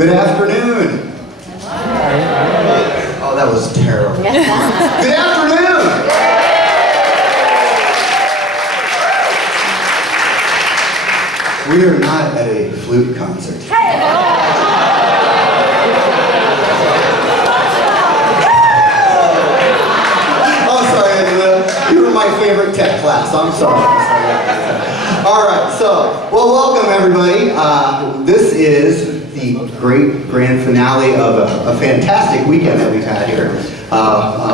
Good afternoon. Oh, that was terrible. Good afternoon. We are not at a flute concert. Oh, sorry, Angela. You were my favorite tech class. I'm sorry. All right, so, well, welcome everybody. This is the great grand finale of a fantastic weekend that we've had here.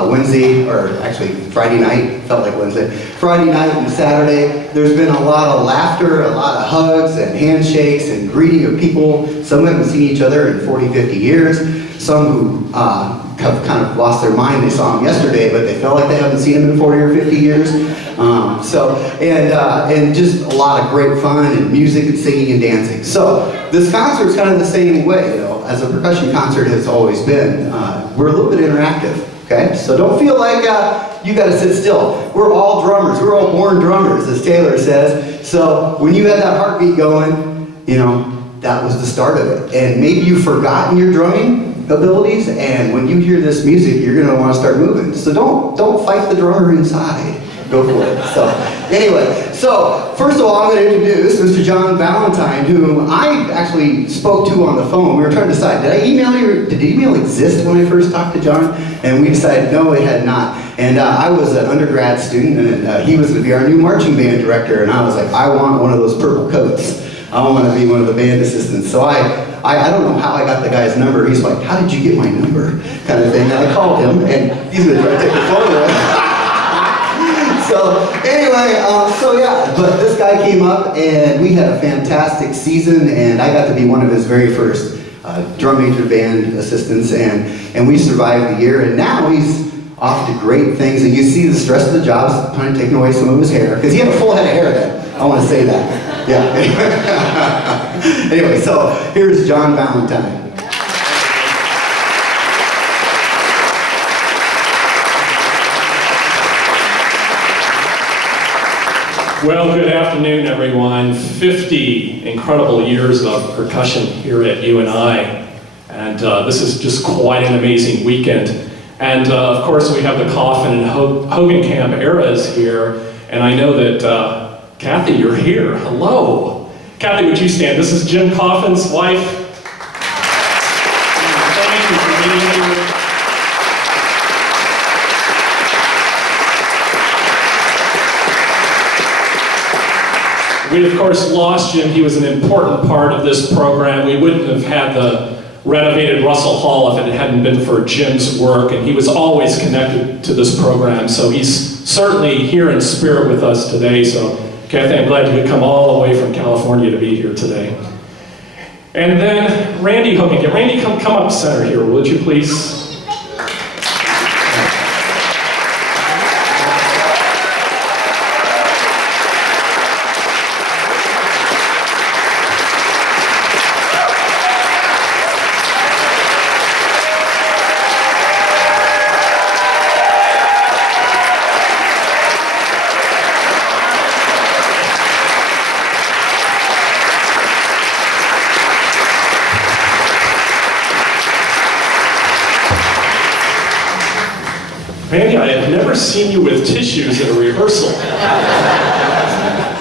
Wednesday, or actually Friday night, felt like Wednesday. Friday night and Saturday, there's been a lot of laughter, a lot of hugs and handshakes and greeting of people. Some who haven't seen each other in 40, 50 years. Some who have kind of lost their mind. They saw him yesterday, but they felt like they haven't seen him in 40 or 50 years. And just a lot of great fun and music and singing and dancing. So this concert's kind of the same way, you know, as a percussion concert has always been. We're a little bit interactive, okay? So don't feel like you gotta sit still. We're all drummers. We're all born drummers, as Taylor says. So when you had that heartbeat going, you know, that was the start of it. And maybe you've forgotten your drumming abilities, and when you hear this music, you're gonna wanna start moving. So don't fight the drummer inside. Go for it. So anyway, so first of all, I'm going to introduce Mr. John Valentine, whom I actually spoke to on the phone. We were trying to decide, did I email you? Did email exist when I first talked to John? And we decided, no, it had not. And I was an undergrad student, and he was going to be our new marching band director. And I was like, I want one of those purple coats. I want to be one of the band assistants. So I don't know how I got the guy's number. He's like, how did you get my number? Kind of thing. And I called him, and he's going to try to take the phone away. So anyway, but this guy came up and we had a fantastic season, and I got to be one of his very first drum major band assistants, and we survived the year, and now he's off to great things, and you see the stress of the job's kind of taking away some of his hair, because he had a full head of hair then. I want to say that. Yeah. Anyway, so here's John Valentine. Well, good afternoon, everyone. 50 incredible years of percussion here at UNI, and this is just quite an amazing weekend. And of course, we have the Coffin and Hogancamp eras here, and I know that Kathy, you're here. Hello. Kathy, would you stand? This is Jim Coffin's wife. Thank you for being here. We, of course, lost Jim. He was an important part of this program. We wouldn't have had the renovated Russell Hall if it hadn't been for Jim's work, and he was always connected to this program. So he's certainly here in spirit with us today. So, Kathy, I'm glad you could come all the way from California to be here today. And then Randy Hogan. Randy, come up center here, would you please? Randy, I have never seen you with tissues at a rehearsal.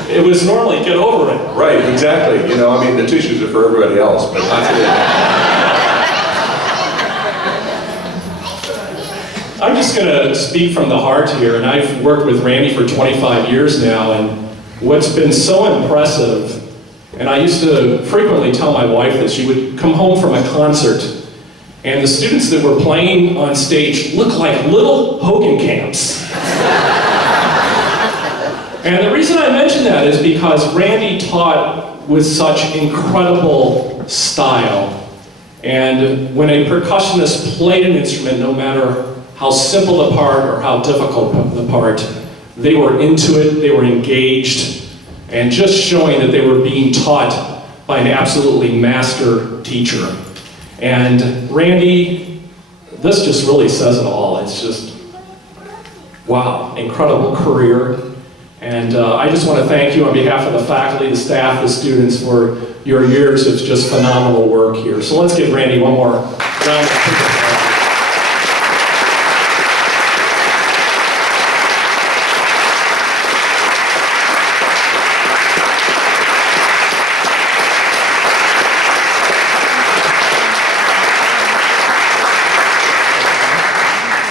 It was normally get over it. Right, exactly. You know, I mean, the tissues are for everybody else, but not today. I'm just going to speak from the heart here, and I've worked with Randy for 25 years now, and what's been so impressive, and I used to frequently tell my wife this, she would come home from a concert, and the students that were playing on stage looked like little Hogancamps. And the reason I mention that is because Randy taught with such incredible style. And when a percussionist played an instrument, no matter how simple the part or how difficult the part, they were into it, they were engaged, and just showing that they were being taught by an absolutely master teacher. And Randy, this just really says it all. It's just, wow, incredible career. And I just want to thank you on behalf of the faculty, the staff, the students for your years of just phenomenal work here. So let's give Randy one more round of applause.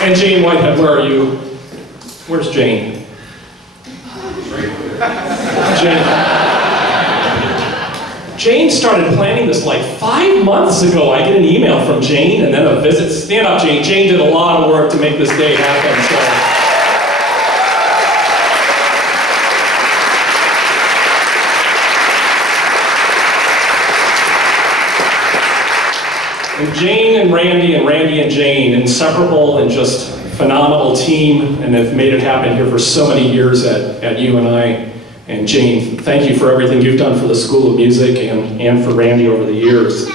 And Jane Whitehead, where are you? Where's Jane? Jane started planning this like 5 months ago. I get an email from Jane and then a visit. Stand up, Jane. Jane did a lot of work to make this day happen. And Jane and Randy and Jane, inseparable and just phenomenal team, and have made it happen here for so many years at UNI. And Jane, thank you for everything you've done for the School of Music and for Randy over the years.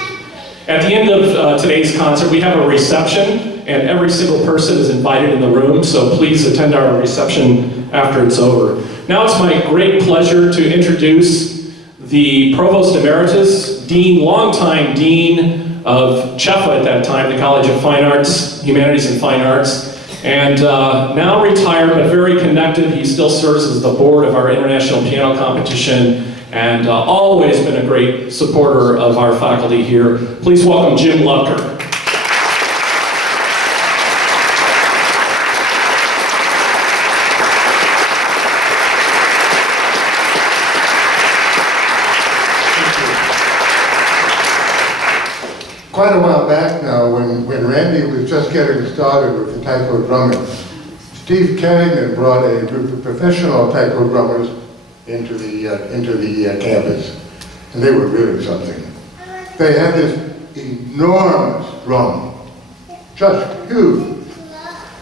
At the end of today's concert, we have a reception, and every single person is invited in the room, so please attend our reception after it's over. Now it's my great pleasure to introduce the Provost Emeritus, longtime Dean of CHEFA at that time, the College of Fine Arts, Humanities and Fine Arts, and now retired but very connected. He still serves as the board of our international piano competition and always been a great supporter of our faculty here. Please welcome Jim Lucker. Quite a while back now, when Randy was just getting started with the Taiko drumming, Steve Kerrigan brought a group of professional Taiko drummers into the campus, and they were really something. They had this enormous drum, just huge,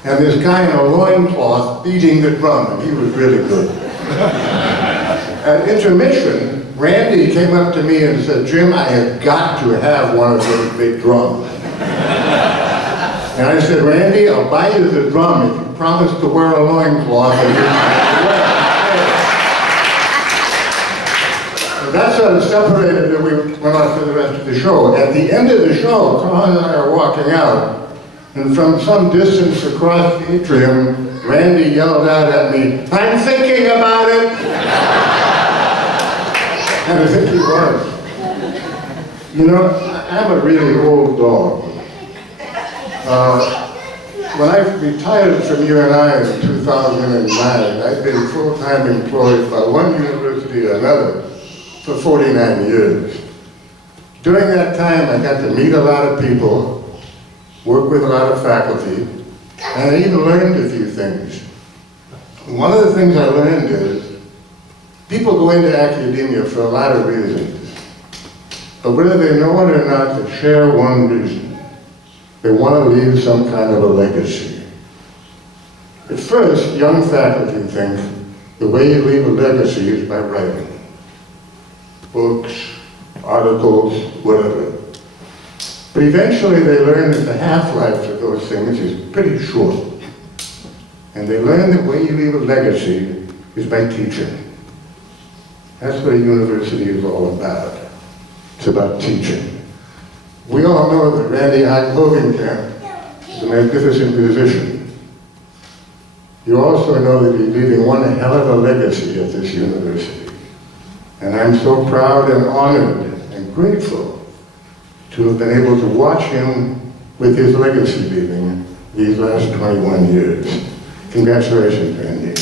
and this guy in a loincloth beating the drum, and he was really good. At intermission, Randy came up to me and said, "Jim, I have got to have one of those big drums." And I said, "Randy, I'll buy you the drum if you promise to wear a loincloth." So that sort of separated, and we went on to the rest of the show. At the end of the show, Carl and I are walking out, and from some distance across the atrium, Randy yelled out at me, "I'm thinking about it!" And I think he was. You know, I'm a really old dog. When I retired from UNI in 2009, I'd been full-time employed by one university or another for 49 years. During that time, I got to meet a lot of people, work with a lot of faculty, and I even learned a few things. One of the things I learned is, people go into academia for a lot of reasons, but whether they know it or not, they share one reason. They want to leave some kind of a legacy. At first, young faculty think the way you leave a legacy is by writing. Books, articles, whatever. But eventually they learn that the half-life of those things is pretty short. And they learn the way you leave a legacy is by teaching. That's what a university is all about. It's about teaching. We all know that Randy Hogancamp is a magnificent musician. You also know that he's leaving one hell of a legacy at this university. And I'm so proud and honored and grateful to have been able to watch him with his legacy leaving these last 21 years. Congratulations, Randy.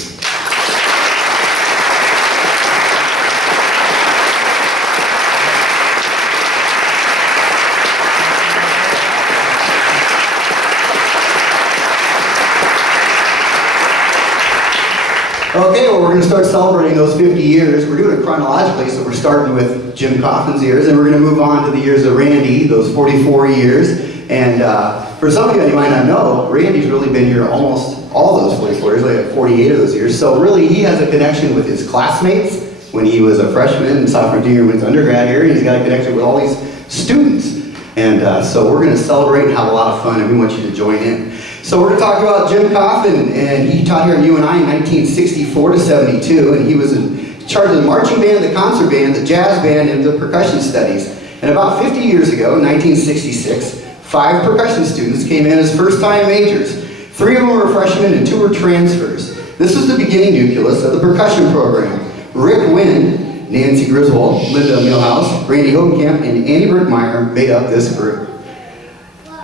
Okay, well, we're going to start celebrating those 50 years. We're doing it chronologically, so we're starting with Jim Coffin's years, and we're going to move on to the years of Randy, those 44 years. And for some of you might not know, Randy's really been here almost all those 44 years, like 48 of those years. So really, he has a connection with his classmates when he was a freshman and sophomore, junior, when he was undergrad here. He's got a connection with all these students. And so we're going to celebrate and have a lot of fun, and we want you to join in. So we're going to talk about Jim Coffin, and he taught here at UNI in 1964 to 72, and he was in charge of the marching band, the concert band, the jazz band, and the percussion studies. And about 50 years ago, in 1966, 5 percussion students came in as first-time majors. 3 of them were freshmen and 2 were transfers. This was the beginning nucleus of the percussion program. Rick Wynn, Nancy Griswold, Linda Milhouse, Randy Hogancamp, and Annie Brickmeyer made up this group.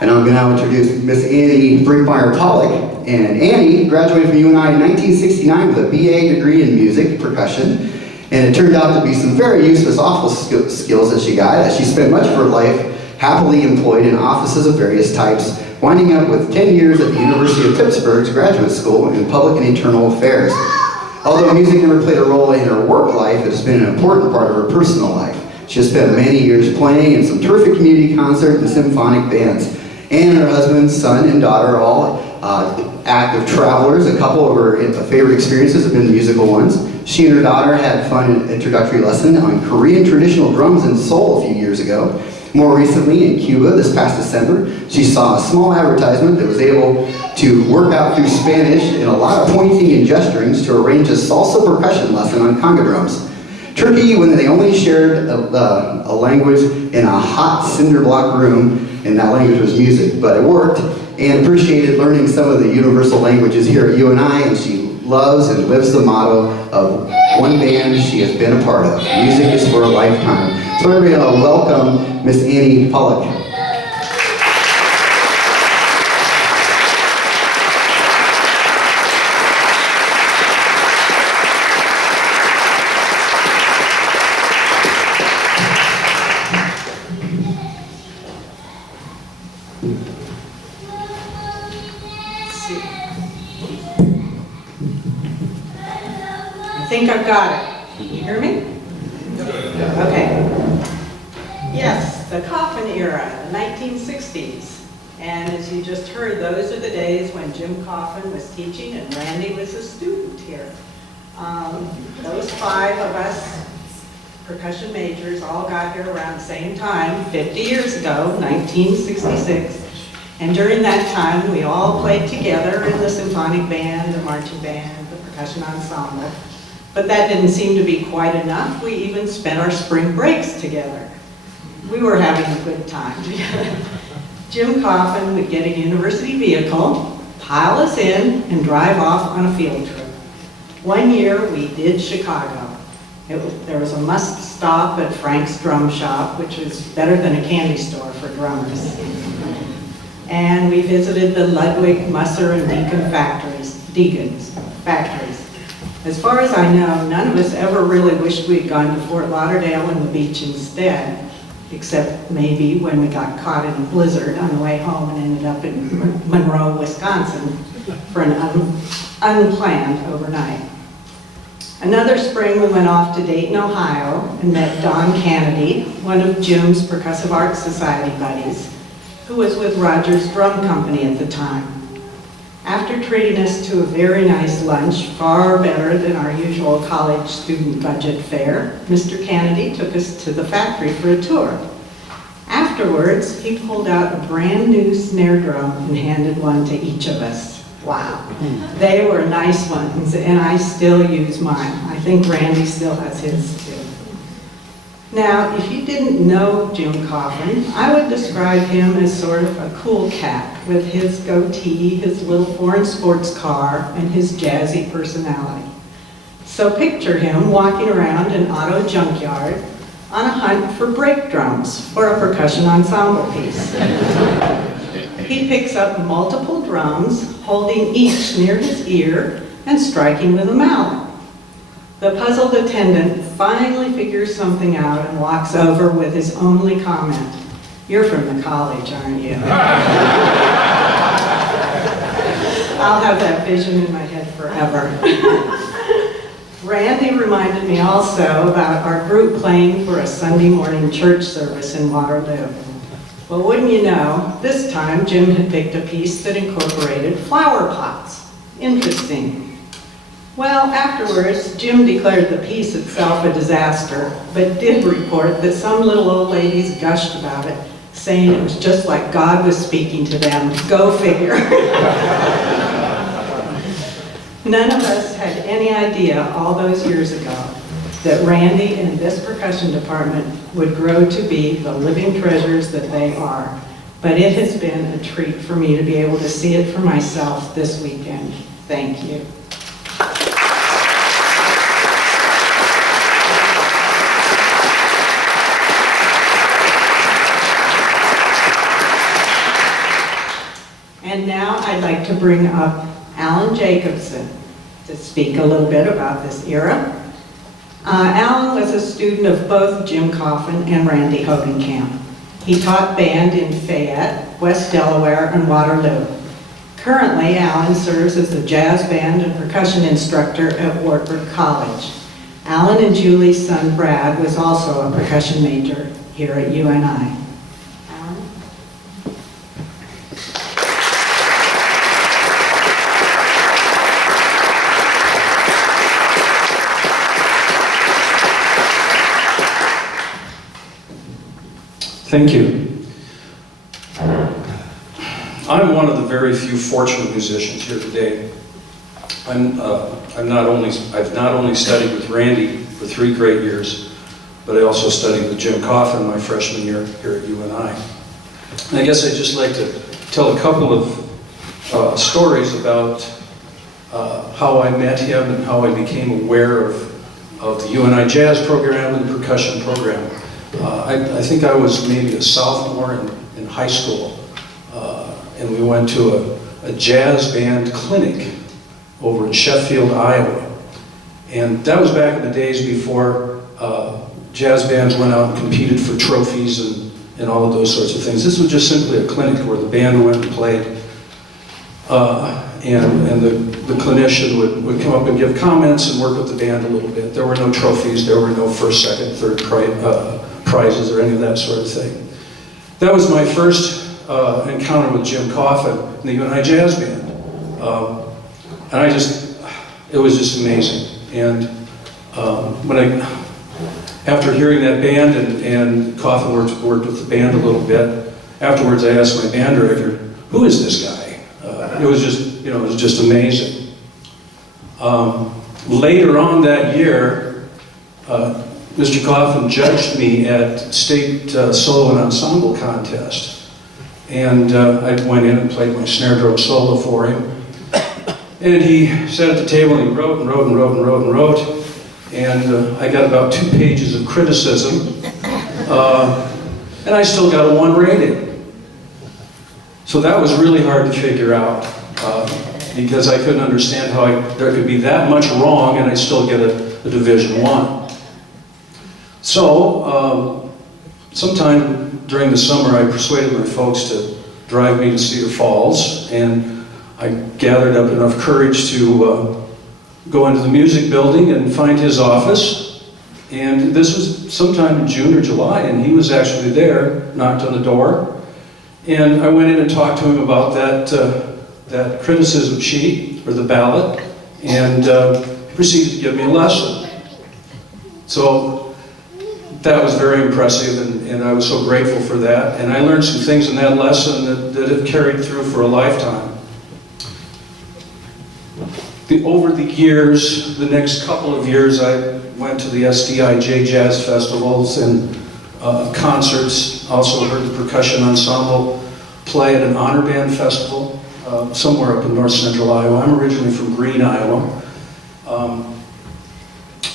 And I'm going to now introduce Miss Annie Brinkmeyer Pollock. And Annie graduated from UNI in 1969 with a BA degree in music, percussion. And it turned out to be some very useless office skills that she got, as she spent much of her life happily employed in offices of various types, winding up with 10 years at the University of Pittsburgh's graduate school in public and internal affairs. Although music never played a role in her work life, it has been an important part of her personal life. She has spent many years playing in some terrific community concerts and symphonic bands. Anne and her husband, son, and daughter are all active travelers. A couple of her favorite experiences have been musical ones. She and her daughter had fun introductory lesson on Korean traditional drums and soul a few years ago. More recently, in Cuba this past December, she saw a small advertisement that was able to work out through Spanish and a lot of pointing and gesturings to arrange a salsa percussion lesson on conga drums. Turkey, when they only shared a language in a hot cinder block room, and that language was music, but it worked, and appreciated learning some of the universal languages here at UNI, and she loves and lives the motto of one band she has been a part of. Music is for a lifetime. So everybody welcome Miss Annie Pollock. I think I've got it. Can you hear me? Okay. Yes, the Coffin era, the 1960s. And as you just heard, those are the days when Jim Coffin was teaching and Randy was a student here. Those 5 of us percussion majors all got here around the same time, 50 years ago, 1966. And during that time, we all played together in the symphonic band, the marching band, the percussion ensemble. But that didn't seem to be quite enough. We even spent our spring breaks together. We were having a good time together. Jim Coffin would get a university vehicle, pile us in, and drive off on a field trip. One year, we did Chicago. There was a must stop at Frank's Drum Shop, which was better than a candy store for drummers. And we visited the Ludwig, Musser, and Deacon's factories. As far as I know, none of us ever really wished we'd gone to Fort Lauderdale and the beach instead, except maybe when we got caught in a blizzard on the way home and ended up in Monroe, Wisconsin for an unplanned overnight. Another spring we went off to Dayton, Ohio and met Don Kennedy, one of Jim's Percussive Arts Society buddies, who was with Rogers Drum Company at the time. After treating us to a very nice lunch, far better than our usual college student budget fare, Mr. Kennedy took us to the factory for a tour. Afterwards, he pulled out a brand new snare drum and handed one to each of us. Wow. They were nice ones, and I still use mine. I think Randy still has his too. Now, if you didn't know Jim Coffin, I would describe him as sort of a cool cat with his goatee, his little foreign sports car, and his jazzy personality. So picture him walking around an auto junkyard on a hunt for brake drums for a percussion ensemble piece. He picks up multiple drums, holding each near his ear and striking with a mallet. The puzzled attendant finally figures something out and walks over with his only comment, "You're from the college, aren't you?" I'll have that vision in my head forever. Randy reminded me also about our group playing for a Sunday morning church service in Waterloo. Well, wouldn't you know, this time Jim had picked a piece that incorporated flower pots. Interesting. Well, afterwards, Jim declared the piece itself a disaster, but did report that some little old ladies gushed about it saying it was just like God was speaking to them. Go figure. None of us had any idea all those years ago that Randy and this percussion department would grow to be the living treasures that they are. But it has been a treat for me to be able to see it for myself this weekend. Thank you. And now I'd like to bring up Alan Jacobson to speak a little bit about this era. Alan was a student of both Jim Coffin and Randy Hogancamp. He taught band in Fayette, West Delaware, and Waterloo. Currently, Alan serves as the jazz band and percussion instructor at Wartburg College. Alan and Julie's son, Brad, was also a percussion major here at UNI. Alan? Thank you. I'm one of the very few fortunate musicians here today. I've not only studied with Randy for 3 great years, but I also studied with Jim Coffin my freshman year here at UNI. And I guess I'd just like to tell a couple of stories about how I met him and how I became aware of the UNI jazz program and the percussion program. I think I was maybe a sophomore in high school, and we went to a jazz band clinic over in Sheffield, Iowa. And that was back in the days before jazz bands went out and competed for trophies and all of those sorts of things. This was just simply a clinic where the band went and played, and the clinician would come up and give comments and work with the band a little bit. There were no trophies, there were no first, second, third prizes or any of that sort of thing. That was my first encounter with Jim Coffin in the UNI Jazz Band. And it was just amazing. And after hearing that band and Coffin worked with the band a little bit, afterwards I asked my band director, who is this guy? It was just amazing. Later on that year, Mr. Coffin judged me at state solo and ensemble contest. And I went in and played my snare drum solo for him. And he sat at the table and he wrote and wrote and wrote and wrote and wrote. And I got about 2 pages of criticism. And I still got a 1 rating. So that was really hard to figure out because I couldn't understand how there could be that much wrong and I'd still get a Division 1. So sometime during the summer I persuaded my folks to drive me to Cedar Falls, and I gathered up enough courage to go into the music building and find his office. And this was sometime in June or July, and he was actually there, knocked on the door. And I went in and talked to him about that criticism sheet, or the ballot, and he proceeded to give me a lesson. So that was very impressive, and I was so grateful for that. And I learned some things in that lesson that have carried through for a lifetime. Over the years, the next couple of years, I went to the SDIJ jazz festivals and concerts. Also heard the percussion ensemble play at an honor band festival somewhere up in north central Iowa. I'm originally from Greene, Iowa.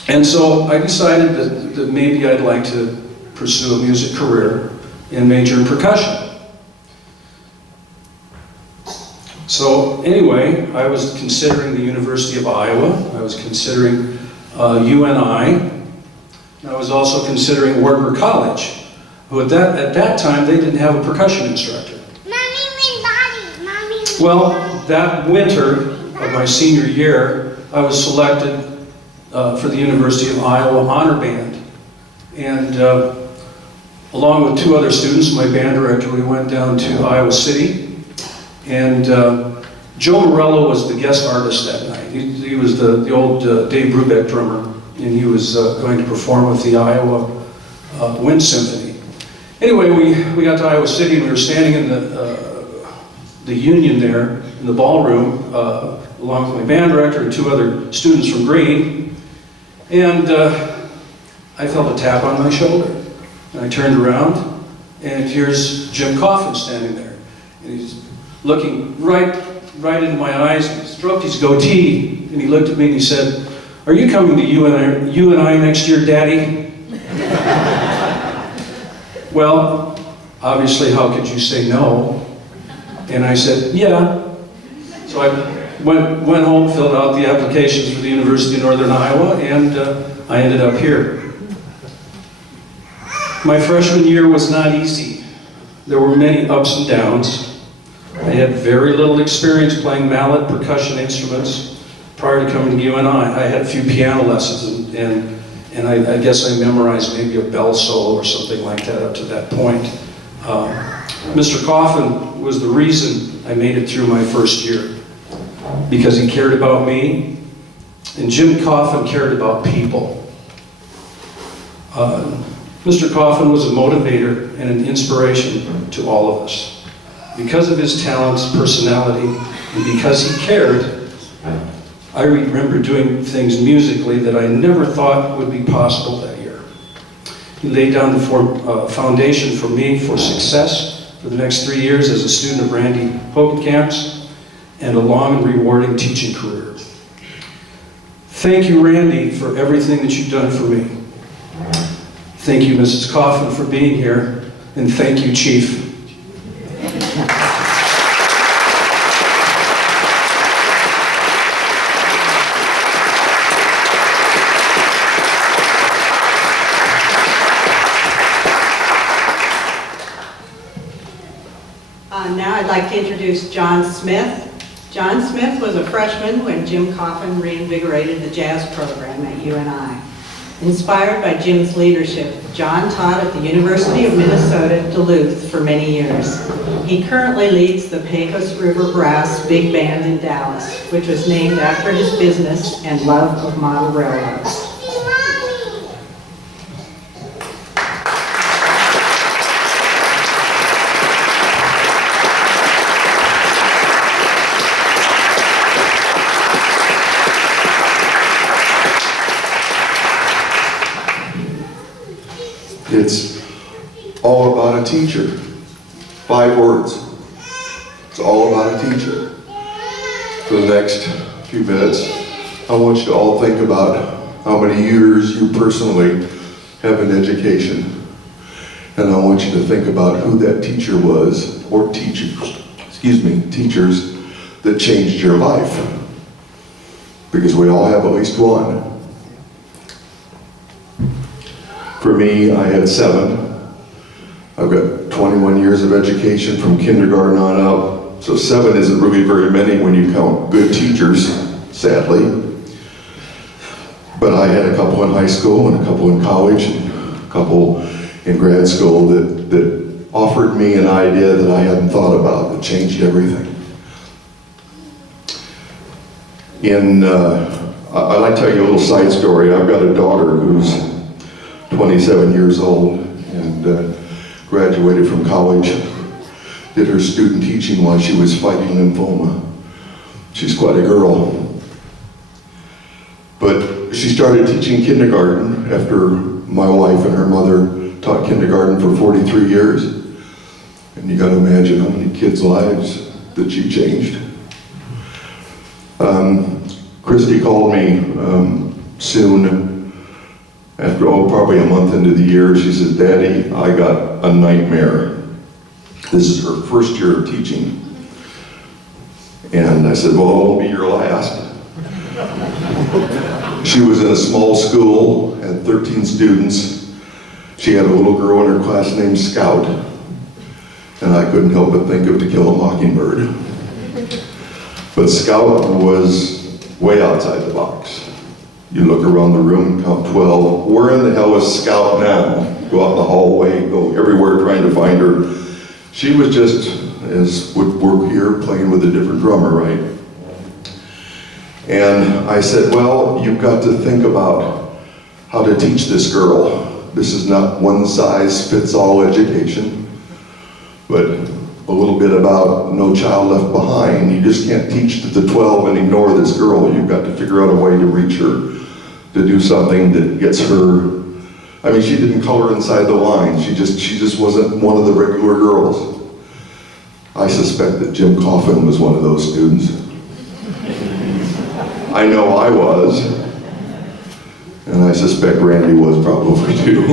And so I decided that maybe I'd like to pursue a music career and major in percussion. So anyway, I was considering the University of Iowa, I was considering UNI, and I was also considering Wartburg College, who at that time they didn't have a percussion instructor. Well, that winter of my senior year, I was selected for the University of Iowa Honor Band. And along with 2 other students, my band director, we went down to Iowa City. And Joe Morello was the guest artist that night. He was the old Dave Brubeck drummer, and he was going to perform with the Iowa Wind Symphony. Anyway, we got to Iowa City and we were standing in the union there in the ballroom along with my band director and 2 other students from Green. And I felt a tap on my shoulder. And I turned around and here's Jim Coffin standing there. And he's looking right into my eyes and he stroked his goatee and he looked at me and he said, "Are you coming to UNI next year, Daddy?" Well, obviously, how could you say no? And I said, "Yeah." So I went home, filled out the applications for the University of Northern Iowa, and I ended up here. My freshman year was not easy. There were many ups and downs. I had very little experience playing mallet percussion instruments prior to coming to UNI. I had a few piano lessons, and I guess I memorized maybe a bell solo or something like that up to that point. Mr. Coffin was the reason I made it through my first year, because he cared about me, and Jim Coffin cared about people. Mr. Coffin was a motivator and an inspiration to all of us. Because of his talents, personality, and because he cared, I remember doing things musically that I never thought would be possible that year. He laid down the foundation for me for success for the next 3 years as a student of Randy Hogancamp and a long and rewarding teaching career. Thank you, Randy, for everything that you've done for me. Thank you, Mrs. Coffin, for being here, and thank you, Chief. Now I'd like to introduce John Smith. John Smith was a freshman when Jim Coffin reinvigorated the jazz program at UNI. Inspired by Jim's leadership, John taught at the University of Minnesota, Duluth for many years. He currently leads the Pecos River Brass Big Band in Dallas, which was named after his business and love of model railroads. It's all about a teacher. 5 words. It's all about a teacher. For the next few minutes, I want you to all think about how many years you personally have in education. And I want you to think about who that teacher was, or teachers that changed your life. Because we all have at least one. For me, I had 7. I've got 21 years of education from kindergarten on out, so 7 isn't really very many when you count good teachers, sadly. But I had a couple in high school and a couple in college and a couple in grad school that offered me an idea that I hadn't thought about, that changed everything. I'd like to tell you a little side story. I've got a daughter who's 27 years old and graduated from college, did her student teaching while she was fighting lymphoma. She's quite a girl. But she started teaching kindergarten after my wife and her mother taught kindergarten for 43 years. And you gotta imagine how many kids' lives that she changed. Christy called me soon after, probably a month into the year. She said, "Daddy, I got a nightmare." This is her first year of teaching. And I said, "Well, it won't be your last." She was in a small school, had 13 students. She had a little girl in her class named Scout. And I couldn't help but think of To Kill a Mockingbird. But Scout was way outside the box. You look around the room and count 12. Where in the hell is Scout now? Go out in the hallway, go everywhere trying to find her. She was just, as would work here, playing with a different drummer, right? And I said, well, you've got to think about how to teach this girl This is not one size fits all education, but a little bit about no child left behind. You just can't teach to the 12 and ignore this girl. You've got to figure out a way to reach her, to do something that gets her. I mean, she didn't color inside the line. She just wasn't one of the regular girls. I suspect that Jim Coffin was one of those students. I know I was, and I suspect Randy was probably too.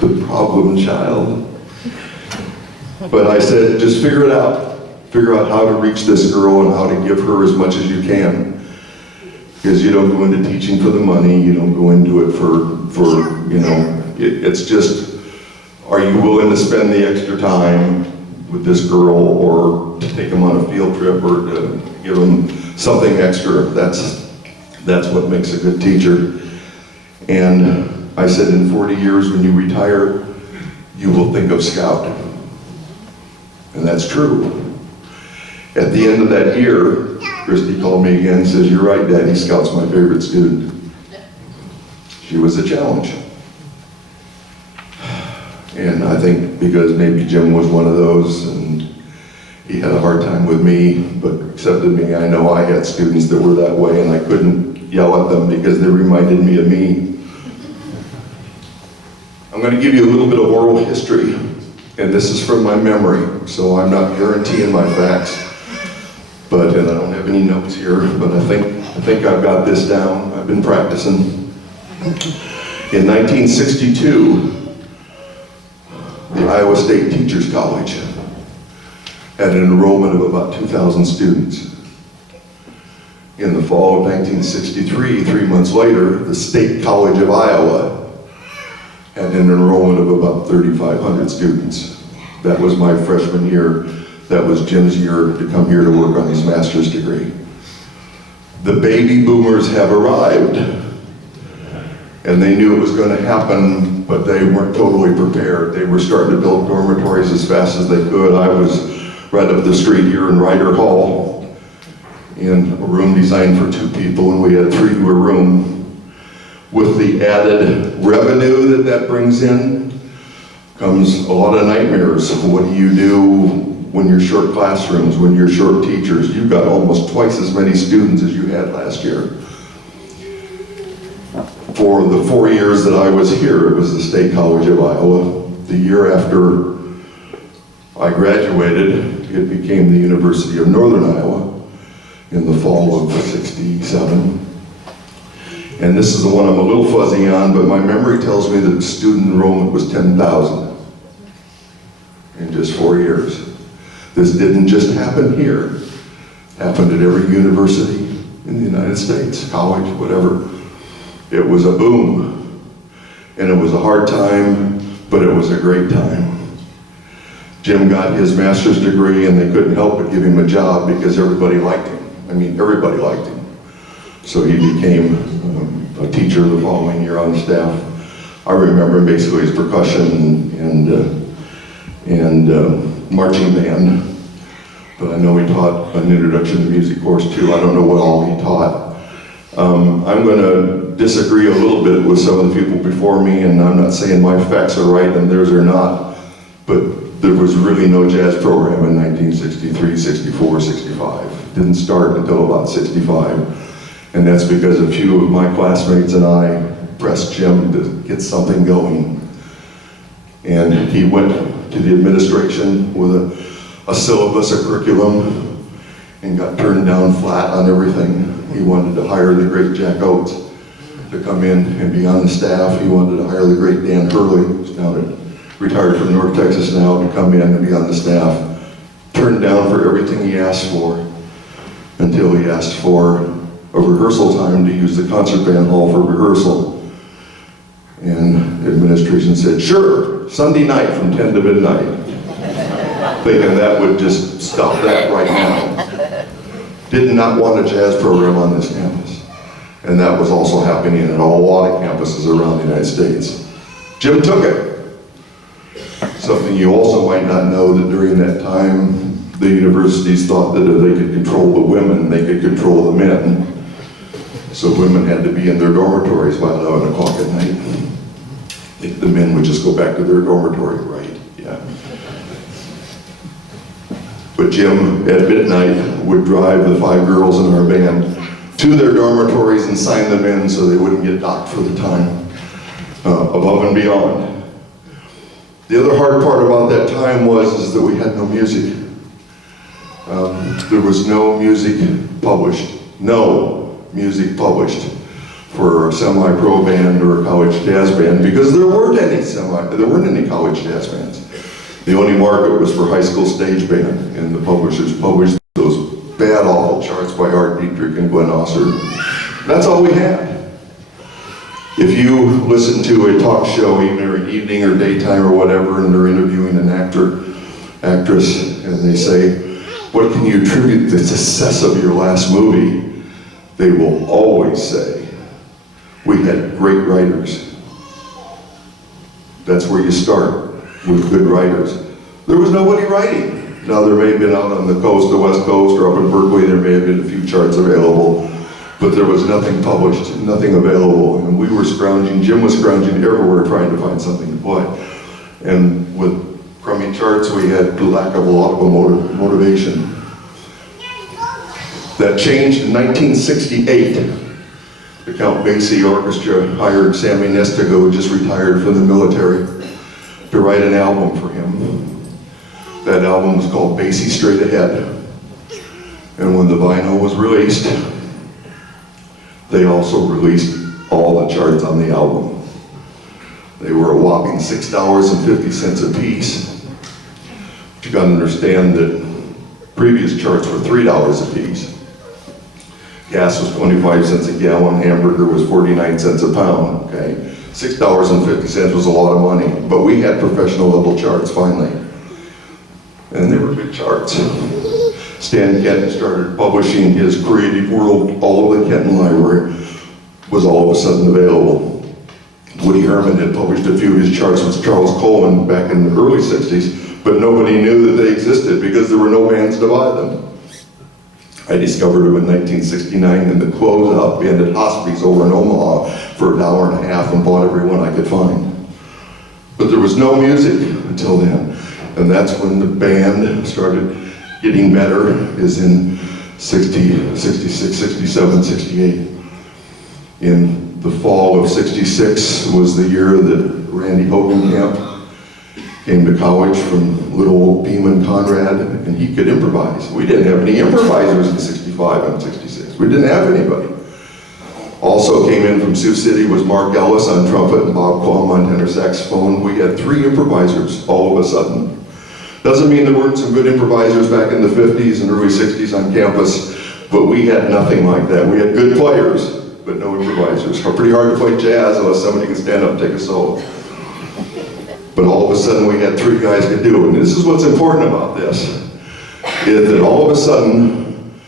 The problem child. But I said, just figure it out. Figure out how to reach this girl and how to give her as much as you can. Because you don't go into teaching for the money, you don't go into it for you know, it's just, are you willing to spend the extra time with this girl, or to take them on a field trip, or to give them something extra? That's what makes a good teacher. And I said, in 40 years when you retire, you will think of Scout. And that's true. At the end of that year, Christy called me again and says, "You're right, Daddy, Scout's my favorite student." She was a challenge. And I think because maybe Jim was one of those, and he had a hard time with me, but accepted me. I know I had students that were that way, and I couldn't yell at them because they reminded me of me. I'm going to give you a little bit of oral history, and this is from my memory, so I'm not guaranteeing my facts. And I don't have any notes here, but I think I've got this down. I've been practicing. In 1962, the Iowa State Teachers College had an enrollment of about 2,000 students. In the fall of 1963, 3 months later, the State College of Iowa had an enrollment of about 3,500 students. That was my freshman year. That was Jim's year to come here to work on his master's degree. The baby boomers have arrived, and they knew it was going to happen, but they weren't totally prepared. They were starting to build dormitories as fast as they could. I was right up the street here in Ryder Hall in a room designed for 2 people, and we had 3 to a room. With the added revenue that brings in comes a lot of nightmares. What do you do when you're short classrooms, when you're short teachers? You've got almost twice as many students as you had last year. For the 4 years that I was here, it was the State College of Iowa. The year after I graduated, it became the University of Northern Iowa in the fall of '67. And this is the one I'm a little fuzzy on, but my memory tells me that student enrollment was 10,000 in just 4 years. This didn't just happen here. It happened at every university in the United States, college, whatever. It was a boom. And it was a hard time, but it was a great time. Jim got his master's degree, and they couldn't help but give him a job because everybody liked him. I mean, everybody liked him. So he became a teacher the following year on staff. I remember basically his percussion and marching band, but I know he taught an introduction to music course too. I don't know what all he taught. I'm going to disagree a little bit with some of the people before me, and I'm not saying my facts are right and theirs are not, but there was really no jazz program in 1963, 64, 65. It didn't start until about 65. And that's because a few of my classmates and I pressed Jim to get something going. And he went to the administration with a syllabus, a curriculum, and got turned down flat on everything. He wanted to hire the great Jack Oates to come in and be on the staff. He wanted to hire the great Dan Hurley, who's retired from North Texas now, to come in and be on the staff. Turned down for everything he asked for, until he asked for a rehearsal time to use the concert band hall for rehearsal. And the administration said, "Sure, Sunday night from 10 to midnight." Thinking that would just stop that right now. Did not want a jazz program on this campus. And that was also happening at a lot of campuses around the United States. Jim took it. Something you also might not know, that during that time, the universities thought that if they could control the women, they could control the men. So women had to be in their dormitories by 11 o'clock at night. night, the men would just go back to their dormitory, right? Yeah. But Jim, at midnight, would drive the 5 girls in our band to their dormitories and sign them in so they wouldn't get docked for the time, above and beyond. The other hard part about that time is that we had no music. There was no music published. No music published for a semi-pro band or a college jazz band, because there weren't any college jazz bands. The only market was for high school stage band, and the publishers published those bad, awful charts by Art Dietrich and Glenn Osser. That's all we had. If you listen to a talk show, evening or daytime or whatever, and they're interviewing an actor, actress, and they say, "What can you attribute the success of your last movie?" They will always say, "We had great writers." That's where you start, with good writers. There was nobody writing. Now there may have been out on the coast, the West Coast, or up in Berkeley, there may have been a few charts available, but there was nothing published, nothing available, and we were scrounging, Jim was scrounging everywhere trying to find something to play. And with crummy charts, we had the lack of a lot of motivation. That changed in 1968. The Count Basie Orchestra hired Sammy Nestiga, who just retired from the military, to write an album for him. That album was called Basie Straight Ahead. And when the vinyl was released, they also released all the charts on the album. They were a whopping $6.50 a piece. But you gotta understand that previous charts were $3 a piece. Gas was 25 cents a gallon, hamburger was 49 cents a pound, okay? $6.50 was a lot of money, but we had professional level charts finally. And they were big charts. Stan Kenton started publishing his Creative World, all of the Kenton Library was all of a sudden available. Woody Herman had published a few of his charts with Charles Coleman back in the early 60s, but nobody knew that they existed because there were no bands to buy them. I discovered them in 1969 in the closeout bin at Hospice over in Omaha for $1.50 and bought every one I could find. But there was no music until then. And that's when the band started getting better, is in 60, 66, 67, 68. In the fall of 66 was the year that Randy Hogancamp came to college from little old Beeman Conrad, and he could improvise. We didn't have any improvisers in 65 and 66. We didn't have anybody. Also came in from Sioux City was Mark Ellis on trumpet and Bob Quam on tenor saxophone. We had 3 improvisers all of a sudden. Doesn't mean there weren't some good improvisers back in the 50s and early 60s on campus, but we had nothing like that. We had good players, but no improvisers. It's pretty hard to play jazz unless somebody can stand up and take a solo. But all of a sudden we had 3 guys could do it. And this is what's important about this, is that all of a sudden,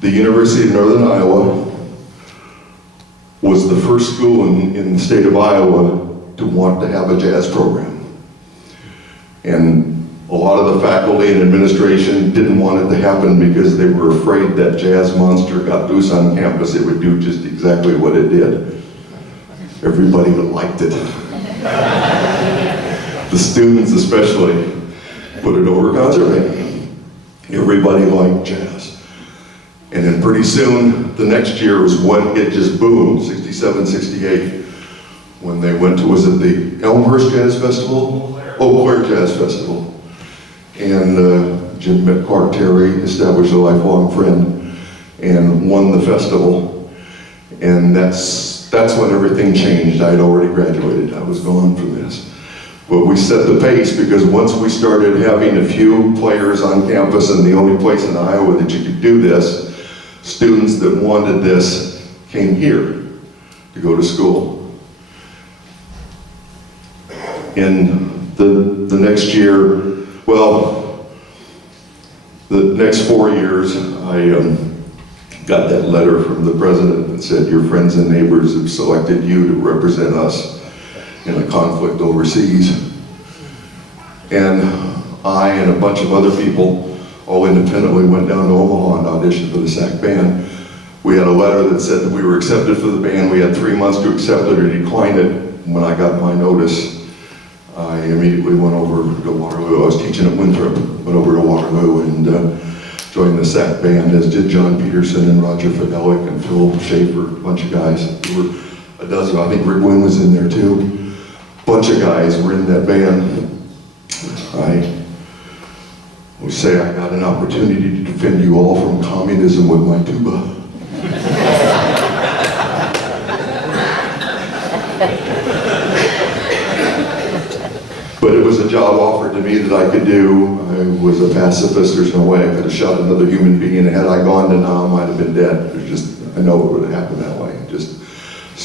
the University of Northern Iowa was the first school in the state of Iowa to want to have a jazz program. And a lot of the faculty and administration didn't want it to happen because they were afraid that jazz monster got loose on campus, it would do just exactly what it did. Everybody liked it. The students especially put it over concert band. Everybody liked jazz. And then pretty soon, the next year was when it just boomed, 67, 68, when they went to, was it the Elmhurst Jazz Festival? Eau Claire Jazz Festival. And Jim met Clark Terry, established a lifelong friend, and won the festival. And that's when everything changed. I had already graduated, I was gone from this. But we set the pace because once we started having a few players on campus and the only place in Iowa that you could do this, students that wanted this came here to go to school. In the next year, well, the next 4 years, I got that letter from the president that said, your friends and neighbors have selected you to represent us in a conflict overseas. And I and a bunch of other people, all independently, went down to Omaha and auditioned for the SAC band. We had a letter that said that we were accepted for the band. We had 3 months to accept it or decline it. When I got my notice, I immediately went over to Waterloo. I was teaching at Winthrop, went over to Waterloo and joined the SAC band, as did John Peterson and Roger Fidelic and Phil Schaefer, a bunch of guys. There were a dozen, I think Rick Wynn was in there too. Bunch of guys were in that band. I would say I got an opportunity to defend you all from communism with my tuba. But it was a job offered to me that I could do. I was a pacifist. There's no way I could have shot another human being. Had I gone to Nam, I might have been dead. There's just, I know it would have happened that way.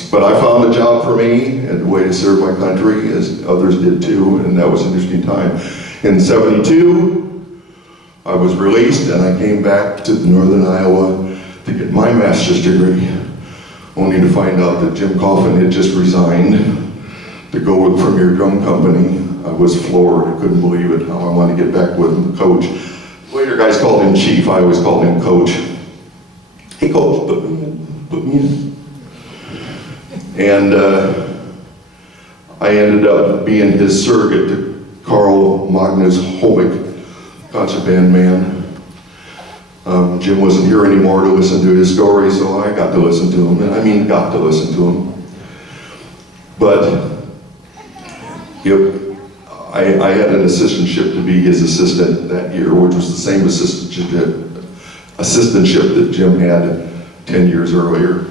But I found a job for me and a way to serve my country, as others did too, and that was an interesting time. In '72, I was released and I came back to Northern Iowa to get my master's degree, only to find out that Jim Coffin had just resigned to go with Premier Drum Company. I was floored. I couldn't believe it, how I wanted to get back with the coach. Later guys called him Chief, I always called him Coach. Hey Coach, put me in. And I ended up being his surrogate to Carl Magnus Holbeck, concert band man. Jim wasn't here anymore to listen to his story, so I got to listen to him, and I mean got to listen to him. But I had an assistantship to be his assistant that year, which was the same assistantship that Jim had 10 years earlier.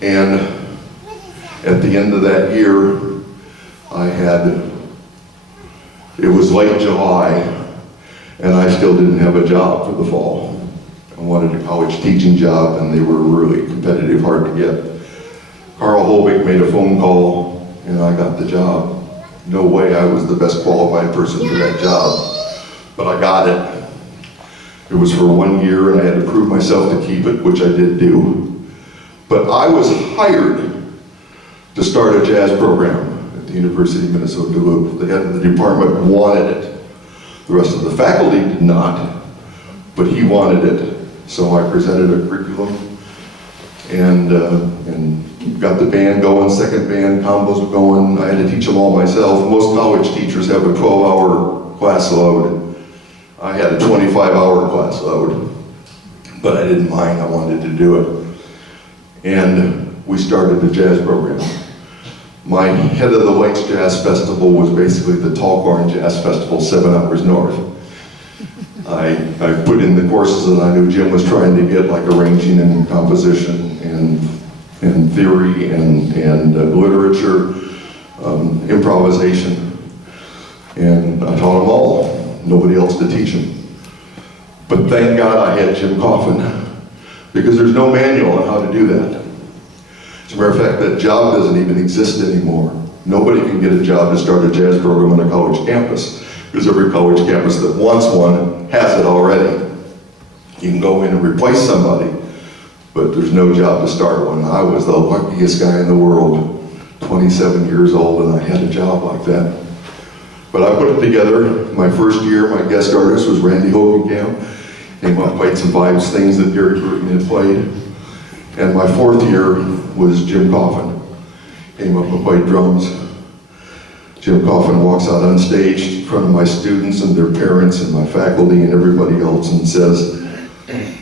And at the end of that year, it was late July, and I still didn't have a job for the fall. I wanted a college teaching job, and they were really competitive, hard to get. Carl Holbeck made a phone call, and I got the job. No way I was the best qualified person for that job, but I got it. It was for 1 year, and I had to prove myself to keep it, which I did do. But I was hired to start a jazz program at the University of Minnesota Duluth. The head of the department wanted it. The rest of the faculty did not, but he wanted it. So I presented a curriculum and got the band going, second band, combos were going. I had to teach them all myself. Most college teachers have a 12-hour class load. I had a 25-hour class load, but I didn't mind, I wanted to do it. And we started the jazz program. My Head of the Lakes Jazz Festival was basically the Tall Corn Jazz Festival 7 hours north. I put in the courses that I knew Jim was trying to get, like arranging and composition and theory and literature, improvisation. And I taught them all, nobody else to teach them. But thank God I had Jim Coffin, because there's no manual on how to do that. As a matter of fact, that job doesn't even exist anymore. Nobody can get a job to start a jazz program on a college campus, because every college campus that wants one has it already. You can go in and replace somebody, but there's no job to start one. I was the luckiest guy in the world, 27 years old, and I had a job like that. But I put it together. My first year, my guest artist was Randy Hogancamp. Came up, played some vibes, things that Gary Burton had played. And my fourth year was Jim Coffin. Came up and played drums. Jim Coffin walks out on stage in front of my students and their parents and my faculty and everybody else and says,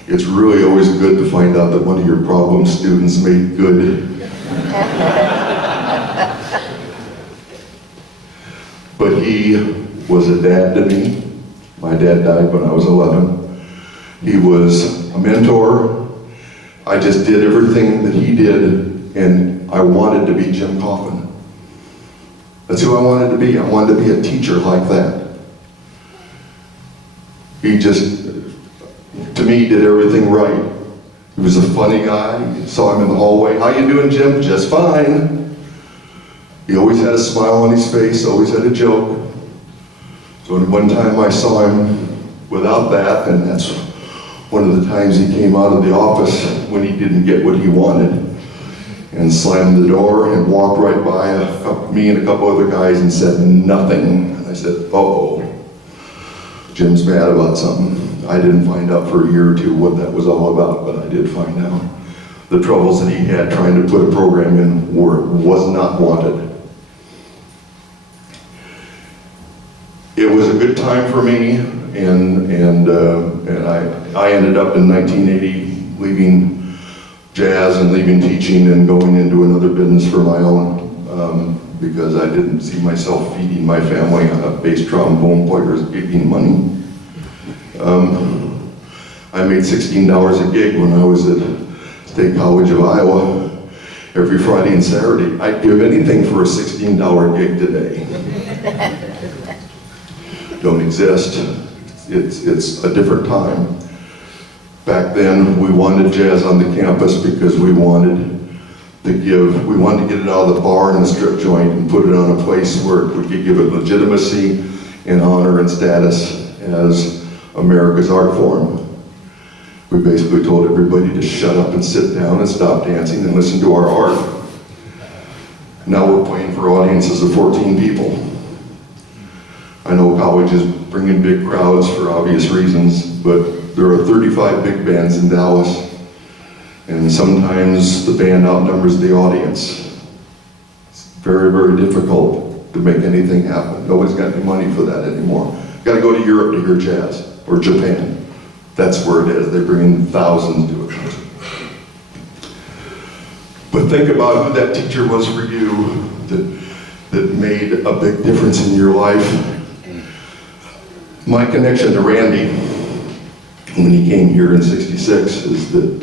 "It's really always good to find out that one of your problem students made good." But he was a dad to me. My dad died when I was 11. He was a mentor. I just did everything that he did, and I wanted to be Jim Coffin. That's who I wanted to be. I wanted to be a teacher like that. He just, to me, did everything right. He was a funny guy. You saw him in the hallway. "How you doing, Jim?" "Just fine." He always had a smile on his face, always had a joke. So one time I saw him without that, and that's one of the times he came out of the office when he didn't get what he wanted, and slammed the door and walked right by me and a couple other guys and said nothing. And I said, "Uh-oh, Jim's mad about something." I didn't find out for a year or two what that was all about, but I did find out. The troubles that he had trying to put a program in was not wanted. It was a good time for me, and I ended up in 1980 leaving jazz and leaving teaching and going into another business for my own, because I didn't see myself feeding my family on a bass trombone player's gigging money. I made $16 a gig when I was at State College of Iowa every Friday and Saturday. I'd give anything for a $16 gig today. Don't exist. It's a different time. Back then, we wanted jazz on the campus because we wanted to get it out of the bar and the strip joint and put it on a place where we could give it legitimacy and honor and status as America's art form. We basically told everybody to shut up and sit down and stop dancing and listen to our art. Now we're playing for audiences of 14 people. I know colleges bring in big crowds for obvious reasons, but there are 35 big bands in Dallas, and sometimes the band outnumbers the audience. It's very, very difficult to make anything happen. Nobody's got any money for that anymore. Got to go to Europe to hear jazz, or Japan. That's where it is. They bring in thousands to it. But think about who that teacher was for you that made a big difference in your life. My connection to Randy when he came here in '66 is that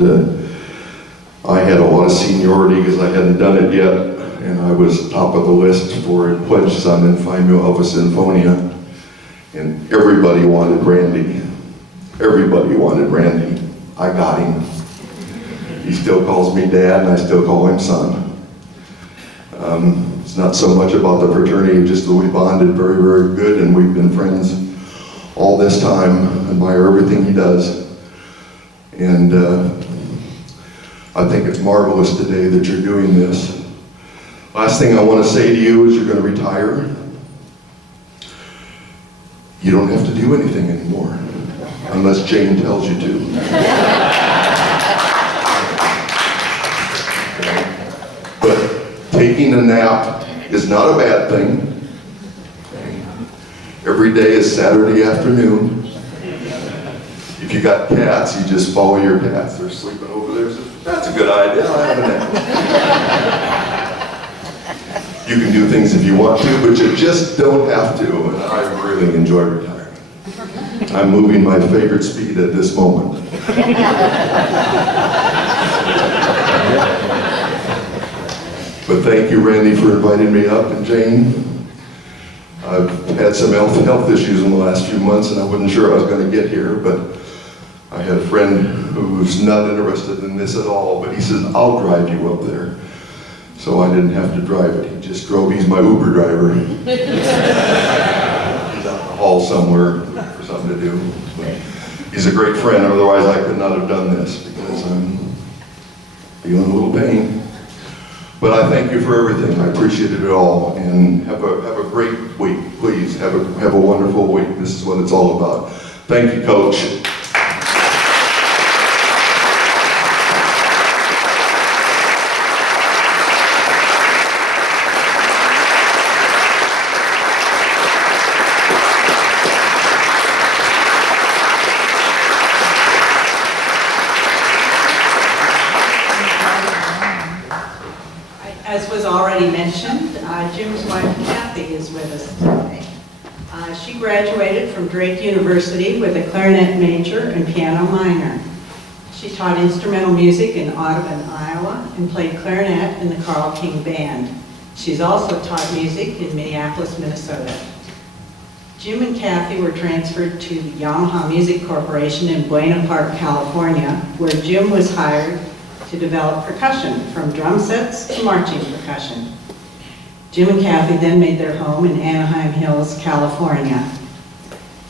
I had a lot of seniority because I hadn't done it yet, and I was top of the list for a pledge son in Phi Mu Alpha Sinfonia, and everybody wanted Randy. Everybody wanted Randy. I got him. He still calls me dad, and I still call him son. It's not so much about the fraternity, just that we bonded very, very good, and we've been friends all this time. Admire everything he does. And I think it's marvelous today that you're doing this. Last thing I want to say to you is you're going to retire. You don't have to do anything anymore, unless Jane tells you to. But taking a nap is not a bad thing. Every day is Saturday afternoon. If you got cats, you just follow your cats. They're sleeping over there. So that's a good idea. I'll have a nap. You can do things if you want to, but you just don't have to. And I really enjoy retirement. I'm moving my favorite speed at this moment. But thank you, Randy, for inviting me up, and Jane. I've had some health issues in the last few months, and I wasn't sure I was going to get here, but I had a friend who's not interested in this at all, but he says, I'll drive you up there. So I didn't have to drive it. He just drove. He's my Uber driver. He's out in the hall somewhere for something to do. But he's a great friend, otherwise I could not have done this because I'm feeling a little pain. But I thank you for everything. I appreciate it all, and have a great week. Please have a wonderful week. This is what it's all about. Thank you, Coach. As was already mentioned, Jim's wife Kathy is with us today. She graduated from Drake University with a clarinet major and piano minor. She taught instrumental music in Audubon, Iowa, and played clarinet in the Carl King Band. She's also taught music in Minneapolis, Minnesota. Jim and Kathy were transferred to the Yamaha Music Corporation in Buena Park, California, where Jim was hired to develop percussion, from drum sets to marching percussion. Jim and Kathy then made their home in Anaheim Hills, California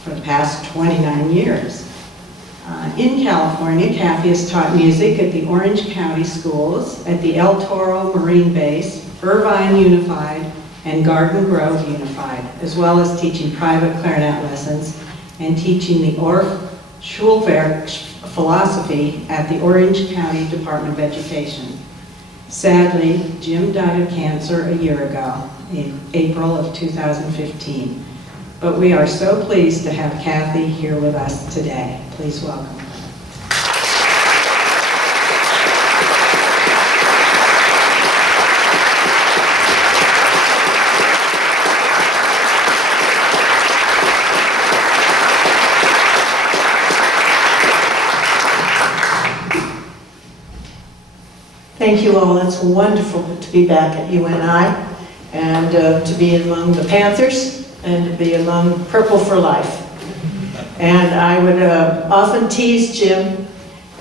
for the past 29 years. In California, Kathy has taught music at the Orange County Schools, at the El Toro Marine Base, Irvine Unified, and Garden Grove Unified, as well as teaching private clarinet lessons and teaching the Orff Schulwerk philosophy at the Orange County Department of Education. Sadly, Jim died of cancer a year ago, in April of 2015. But we are so pleased to have Kathy here with us today. Please welcome. Thank you all. It's wonderful to be back at UNI and to be among the Panthers and to be among Purple for Life. And I would often tease Jim,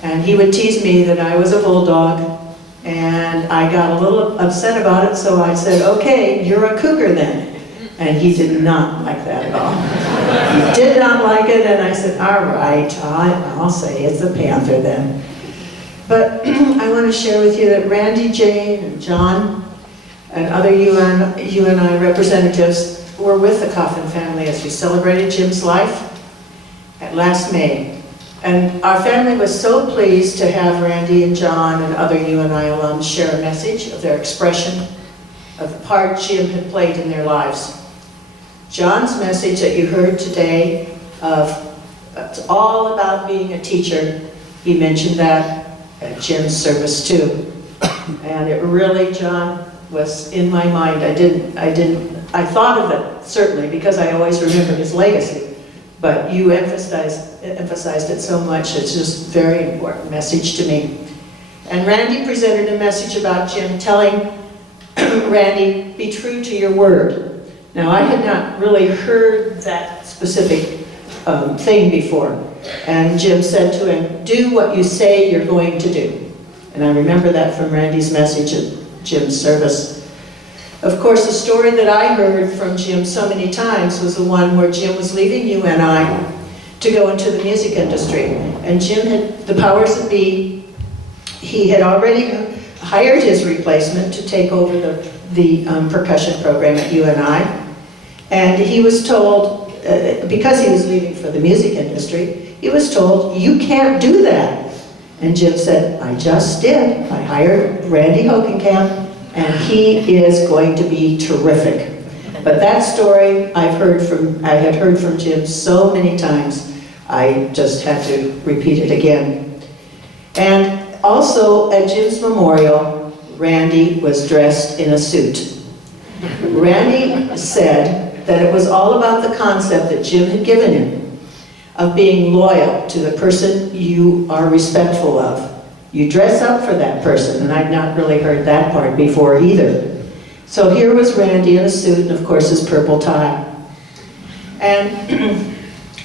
and he would tease me that I was a bulldog, and I got a little upset about it, so I said, okay, you're a cougar then. And he did not like that at all. He did not like it, and I said, all right, I'll say it's a Panther then. But I want to share with you that Randy, Jane, and John, and other UNI representatives were with the Coffin family as we celebrated Jim's life at last May. And our family was so pleased to have Randy and John and other UNI alums share a message of their expression of the part Jim had played in their lives. John's message that you heard today of it's all about being a teacher, he mentioned that at Jim's service too. And it really, John, was in my mind. I thought of it, certainly, because I always remember his legacy. But you emphasized it so much, it's just a very important message to me. And Randy presented a message about Jim telling Randy, be true to your word. Now, I had not really heard that specific thing before. And Jim said to him, do what you say you're going to do. And I remember that from Randy's message at Jim's service. Of course, the story that I heard from Jim so many times was the one where Jim was leaving UNI to go into the music industry. And Jim had the powers that be. He had already hired his replacement to take over the percussion program at UNI. And he was told, because he was leaving for the music industry, he was told, you can't do that. And Jim said, I just did. I hired Randy Hogancamp, and he is going to be terrific. But that story I had heard from Jim so many times, I just had to repeat it again. And also at Jim's memorial, Randy was dressed in a suit. Randy said that it was all about the concept that Jim had given him of being loyal to the person you are respectful of. You dress up for that person, and I'd not really heard that part before either. So here was Randy in a suit, and of course his purple tie. And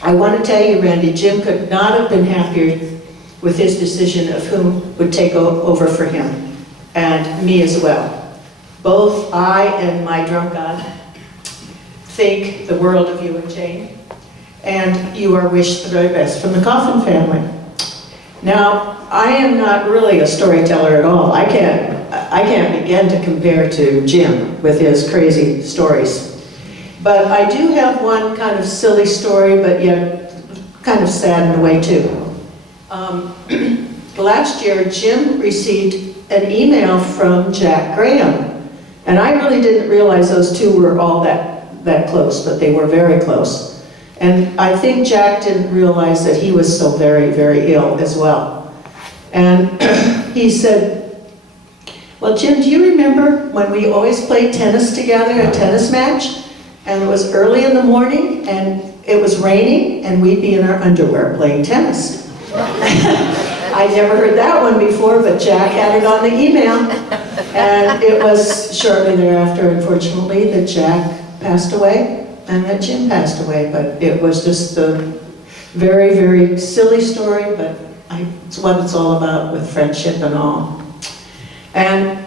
I want to tell you, Randy, Jim could not have been happier with his decision of whom would take over for him, and me as well. Both I and my drum god think the world of you and Jane, and you are wished the very best from the Coffin family. Now, I am not really a storyteller at all. I can't begin to compare to Jim with his crazy stories. But I do have one kind of silly story, but yet kind of sad in a way too. Last year, Jim received an email from Jack Graham, and I really didn't realize those two were all that close, but they were very close. And I think Jack didn't realize that he was so very, very ill as well. And he said, well, Jim, do you remember when we always played tennis together, a tennis match? And it was early in the morning, and it was raining, and we'd be in our underwear playing tennis. I never heard that one before, but Jack had it on the email. And it was shortly thereafter, unfortunately, that Jack passed away. And that Jim passed away, but it was just a very, very silly story, but it's what it's all about with friendship and all. And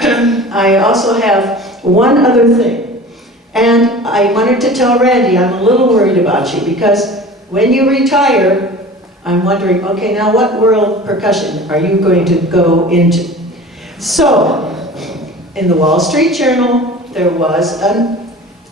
I also have one other thing. And I wanted to tell Randy, I'm a little worried about you, because when you retire, I'm wondering, okay, now what world percussion are you going to go into? So, in the Wall Street Journal, there was an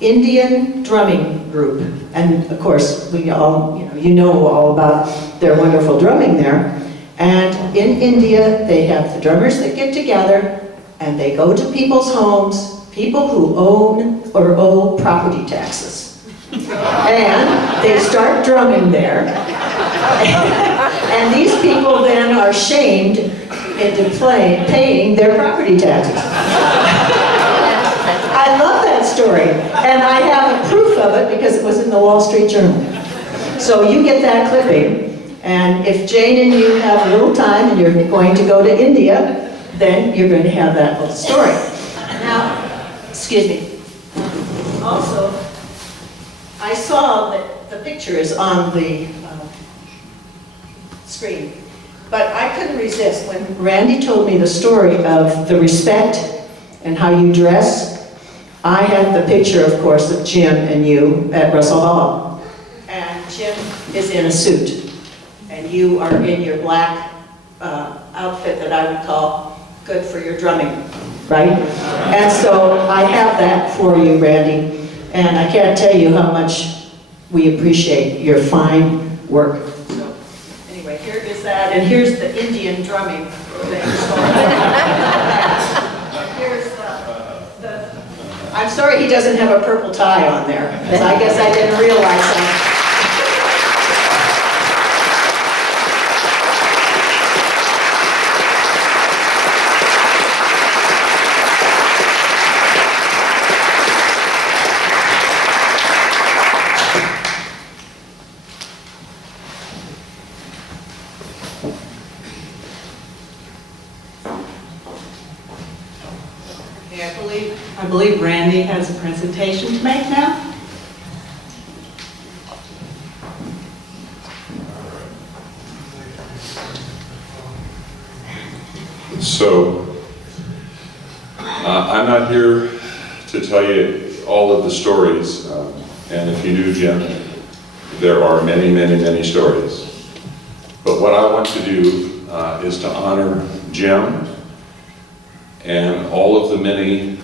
Indian drumming group. And of course, we all, you know all about their wonderful drumming there. And in India, they have the drummers that get together and they go to people's homes, people who own or owe property taxes. And they start drumming there. And these people then are shamed into paying their property taxes. I love that story. And I have a proof of it because it was in the Wall Street Journal. So you get that clipping. And if Jane and you have a little time and you're going to go to India, then you're going to have that little story. Now, excuse me. Also, I saw that the picture is on the screen, but I couldn't resist when Randy told me the story of the respect and how you dress. I had the picture, of course, of Jim and you at Russell Hall. And Jim is in a suit. And you are in your black outfit that I would call good for your drumming, right? And so I have that for you, Randy. And I can't tell you how much we appreciate your fine work. So anyway, here is that. And here's the Indian drumming thing. So here's the I'm sorry he doesn't have a purple tie on there, because I guess I didn't realize that. I believe Randy has a presentation to make now. So, I'm not here to tell you all of the stories, and if you knew Jim, there are many, many, many stories. But what I want to do is to honor Jim and all of the many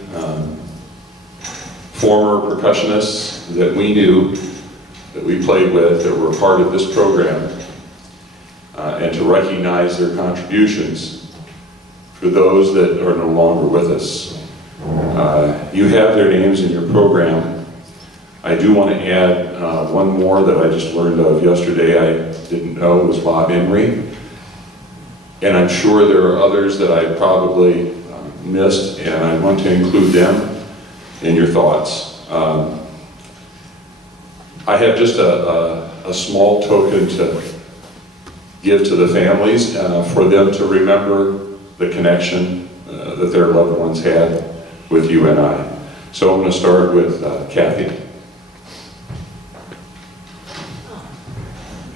former percussionists that we knew, that we played with, that were part of this program, and to recognize their contributions for those that are no longer with us. You have their names in your program. I do want to add one more that I just learned of yesterday. I didn't know was Bob Emery. And I'm sure there are others that I probably missed, and I want to include them in your thoughts. I have just a small token to give to the families for them to remember the connection that their loved ones had with UNI. So I'm going to start with Kathy.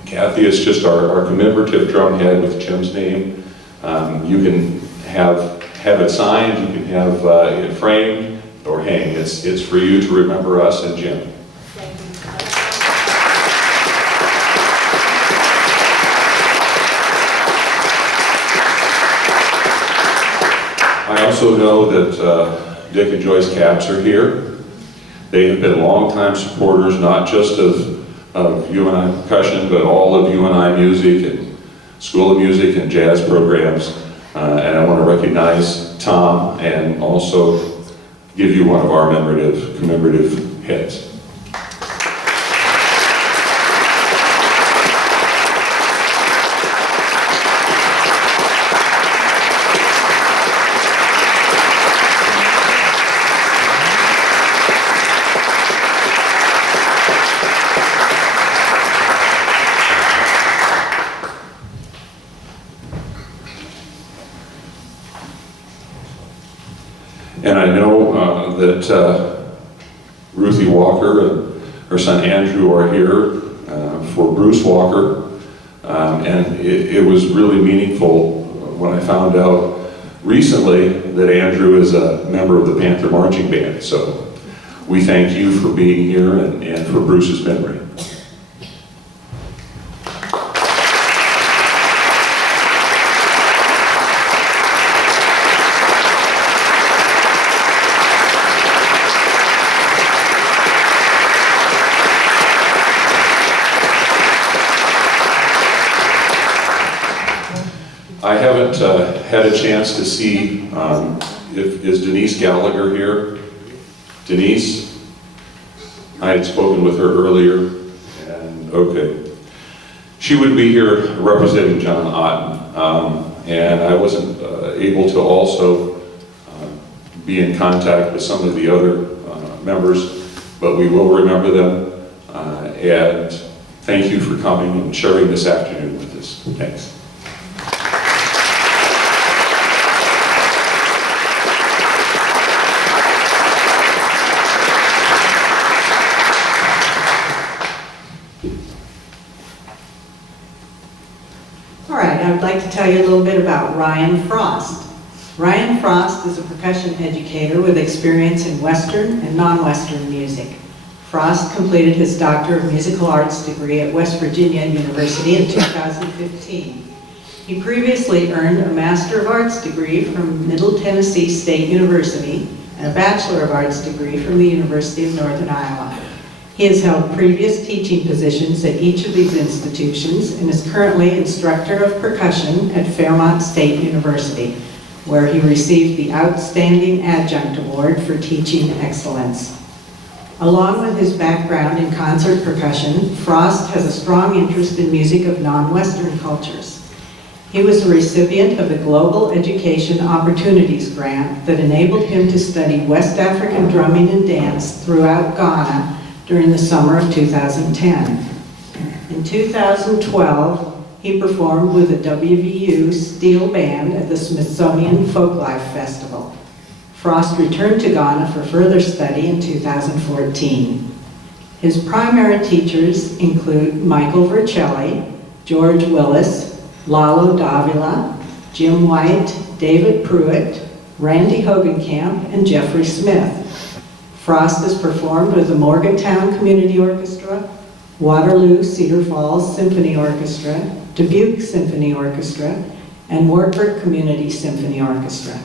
Kathy is just our commemorative drum head with Jim's name. You can have it signed, you can have it framed, or hang. It's for you to remember us and Jim. I also know that Dick and Joyce Capps are here. They have been longtime supporters, not just of UNI percussion, but all of UNI music and School of Music and jazz programs. And I want to recognize Tom and also give you one of our commemorative heads. And I know that Ruthie Walker and her son Andrew are here for Bruce Walker. And it was really meaningful when I found out recently that Andrew is a member of the Panther Marching Band. So we thank you for being here and for Bruce's memory. I haven't had a chance to see, is Denise Gallagher here? Denise? I had spoken with her earlier, and okay. She would be here representing John Otten, and I wasn't able to also be in contact with some of the other members, but we will remember them, and thank you for coming and sharing this afternoon with us. Thanks. All right, I would like to tell you a little bit about Ryan Frost. Ryan Frost is a percussion educator with experience in Western and non-Western music. Frost completed his Doctor of Musical Arts degree at West Virginia University in 2015. He previously earned a Master of Arts degree from Middle Tennessee State University and a Bachelor of Arts degree from the University of Northern Iowa. He has held previous teaching positions at each of these institutions and is currently instructor of percussion at Fairmont State University, where he received the Outstanding Adjunct Award for Teaching Excellence. Along with his background in concert percussion, Frost has a strong interest in music of non-Western cultures. He was a recipient of the Global Education Opportunities Grant that enabled him to study West African drumming and dance throughout Ghana during the summer of 2010. In 2012, he performed with the WVU Steel Band at the Smithsonian Folklife Festival. Frost returned to Ghana for further study in 2014. His primary teachers include Michael Vercelli, George Willis, Lalo Davila, Jim White, David Pruitt, Randy Hogancamp, and Jeffrey Smith. Frost has performed with the Morgantown Community Orchestra, Waterloo Cedar Falls Symphony Orchestra, Dubuque Symphony Orchestra, and Wartburg Community Symphony Orchestra.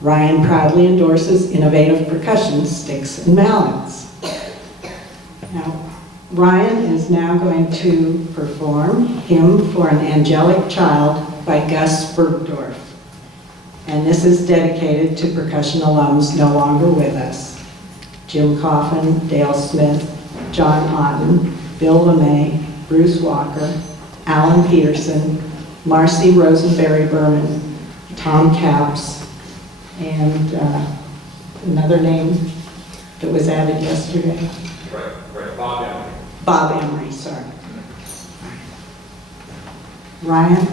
Ryan proudly endorses innovative percussion sticks and mallets. Now, Ryan is now going to perform Hymn for an Angelic Child by Gus Bergdorf. And this is dedicated to percussion alums no longer with us: Jim Coffin, Dale Smith, John Otten, Bill LeMay, Bruce Walker, Alan Peterson, Marcy Rosenberry Berman, Tom Capps, and another name that was added yesterday. Right, Bob Emery. Bob Emery, sorry. Ryan?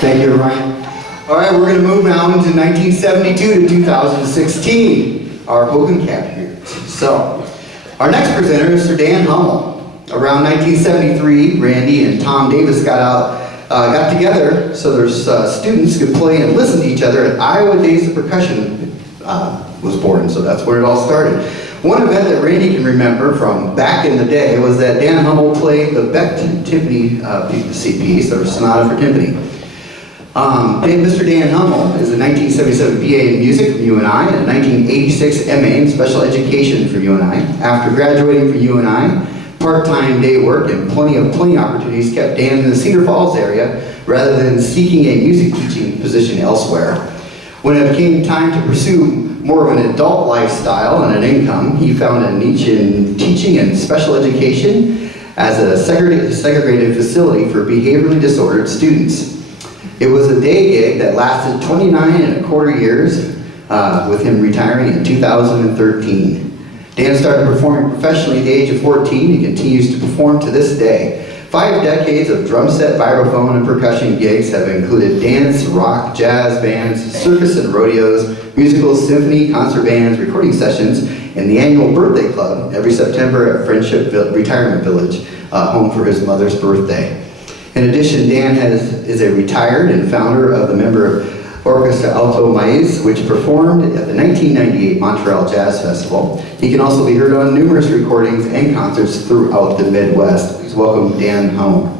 Thank you, Ryan. All right, we're going to move now into 1972 to 2016, our Hogancamp years. So, our next presenter is Sir Dan Hummel. Around 1973, Randy and Tom Davis got together so their students could play and listen to each other at Iowa Days of Percussion was born, so that's where it all started. One event that Randy can remember from back in the day was that Dan Hummel played the Beck timpani piece, or Sonata for Timpani. Mr. Dan Hummel is a 1977 BA in Music from UNI and a 1986 MA in Special Education from UNI. After graduating from UNI, part-time day work and plenty of playing opportunities kept Dan in the Cedar Falls area rather than seeking a music teaching position elsewhere. When it became time to pursue more of an adult lifestyle and an income, he found a niche in teaching and special education as a segregated facility for behaviorally disordered students. It was a day gig that lasted 29.25 years, with him retiring in 2013. Dan started performing professionally at the age of 14 and continues to perform to this day. 5 decades of drum set, vibraphone, and percussion gigs have included dance, rock, jazz bands, circus and rodeos, musicals, symphony, concert bands, recording sessions, and the annual birthday club every September at Friendship Retirement Village, home for his mother's birthday. In addition, Dan is a retired and founder of the member Orchestra Alto Maiz, which performed at the 1998 Montreal Jazz Festival. He can also be heard on numerous recordings and concerts throughout the Midwest. Please welcome Dan Hummel.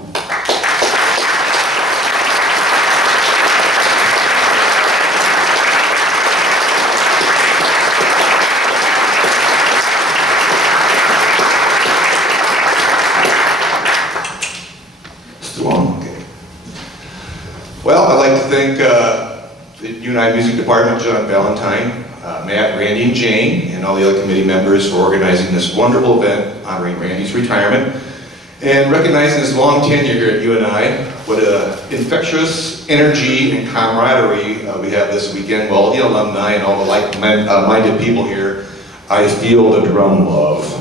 Well, I'd like to thank the UNI Music Department, John Valentine, Matt, Randy, and Jane, and all the other committee members for organizing this wonderful event honoring Randy's retirement and recognizing his long tenure here at UNI. What an infectious energy and camaraderie we have this weekend. Well, the alumni and all the like-minded people here, I feel the drum love.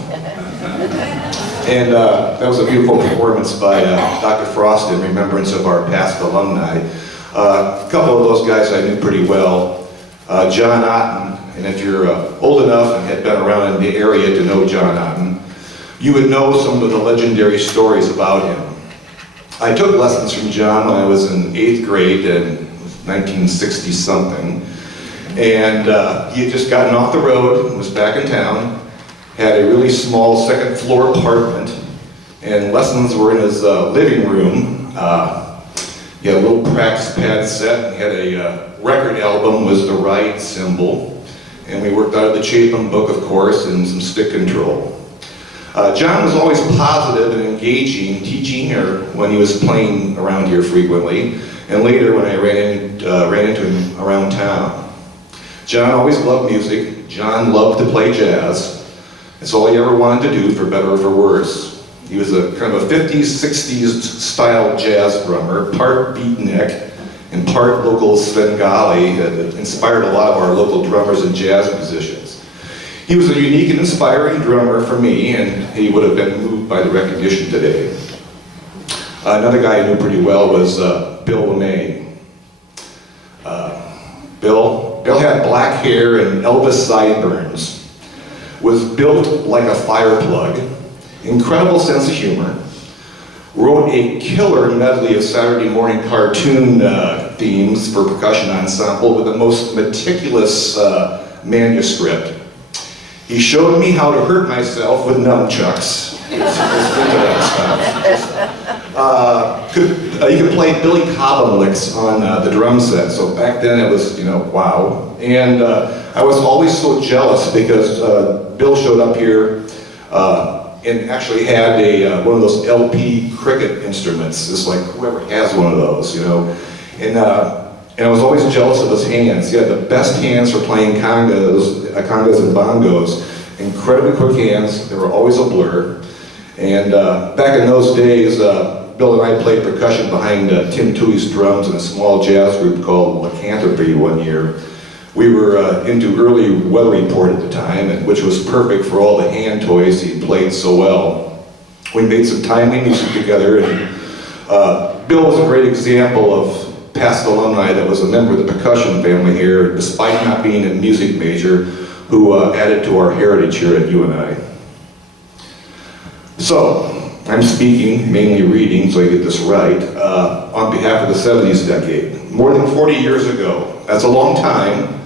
And that was a beautiful performance by Dr. Frost in remembrance of our past alumni. A couple of those guys I knew pretty well. John Otten, and if you're old enough and had been around in the area to know John Otten, you would know some of the legendary stories about him. I took lessons from John when I was in 8th grade in 1960 something, and he had just gotten off the road and was back in town. Had a really small second floor apartment, and lessons were in his living room. He had a little practice pad set, and he had a record album was the right symbol, and we worked out of the Chapin book, of course, and some stick control. John was always positive and engaging, teaching or when he was playing around here frequently, and later when I ran into him around town. John always loved music. John loved to play jazz. It's all he ever wanted to do, for better or for worse. He was a kind of a 50s, 60s style jazz drummer, part beatnik and part local Svengali that inspired a lot of our local drummers and jazz musicians. He was a unique and inspiring drummer for me, and he would have been moved by the recognition today. Another guy I knew pretty well was Bill LeMay. Bill had black hair and Elvis sideburns. Was built like a fire plug, incredible sense of humor, wrote a killer medley of Saturday morning cartoon themes for Percussion Ensemble with the most meticulous manuscript. He showed me how to hurt myself with nunchucks. You could play Billy Cobham licks on the drum set, so back then it was, wow. And I was always so jealous because Bill showed up here and actually had one of those LP cricket instruments. It's like whoever has one of those, And I was always jealous of his hands. He had the best hands for playing congas and bongos. Incredibly quick hands. They were always a blur. And back in those days, Bill and I played percussion behind Tim Toohey's drums in a small jazz group called Lycanthropy one year. We were into early Weather Report at the time, which was perfect for all the hand toys he played so well. We made some timely music together, and Bill was a great example of past alumni that was a member of the percussion family here, despite not being a music major, who added to our heritage here at UNI. So, I'm speaking, mainly reading, so I get this right, on behalf of the 70s decade. More than 40 years ago. That's a long time,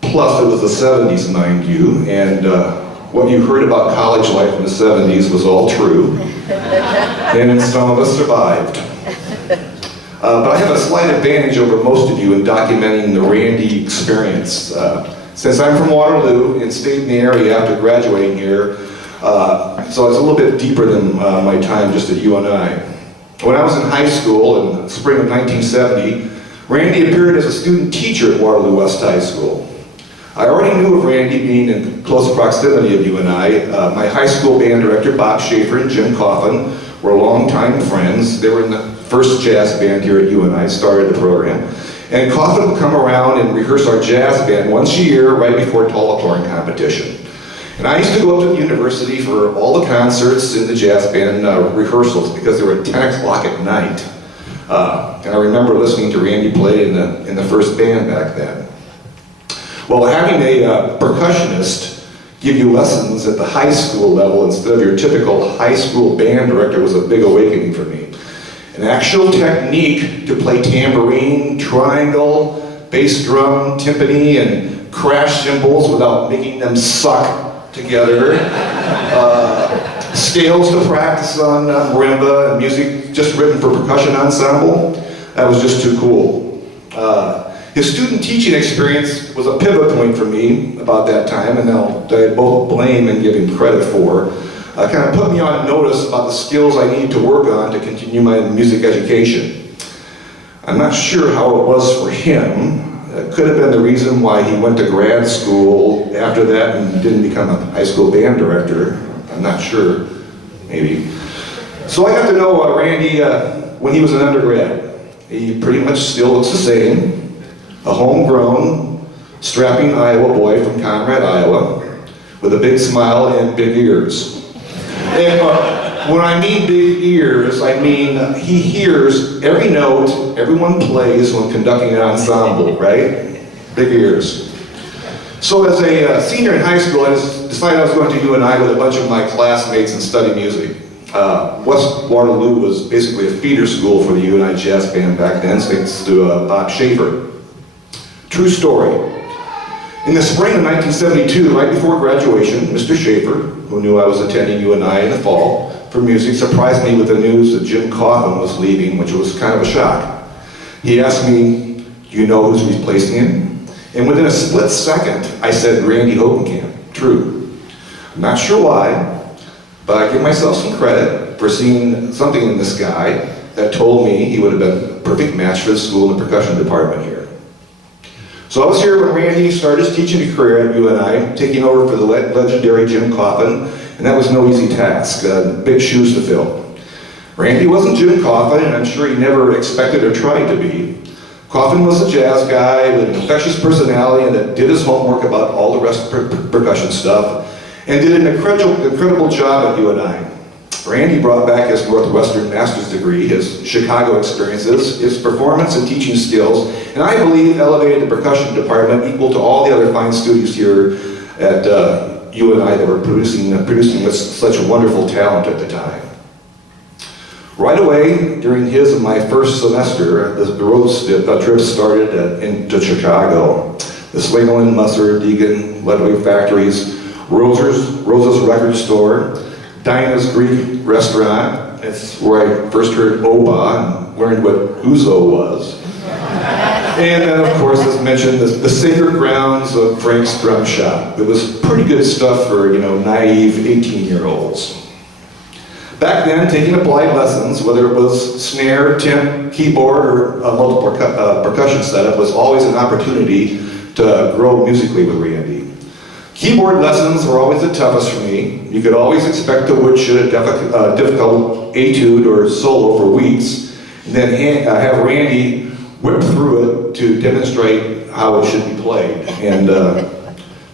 plus it was the 70s, mind you, and what you heard about college life in the 70s was all true, and some of us survived. But I have a slight advantage over most of you in documenting the Randy experience. Since I'm from Waterloo and stayed in the area after graduating here, so it's a little bit deeper than my time just at UNI. When I was in high school in the spring of 1970, Randy appeared as a student teacher at Waterloo West High School. I already knew of Randy being in close proximity of UNI. My high school band director, Bob Schaefer, and Jim Coffin were longtime friends. They were in the first jazz band here at UNI, started the program. And Coffin would come around and rehearse our jazz band once a year right before tall touring competition. And I used to go up to the university for all the concerts in the jazz band rehearsals because they were at 10 o'clock at night. And I remember listening to Randy play in the first band back then. Well, having a percussionist give you lessons at the high school level instead of your typical high school band director was a big awakening for me. An actual technique to play tambourine, triangle, bass drum, timpani, and crash cymbals without making them suck together. Scales to practice on marimba, and music just written for percussion ensemble. That was just too cool. His student teaching experience was a pivot point for me about that time, and I both blame and give him credit for. Kind of put me on notice about the skills I needed to work on to continue my music education. I'm not sure how it was for him. It could have been the reason why he went to grad school after that and didn't become a high school band director. I'm not sure, maybe. So I got to know Randy when he was an undergrad. He pretty much still looks the same. A homegrown, strapping Iowa boy from Conrad, Iowa, with a big smile and big ears. And when I mean big ears, I mean he hears every note everyone plays when conducting an ensemble, right? Big ears. So as a senior in high school, I just decided I was going to UNI with a bunch of my classmates and study music. West Waterloo was basically a feeder school for the UNI Jazz Band back then, thanks to Bob Schaefer. True story. In the spring of 1972, right before graduation, Mr. Schaefer, who knew I was attending UNI in the fall for music, surprised me with the news that Jim Coffin was leaving, which was kind of a shock. He asked me, "Do you know who's replacing him?" And within a split second, I said, "Randy Hogancamp." True. I'm not sure why, but I give myself some credit for seeing something in this guy that told me he would have been a perfect match for the school and the percussion department here. So I was here when Randy started his teaching career at UNI, taking over for the legendary Jim Coffin, and that was no easy task, big shoes to fill. Randy wasn't Jim Coffin, and I'm sure he never expected or tried to be. Coffin was a jazz guy with an infectious personality and that did his homework about all the rest of percussion stuff, and did an incredible job at UNI. Randy brought back his Northwestern master's degree, his Chicago experiences, his performance and teaching skills, and I believe elevated the percussion department equal to all the other fine students here at UNI that were producing with such wonderful talent at the time. Right away, during his and my first semester, the road trip started into Chicago. The Swinglin, Musser, Deegan, Ludwig factories, Rosa's record store, Dinah's Greek restaurant. That's where I first heard Oba and learned what Uzo was. And then, of course, as mentioned, the sacred grounds of Frank's Drum Shop. It was pretty good stuff for, naive 18-year-olds. Back then, taking applied lessons, whether it was snare, timp, keyboard, or a multiple percussion setup, was always an opportunity to grow musically with Randy. Keyboard lessons were always the toughest for me. You could always expect to woodshed a difficult etude or solo for weeks, and then have Randy whip through it to demonstrate how it should be played. And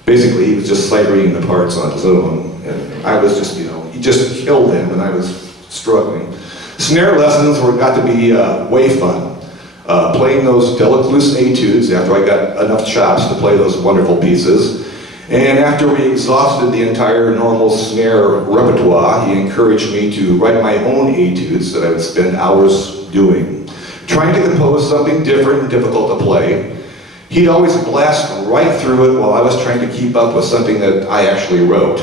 basically, he was just sight reading the parts on his own. And I was just, he just killed them, and I was struggling. Snare lessons got to be way fun. playing those delicate etudes after I got enough chops to play those wonderful pieces. And after we exhausted the entire normal snare repertoire, he encouraged me to write my own etudes that I would spend hours doing, trying to compose something different and difficult to play. He'd always blast right through it while I was trying to keep up with something that I actually wrote.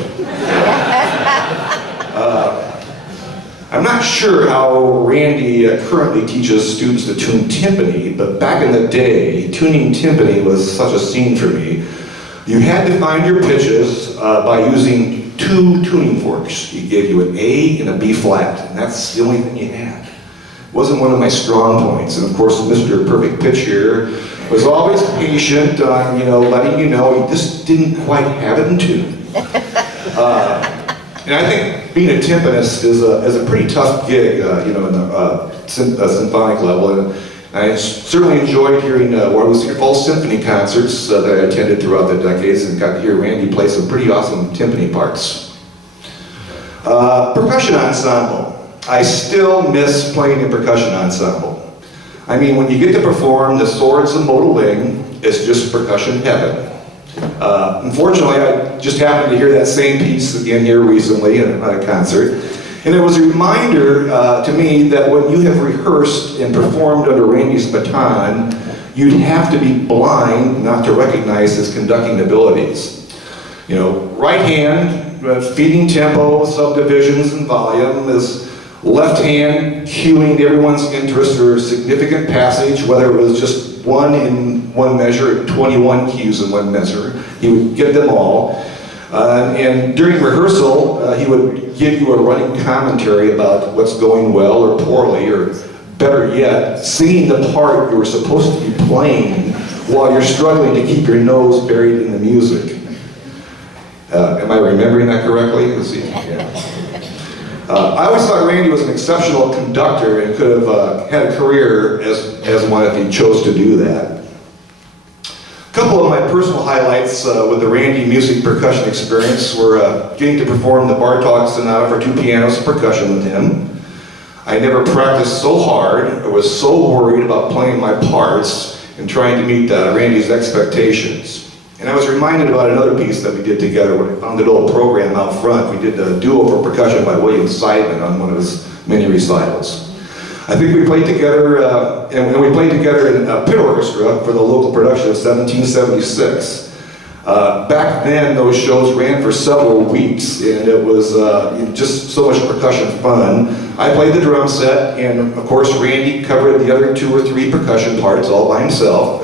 I'm not sure how Randy currently teaches students to tune timpani, but back in the day, tuning timpani was such a scene for me. You had to find your pitches by using 2 tuning forks. He gave you an A and a B flat, and that's the only thing you had. It wasn't one of my strong points, and of course, Mr. Perfect Pitch here was always patient on, letting you know he just didn't quite have it in tune. And I think being a timpanist is a pretty tough gig, in a symphonic level. And I certainly enjoyed hearing fall symphony concerts that I attended throughout the decades and got to hear Randy play some pretty awesome timpani parts. Percussion ensemble. I still miss playing in percussion ensemble. I mean, when you get to perform the Swords of Modeling, it's just percussion heaven. Unfortunately, I just happened to hear that same piece again here recently at a concert. And it was a reminder to me that when you have rehearsed and performed under Randy's baton, you'd have to be blind not to recognize his conducting abilities. Right hand, feeding tempo, subdivisions, and volume, his left hand cueing everyone's interest or significant passage, whether it was just one in one measure, 21 cues in one measure. He would get them all. And during rehearsal, he would give you a running commentary about what's going well or poorly, or better yet, singing the part you were supposed to be playing while you're struggling to keep your nose buried in the music. Am I remembering that correctly? Let's see. Yeah. I always thought Randy was an exceptional conductor and could have had a career as one if he chose to do that. A couple of my personal highlights with the Randy music percussion experience were getting to perform the Bartók Sonata for 2 pianos and percussion with him. I never practiced so hard or was so worried about playing my parts and trying to meet Randy's expectations. And I was reminded about another piece that we did together when I found an old program out front. We did a duo for percussion by William Seidman on one of his many recitals. I think we played together, and we played together in a pit orchestra for the local production of 1776. Back then, those shows ran for several weeks, and it was just so much percussion fun. I played the drum set, and of course, Randy covered the other 2 or 3 percussion parts all by himself.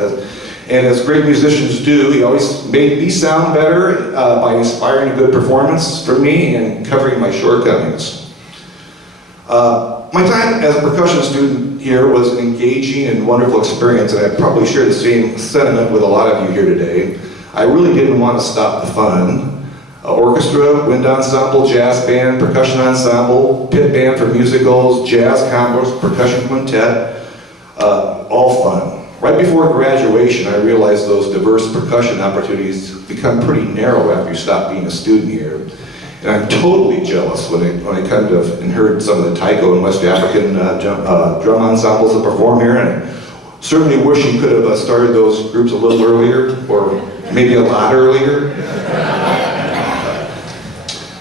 And as great musicians do, he always made me sound better by inspiring a good performance for me and covering my shortcomings. My time as a percussion student here was an engaging and wonderful experience, and I probably share the same sentiment with a lot of you here today. I really didn't want to stop the fun. Orchestra, wind ensemble, jazz band, percussion ensemble, pit band for musicals, jazz combos, percussion quintet, all fun. Right before graduation, I realized those diverse percussion opportunities become pretty narrow after you stop being a student here. And I'm totally jealous when I kind of heard some of the Taiko and West African drum ensembles that perform here. And I certainly wish you could have started those groups a little earlier, or maybe a lot earlier.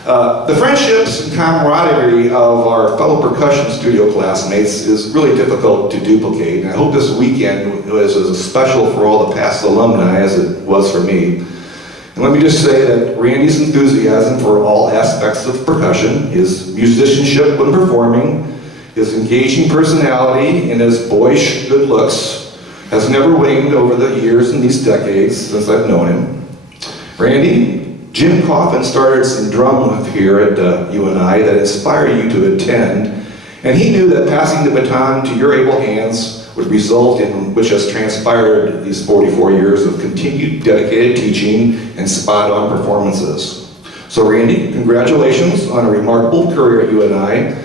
The friendships and camaraderie of our fellow percussion studio classmates is really difficult to duplicate, and I hope this weekend was as special for all the past alumni as it was for me. And let me just say that Randy's enthusiasm for all aspects of percussion, his musicianship when performing, his engaging personality, and his boyish good looks has never waned over the years and these decades since I've known him. Randy, Jim Coffin started some drum here at UNI that inspired you to attend, and he knew that passing the baton to your able hands would result in which has transpired these 44 years of continued dedicated teaching and spot-on performances. So Randy, congratulations on a remarkable career at UNI,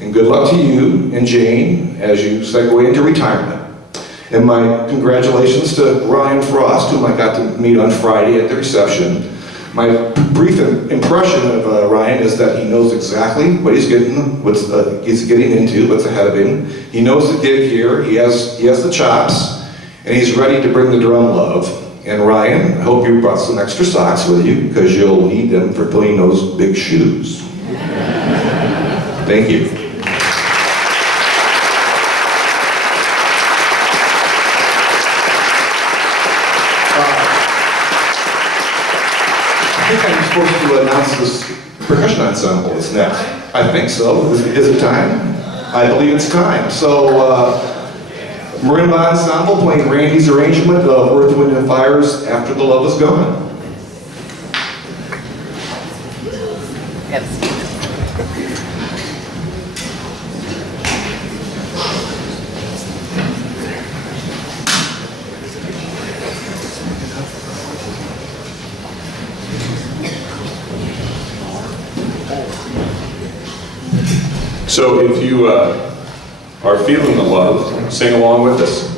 and good luck to you and Jane as you segue into retirement. And my congratulations to Ryan Frost, whom I got to meet on Friday at the reception. My brief impression of Ryan is that he knows exactly what he's getting into, what's ahead of him. He knows the gig here, he has the chops, and he's ready to bring the drum love. And Ryan, I hope you brought some extra socks with you, because you'll need them for filling those big shoes. Thank you. I think I'm supposed to announce this percussion ensemble is next. I think so. Is it time? I believe it's time. So, Marimba Ensemble playing Randy's arrangement of Earth, Wind, and Fire's After the Love Is Gone. So if you are feeling the love, sing along with us.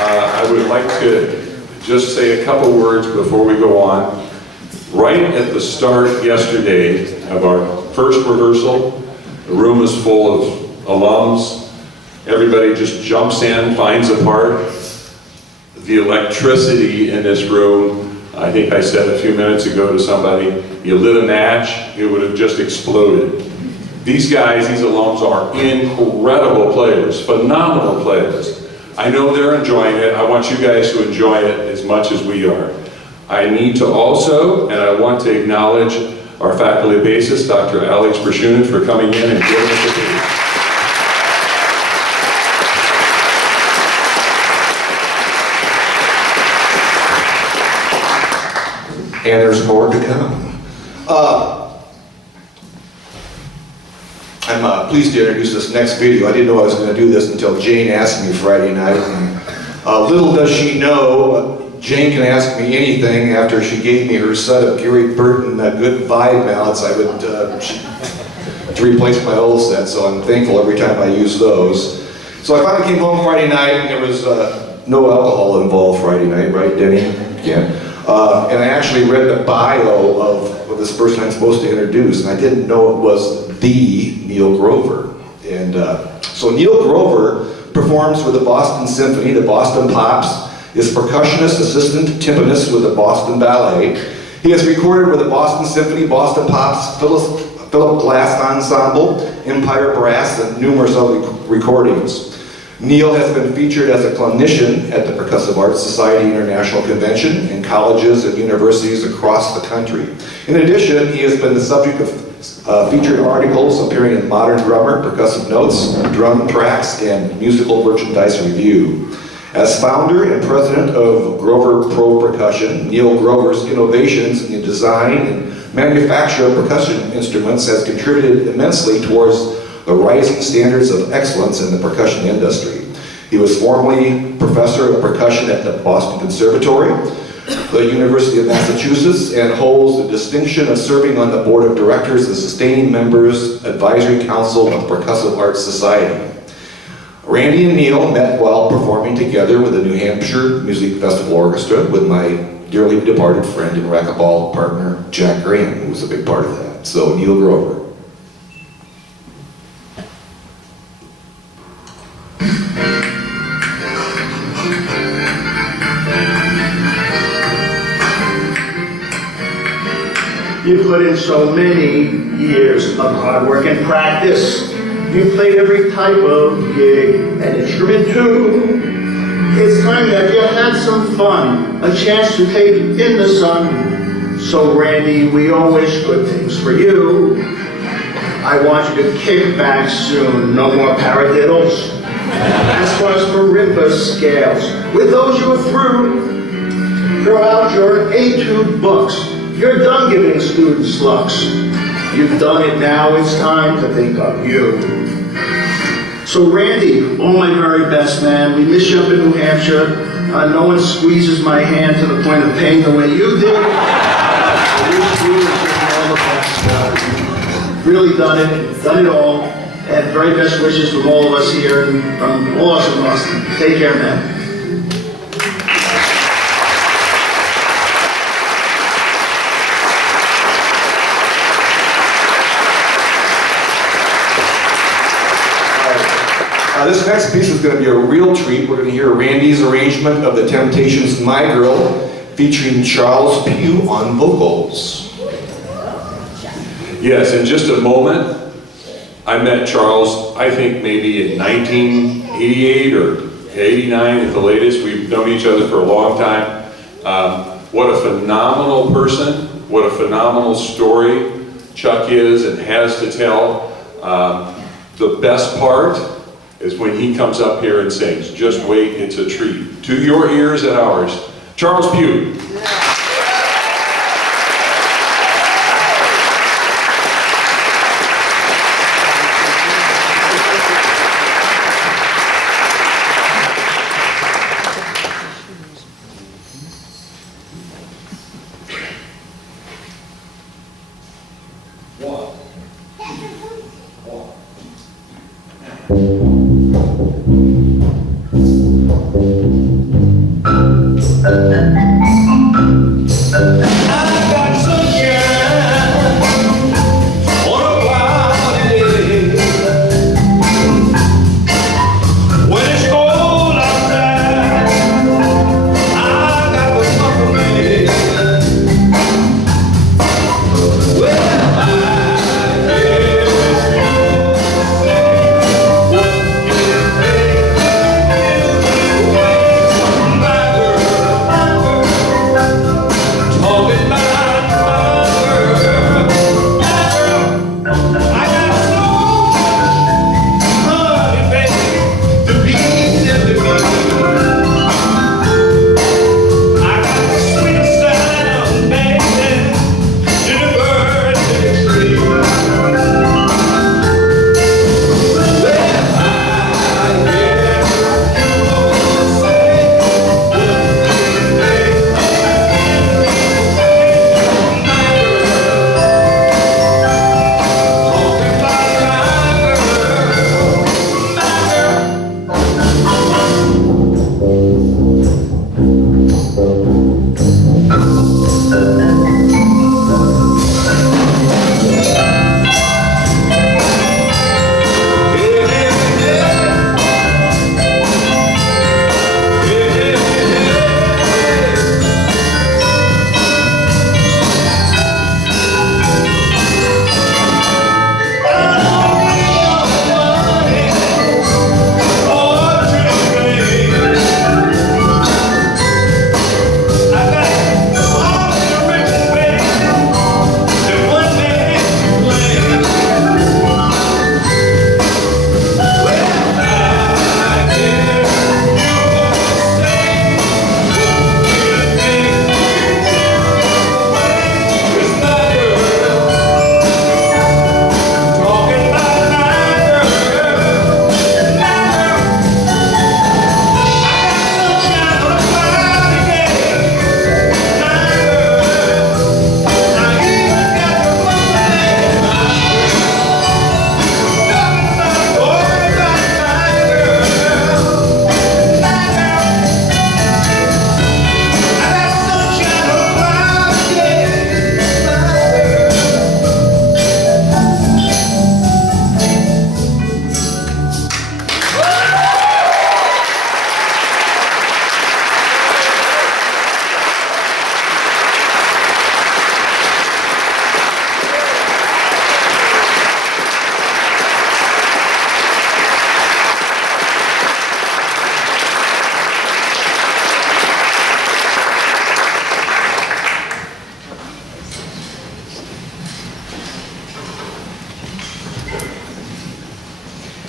I would like to just say a couple words before we go on. Right at the start yesterday of our first rehearsal, the room is full of alums. Everybody just jumps in, finds a part. The electricity in this room, I think I said a few minutes ago to somebody, you lit a match, it would have just exploded. These guys, these alums are incredible players, phenomenal players. I know they're enjoying it. I want you guys to enjoy it as much as we are. I need to also, and I want to acknowledge our faculty bassist, Dr. Alex Pershunin, for coming in and giving us a piece. And there's more to come. I'm pleased to introduce this next video. I didn't know I was going to do this until Jane asked me Friday night. And, little does she know, Jane can ask me anything. After she gave me her set of Gary Burton good vibe mallets, I would to replace my old set, so I'm thankful every time I use those. So I finally came home Friday night, and there was no alcohol involved Friday night, right, Denny? Yeah. And I actually read the bio of this person I'm supposed to introduce, and I didn't know it was the Neil Grover. And so Neil Grover performs with the Boston Symphony, the Boston Pops, is percussionist, assistant timpanist with the Boston Ballet. He has recorded with the Boston Symphony, Boston Pops, Philip Glass Ensemble, Empire Brass, and numerous other recordings. Neil has been featured as a clinician at the Percussive Arts Society International Convention in colleges and universities across the country. In addition, he has been the subject of featured articles appearing in Modern Drummer, Percussive Notes, Drum Tracks, and Musical Merchandise Review. As founder and president of Grover Pro Percussion, Neil Grover's innovations in the design and manufacture of percussion instruments has contributed immensely towards the rising standards of excellence in the percussion industry. He was formerly professor of percussion at the Boston Conservatory, the University of Massachusetts, and holds the distinction of serving on the board of directors and sustaining members advisory council of the Percussive Arts Society. Randy and Neil met while performing together with the New Hampshire Music Festival Orchestra with my dearly departed friend and racquetball partner, Jack Graham, who was a big part of that. So, Neil Grover. You put in so many years of hard work and practice. You played every type of gig and instrument too. It's time that you had some fun, a chance to take in the sun. So Randy, we all wish good things for you. I want you to kick back soon, no more paradiddles. As far as marimba scales, with those you're through, throw out your etude books. You're done giving students looks. You've done it now, it's time to think of you. So Randy, all my very best, man. We miss you up in New Hampshire. No one squeezes my hand to the point of pain the way you did. I wish you all the best. Really done it all. And very best wishes from all of us here and from all of us in Boston. Take care, man. This next piece is going to be a real treat. We're going to hear Randy's arrangement of The Temptations' My Girl, featuring Charles Pugh on vocals. Yes, in just a moment, I met Charles, I think maybe in 1988 or 89 at the latest. We've known each other for a long time. What a phenomenal person, what a phenomenal story Chuck is and has to tell. The best part is when he comes up here and sings. Just wait, it's a treat. To your ears and ours, Charles Pugh. One.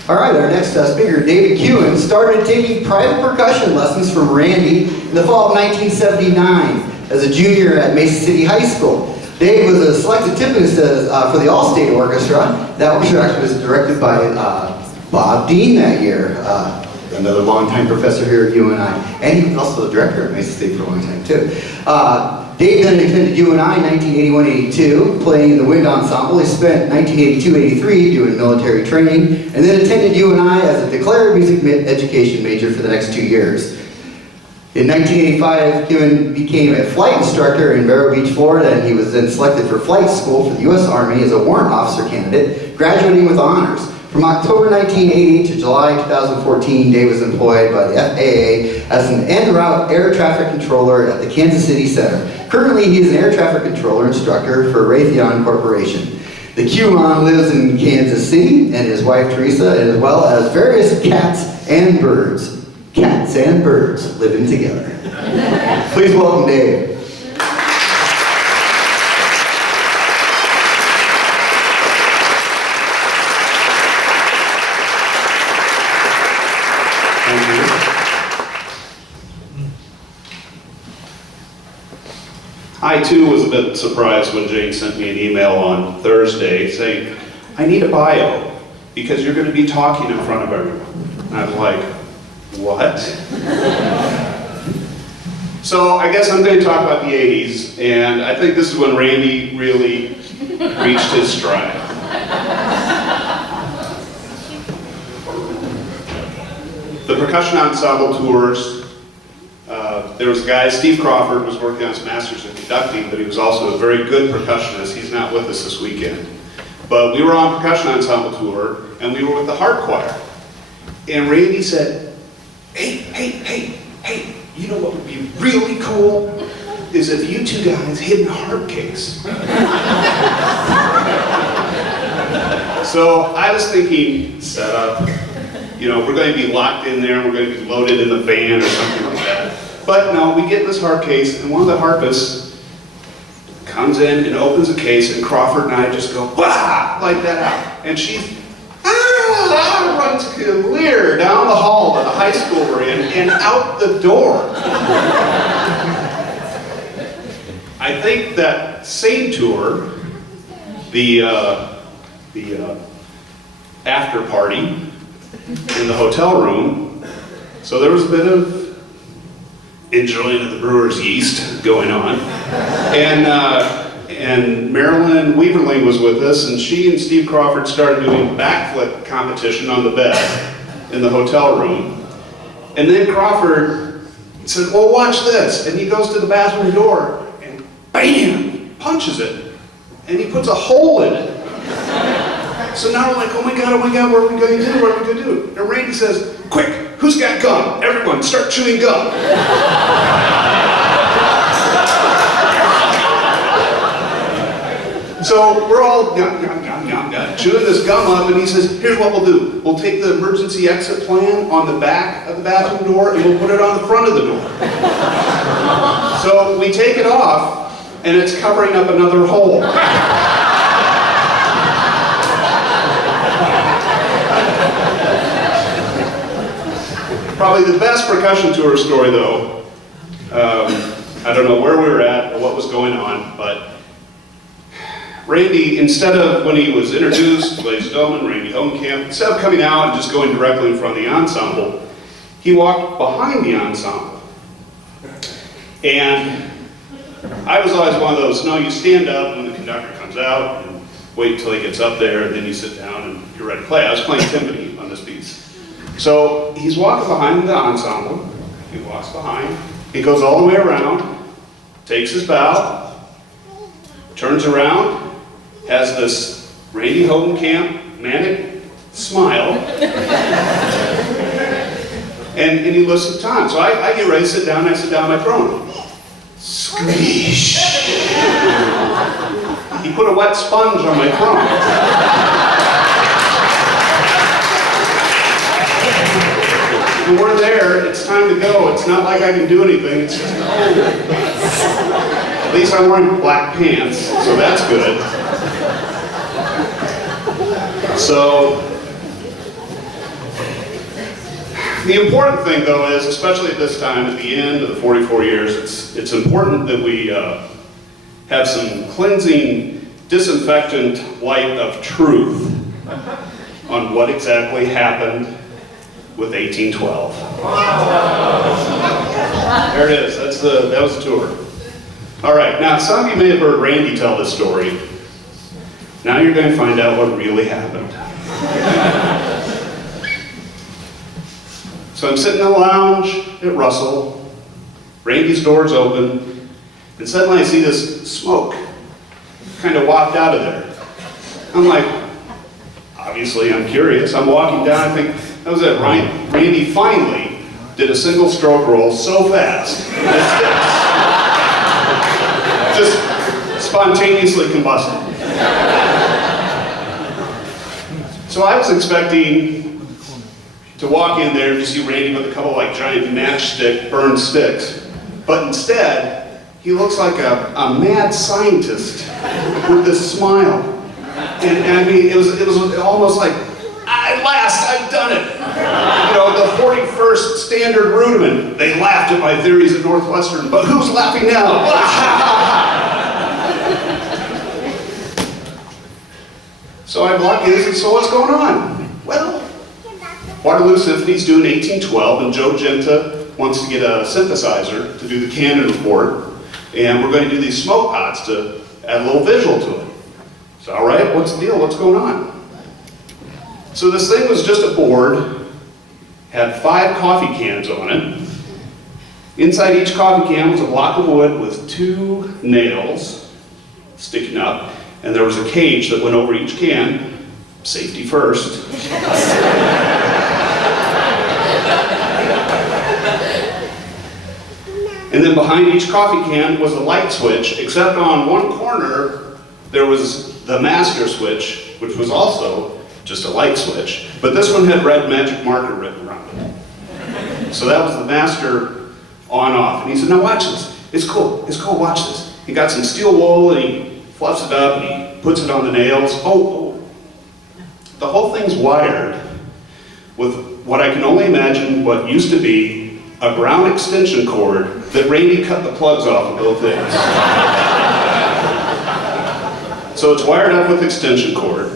All right, our next speaker, David Pugh, started taking private percussion lessons from Randy in the fall of 1979 as a junior at Mesa City High School. Dave was a selected timpanist for the All-State Orchestra. That orchestra actually was directed by Bob Dean that year, another longtime professor here at UNI, and he was also the director at Mesa State for a long time too. Dave then attended UNI in 1981-82, playing in the wind ensemble. He spent 1982-83 doing military training, and then attended UNI as a declared music education major for the next 2 years. In 1985, Kevin became a flight instructor in Vero Beach, Florida, and he was then selected for flight school for the U.S. Army as a warrant officer candidate, graduating with honors. From October 1980 to July 2014, Dave was employed by the FAA as an en route air traffic controller at the Kansas City Center. Currently, he is an air traffic controller instructor for Raytheon Corporation. The Q-Man lives in Kansas City, and his wife Teresa, as well as various cats and birds. Cats and birds living together. Please welcome Dave. I too was a bit surprised when Jane sent me an email on Thursday saying, I need a bio because you're going to be talking in front of everyone. And I was like, what? So I guess I'm going to talk about the 80s, and I think this is when Randy really reached his stride. The percussion ensemble tours. There was a guy, Steve Crawford, was working on his master's in conducting, but he was also a very good percussionist. He's not with us this weekend. But we were on percussion ensemble tour, and we were with the harp choir. And Randy said, hey, you know what would be really cool? Is if you two guys hid in a harp case. So I was thinking, set up, we're going to be locked in there, we're going to be loaded in the van or something like that. But no, we get in this harp case, and one of the harpists comes in and opens the case, and Crawford and I just go, wah, like that out. And she's, runs clear down the hall to the high school we're in, and out the door. I think that same tour, the after party in the hotel room, so there was a bit of enjoying of the brewer's yeast going on. And Marilyn Weaverling was with us, and she and Steve Crawford started doing backflip competition on the bed in the hotel room. And then Crawford said, well, watch this. And he goes to the bathroom door, and bam, punches it. And he puts a hole in it. So now we're like, oh my God, what are we going to do? What are we going to do? And Randy says, quick, who's got gum? Everyone, start chewing gum. So we're all chewing this gum up, and he says, here's what we'll do. We'll take the emergency exit plan on the back of the bathroom door, and we'll put it on the front of the door. So we take it off, and it's covering up another hole. Probably the best percussion tour story, though, I don't know where we were at or what was going on, but Randy, instead of, when he was introduced, ladies and gentlemen, Randy Hogancamp, instead of coming out and just going directly in front of the ensemble, he walked behind the ensemble. And I was always one of those, no, you stand up when the conductor comes out and wait until he gets up there, and then you sit down and you're ready to play. I was playing timpani on this piece. So he's walking behind the ensemble, he walks behind, he goes all the way around, takes his bow, turns around, has this Randy Hogancamp manic smile, and he looks at time. So I get ready to sit down, I sit down on my throne. Squeeze. He put a wet sponge on my throne. When we're there, it's time to go. It's not like I can do anything. It's just, at least I'm wearing black pants, so that's good. So The important thing, though, is, especially at this time, at the end of the 44 years, it's important that we have some cleansing, disinfectant light of truth on what exactly happened with 1812. There it is. That was the tour. All right. Now, some of you may have heard Randy tell this story. Now you're going to find out what really happened. So I'm sitting in the lounge at Russell. Randy's door's open, and suddenly I see this smoke kind of waft out of there. I'm like, obviously I'm curious. I'm walking down, I think, that was it, Randy finally did a single stroke roll so fast, it just spontaneously combusted. So I was expecting to walk in there and just see Randy with a couple like giant matchstick burned sticks. But instead, he looks like a mad scientist with this smile. And I mean, it was almost like, at last, I've done it. You know, the 41st standard rudiment. They laughed at my theories at Northwestern, but who's laughing now? So I walk in and said, so what's going on? Well, Waterloo Symphony's doing 1812, and Joe Genta wants to get a synthesizer to do the canon report, and we're going to do these smoke pots to add a little visual to it. So, all right, what's the deal? What's going on? So this thing was just a board, had 5 coffee cans on it. Inside each coffee can was a block of wood with 2 nails sticking up, and there was a cage that went over each can. Safety first. And then behind each coffee can was a light switch, except on one corner there was the master switch, which was also just a light switch. But this one had red magic marker written around it. So that was the master on-off. And he said, now watch this. It's cool, watch this. He got some steel wool and he fluffs it up and he puts it on the nails. Oh. The whole thing's wired with what I can only imagine what used to be a ground extension cord that Randy cut the plugs off of both ends. So it's wired up with extension cord.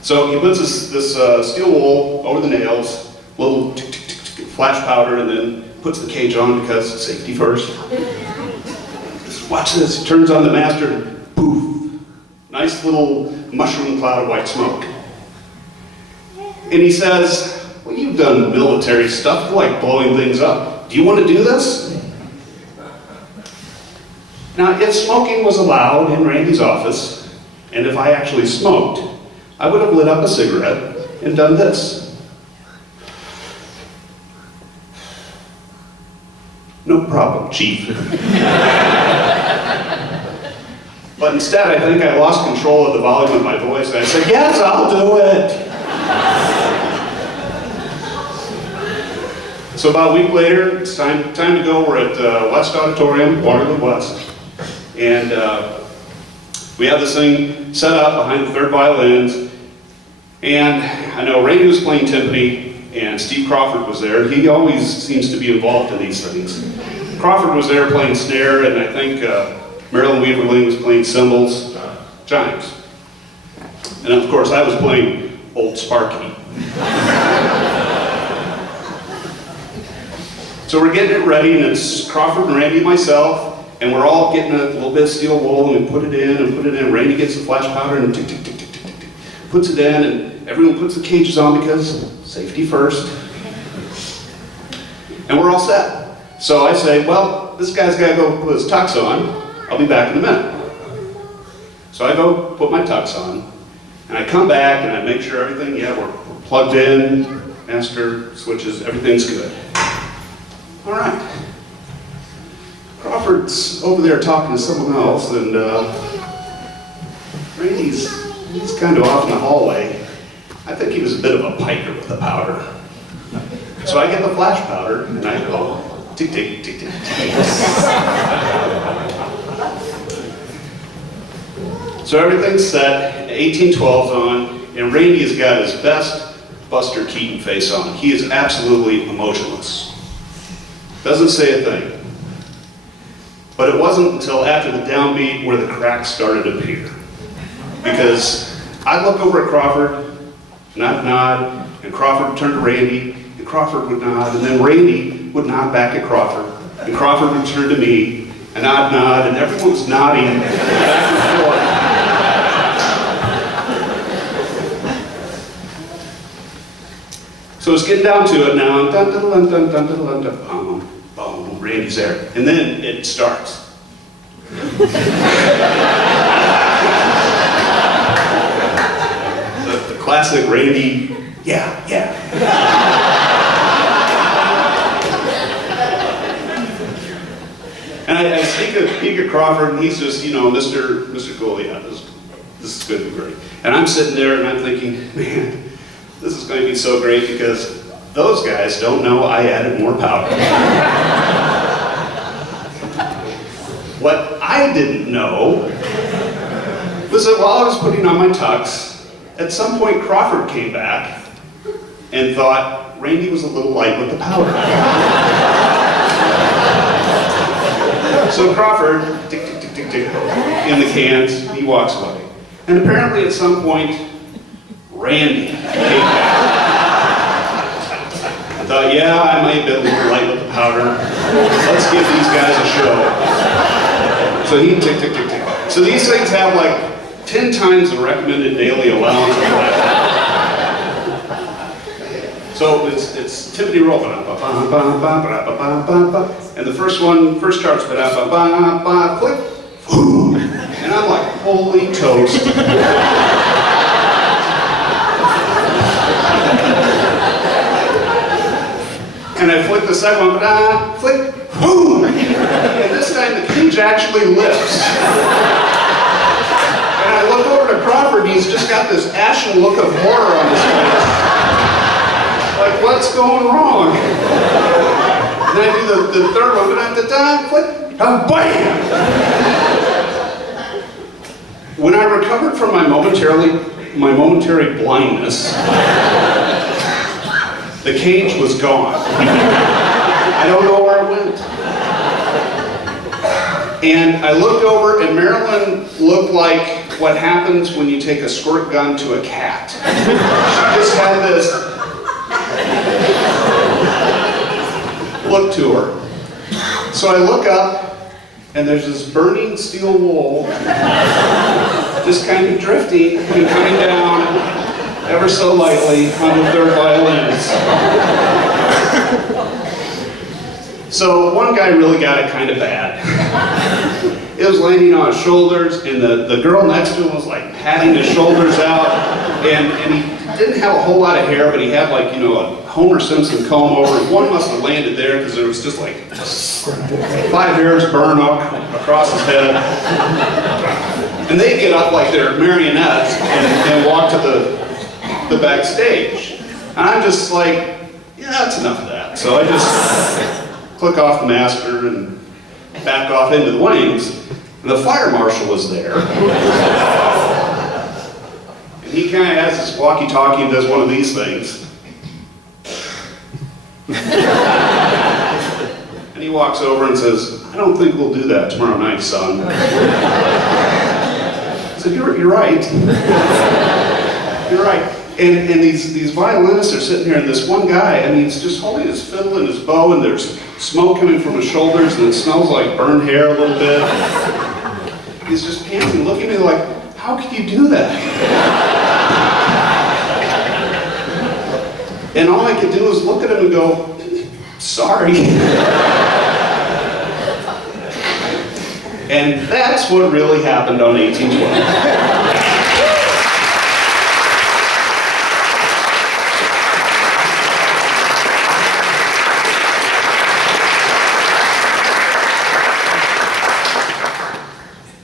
So he puts this steel wool over the nails, little flash powder, and then puts the cage on because safety first. Watch this, he turns on the master and poof, nice little mushroom cloud of white smoke. And he says, well, you've done military stuff, you like blowing things up. Do you want to do this? Now, if smoking was allowed in Randy's office, and if I actually smoked, I would have lit up a cigarette and done this. No problem, Chief. But instead, I think I lost control of the volume of my voice, and I said, yes, I'll do it. So about a week later, it's time to go. We're at West Auditorium, Waterloo West. And we have this thing set up behind the third violins. And I know Randy was playing timpani, and Steve Crawford was there. He always seems to be involved in these things. Crawford was there playing snare, and I think Marilyn Weaverling was playing cymbals, chimes. And of course, I was playing Old Sparky. So we're getting it ready, and it's Crawford and Randy and myself, and we're all getting a little bit of steel wool, and we put it in, Randy gets the flash powder, and tick, tick, tick, tick, tick, tick, puts it in, and everyone puts the cages on because safety first. And we're all set. So I say, well, this guy's got to go put his tux on. I'll be back in a minute. So I go put my tux on, and I come back, and I make sure everything, we're plugged in, master switches, everything's good. All right. Crawford's over there talking to someone else, and Randy's kind of off in the hallway. I think he was a bit of a piker with the powder. So I get the flash powder, and I go, tick, tick, tick, tick, tick. So everything's set, 1812's on, and Randy's got his best Buster Keaton face on. He is absolutely emotionless. Doesn't say a thing. But it wasn't until after the downbeat where the cracks started to appear. Because I'd look over at Crawford, and I'd nod, and Crawford would turn to Randy, and Crawford would nod, and then Randy would nod back at Crawford, and Crawford would turn to me, and I'd nod, and everyone was nodding back and forth. So it's getting down to it now, and dun dun dun dun dun dun dun dun, boom, boom, Randy's there, and then it starts. the classic Randy, yeah. And I speak of Crawford, and he's just, Mr. Cool, yeah, this is going to be great. And I'm sitting there, and I'm thinking, man, this is going to be so great because those guys don't know I added more power. What I didn't know was that while I was putting on my tux, at some point Crawford came back and thought Randy was a little light with the powder. So Crawford, tick, tick, tick, tick, tick, in the cans, he walks away. And apparently at some point, Randy came back. I thought, yeah, I might have been a little light with the powder. Let's give these guys a show. So he tick, tick, tick, tick. So these things have like 10 times the recommended daily allowance of black. So it's timpani roll, and the first chart's click, and I'm like, holy toast. And I flick the second one, flick, boom! And this time the cage actually lifts. And I look over to Crawford, he's just got this ashen look of horror on his face. Like, what's going wrong? And then I do the third one, flick, bam! When I recovered from my momentary blindness, the cage was gone. I don't know where it went. And I looked over, and Marilyn looked like what happens when you take a squirt gun to a cat. She just had this look to her. So I look up, and there's this burning steel wool just kind of drifting and coming down ever so lightly on the third violins. So one guy really got it kind of bad. It was landing on his shoulders, and the girl next to him was like patting his shoulders out, and he didn't have a whole lot of hair, but he had like, a Homer Simpson comb over. One must have landed there because there was just like 5 hairs burned up across his head. And they get up like they're marionettes and walk to the backstage. And I'm just like, yeah, that's enough of that. So I just click off the master and back off into the wings. And the fire marshal was there. And he kind of has this walkie-talkie and does one of these things. And he walks over and says, I don't think we'll do that tomorrow night, son. I said, you're right. You're right. And these violinists are sitting here, and this one guy, he's just holding his fiddle and his bow, and there's smoke coming from his shoulders, and it smells like burned hair a little bit. He's just panting, looking at me like, how could you do that? And all I could do is look at him and go, sorry. And that's what really happened on 1812.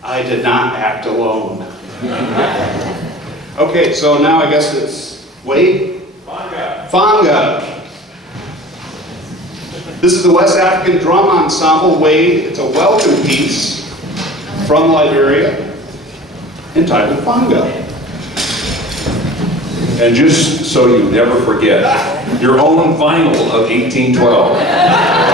I did not act alone. Okay, so now I guess it's Wade? Fanga. This is the West African Drum Ensemble, Wade. It's a welcome piece from Liberia entitled Fanga. And just so you never forget, your own vinyl of 1812.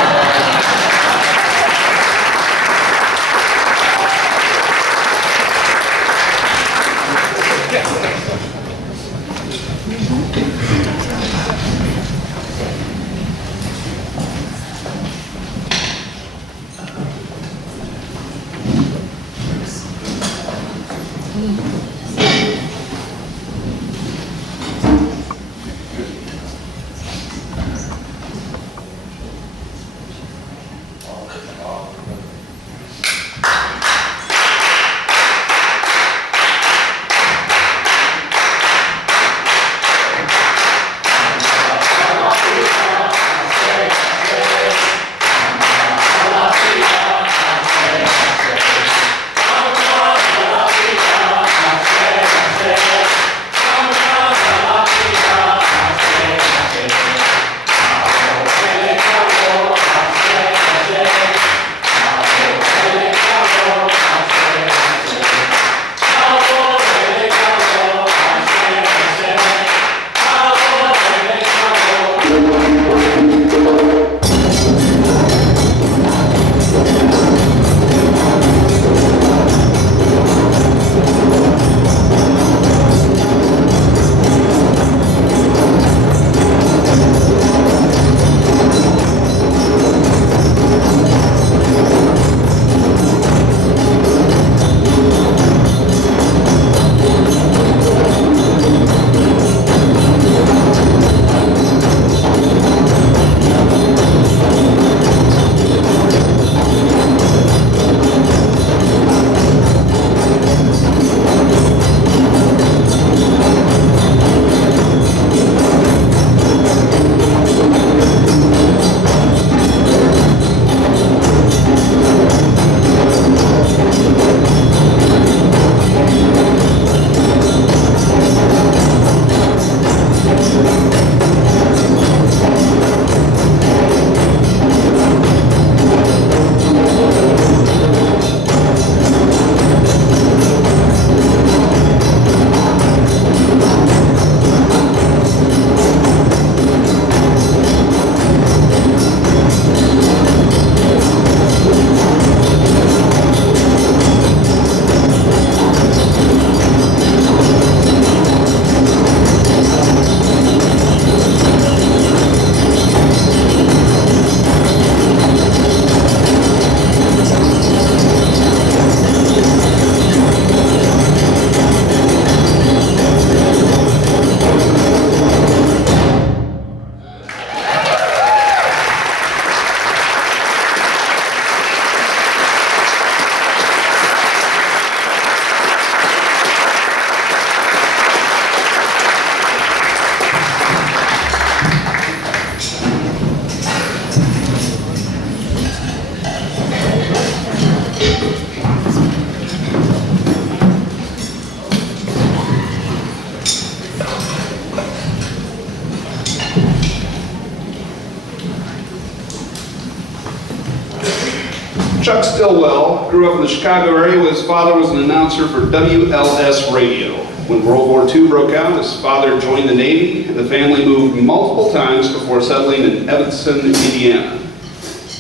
Chuck Stillwell grew up in the Chicago area where his father was an announcer for WLS Radio. When World War II broke out, his father joined the Navy, and the family moved multiple times before settling in Evanston, Indiana.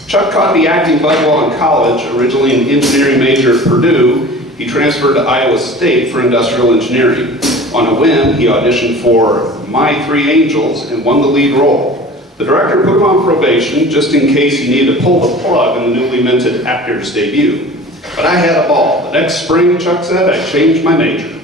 Chuck caught the acting bug while in college. Originally an engineering major at Purdue, he transferred to Iowa State for industrial engineering. On a whim, he auditioned for My Three Angels and won the lead role. The director put him on probation just in case he needed to pull the plug on the newly minted actor's debut. But I had a ball. The next spring, Chuck said, I changed my major.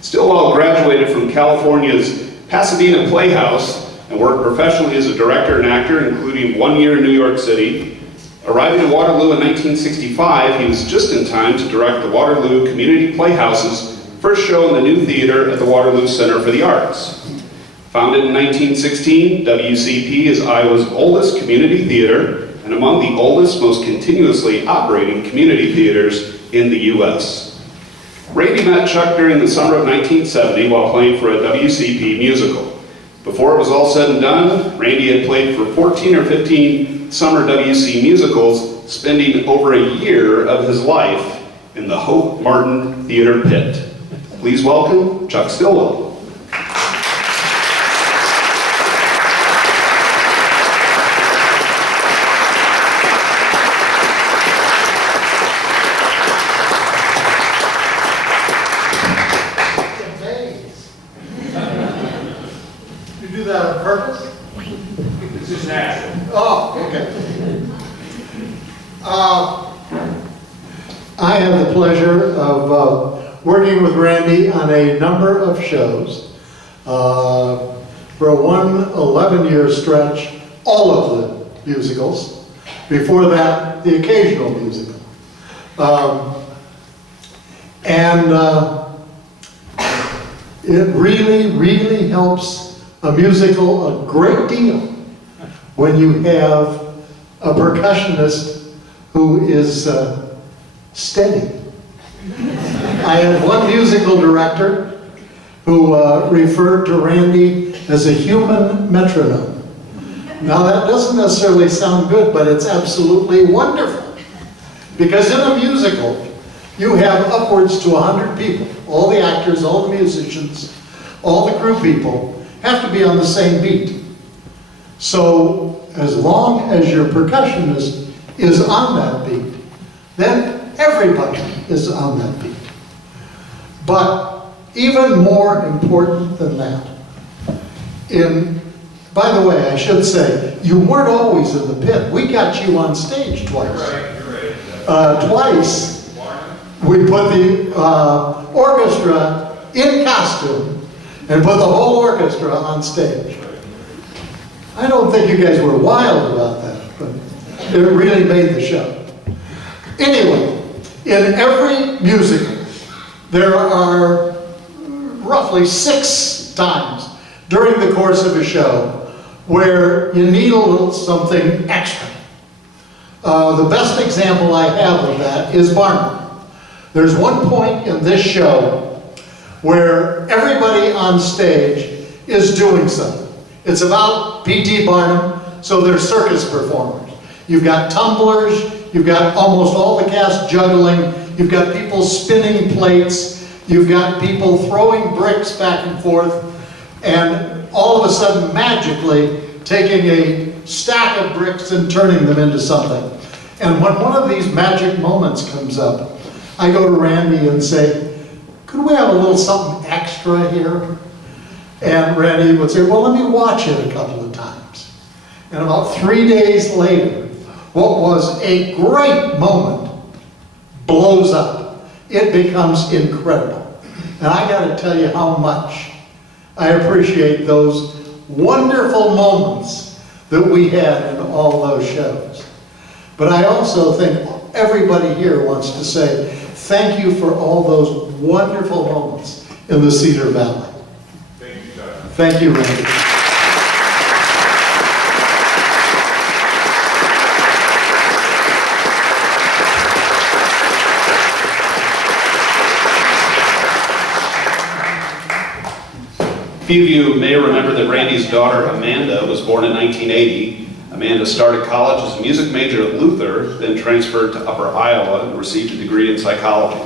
Stillwell graduated from California's Pasadena Playhouse and worked professionally as a director and actor, including 1 year in New York City. Arriving in Waterloo in 1965, he was just in time to direct the Waterloo Community Playhouse's first show in the new theater at the Waterloo Center for the Arts. Founded in 1916, WCP is Iowa's oldest community theater and among the oldest, most continuously operating community theaters in the U.S. Randy met Chuck during the summer of 1970 while playing for a WCP musical. Before it was all said and done, Randy had played for 14 or 15 summer WC musicals, spending over a year of his life in the Hope Martin Theater pit. Please welcome Chuck Stillwell. I have the pleasure of working with Randy on a number of shows. For a 11-year stretch, all of the musicals. Before that, the occasional musical. It really helps a musical a great deal when you have a percussionist who is steady. I had one musical director who referred to Randy as a human metronome. Now that doesn't necessarily sound good, but it's absolutely wonderful. Because in a musical, you have upwards to 100 people. All the actors, all the musicians, all the crew people have to be on the same beat. So as long as your percussionist is on that beat, then everybody is on that beat. But even more important than that, by the way, I should say, you weren't always in the pit. We got you on stage twice. Twice, we put the orchestra in costume and put the whole orchestra on stage. I don't think you guys were wild about that, but it really made the show. Anyway, in every musical, there are roughly 6 times during the course of a show where you need a little something extra. The best example I have of that is Barnum. There's one point in this show where everybody on stage is doing something. It's about P.T. Barnum, so they're circus performers. You've got tumblers, you've got almost all the cast juggling, you've got people spinning plates, you've got people throwing bricks back and forth, and all of a sudden, magically, taking a stack of bricks and turning them into something. And when one of these magic moments comes up, I go to Randy and say, could we have a little something extra here? And Randy would say, well, let me watch it a couple of times. And about 3 days later, what was a great moment blows up. It becomes incredible. And I got to tell you how much I appreciate those wonderful moments that we had in all those shows. But I also think everybody here wants to say thank you for all those wonderful moments in the Cedar Valley. Thank you, John. Thank you, Randy. A few of you may remember that Randy's daughter Amanda was born in 1980. Amanda started college as a music major at Luther, then transferred to Upper Iowa and received a degree in psychology.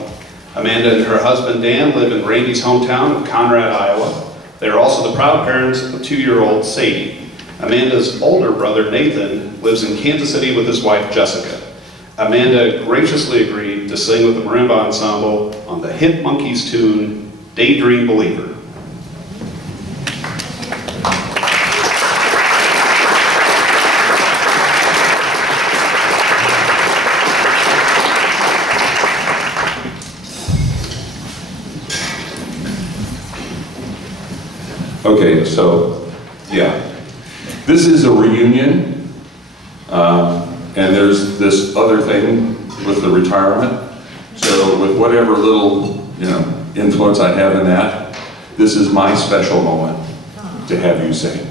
Amanda and her husband Dan live in Randy's hometown of Conrad, Iowa. They are also the proud parents of a 2-year-old Sadie. Amanda's older brother Nathan lives in Kansas City with his wife Jessica. Amanda graciously agreed to sing with the Marimba Ensemble on the hit Monkees tune, Daydream Believer. Okay, so, yeah. This is a reunion, and there's this other thing with the retirement. So with whatever little, influence I have in that, this is my special moment to have you sing.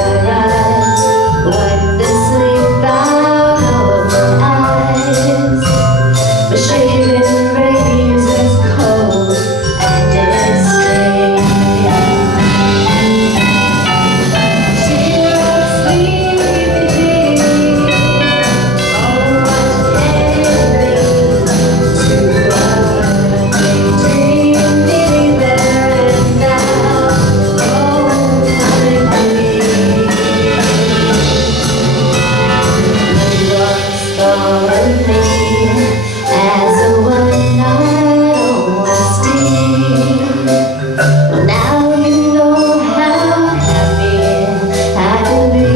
And I rise wonderfully bound. thought of me as a one-night OST. Well, now you know how happy I could be.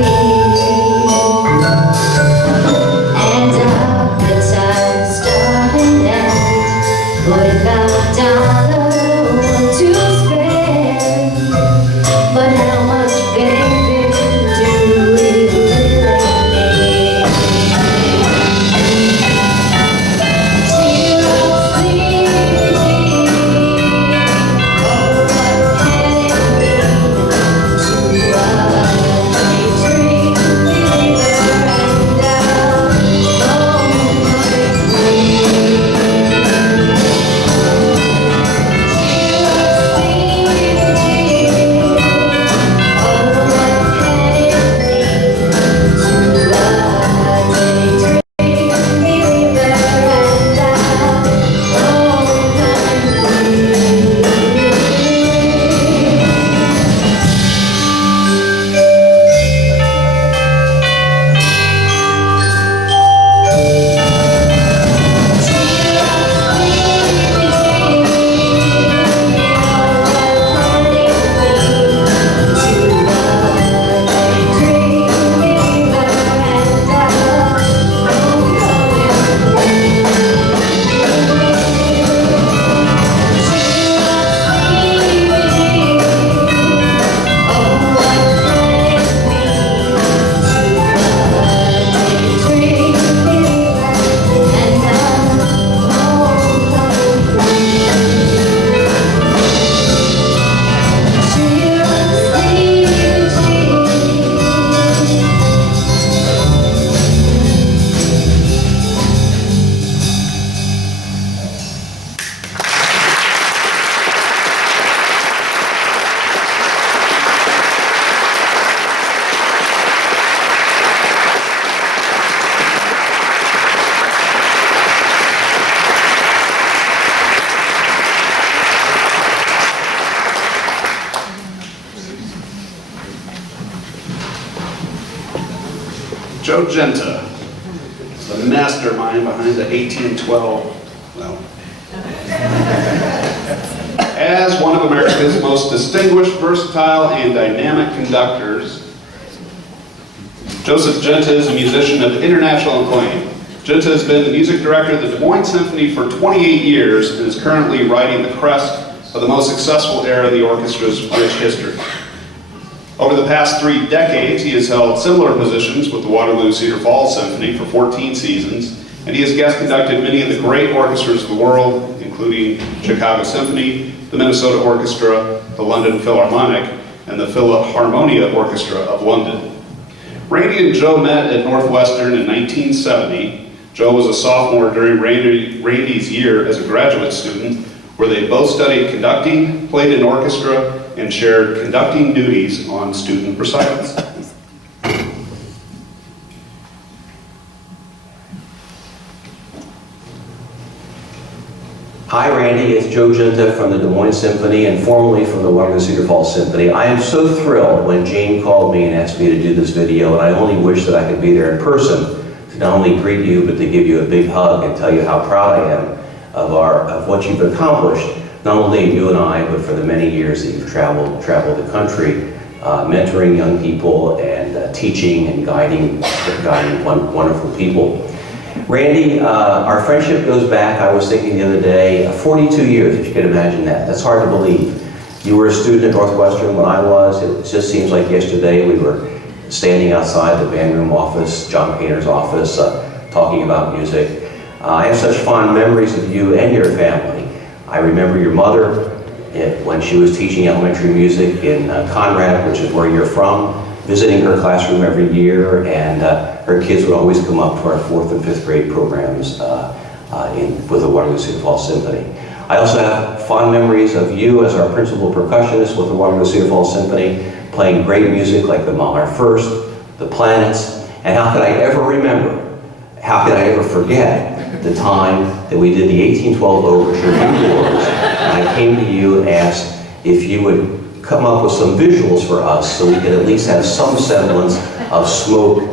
And how the time start and end without a dollar to spend. But how much, baby, do we really need? Joe Genta, the mastermind behind the 1812, well, as one of America's most distinguished, versatile, and dynamic conductors, Joseph Genta is a musician of international acclaim. Genta has been the music director of the Des Moines Symphony for 28 years and is currently riding the crest of the most successful era in the orchestra's rich history. Over the past 3 decades, he has held similar positions with the Waterloo Cedar Falls Symphony for 14 seasons, and he has guest conducted many of the great orchestras of the world, including Chicago Symphony, the Minnesota Orchestra, the London Philharmonic, and the Philharmonia Orchestra of London. Randy and Joe met at Northwestern in 1970. Joe was a sophomore during Randy's year as a graduate student, where they both studied conducting, played in orchestra, and shared conducting duties on student recitals. Hi Randy, it's Joe Genta from the Des Moines Symphony and formerly from the Waterloo Cedar Falls Symphony. I am so thrilled when Jane called me and asked me to do this video, and I only wish that I could be there in person to not only greet you, but to give you a big hug and tell you how proud I am of what you've accomplished, not only at UNI, but for the many years that you've traveled the country, mentoring young people and teaching and guiding wonderful people. Randy, our friendship goes back, I was thinking the other day, 42 years, if you can imagine that. That's hard to believe. You were a student at Northwestern when I was. It just seems like yesterday we were standing outside the band room office, John Painter's office, talking about music. I have such fond memories of you and your family. I remember your mother when she was teaching elementary music in Conrad, which is where you're from, visiting her classroom every year, and her kids would always come up to our 4th and 5th grade programs with the Waterloo Cedar Falls Symphony. I also have fond memories of you as our principal percussionist with the Waterloo Cedar Falls Symphony, playing great music like the Mahler First, the Planets, and how could I ever forget the time that we did the 1812 Overture indoors, and I came to you and asked if you would come up with some visuals for us so we could at least have some semblance of smoke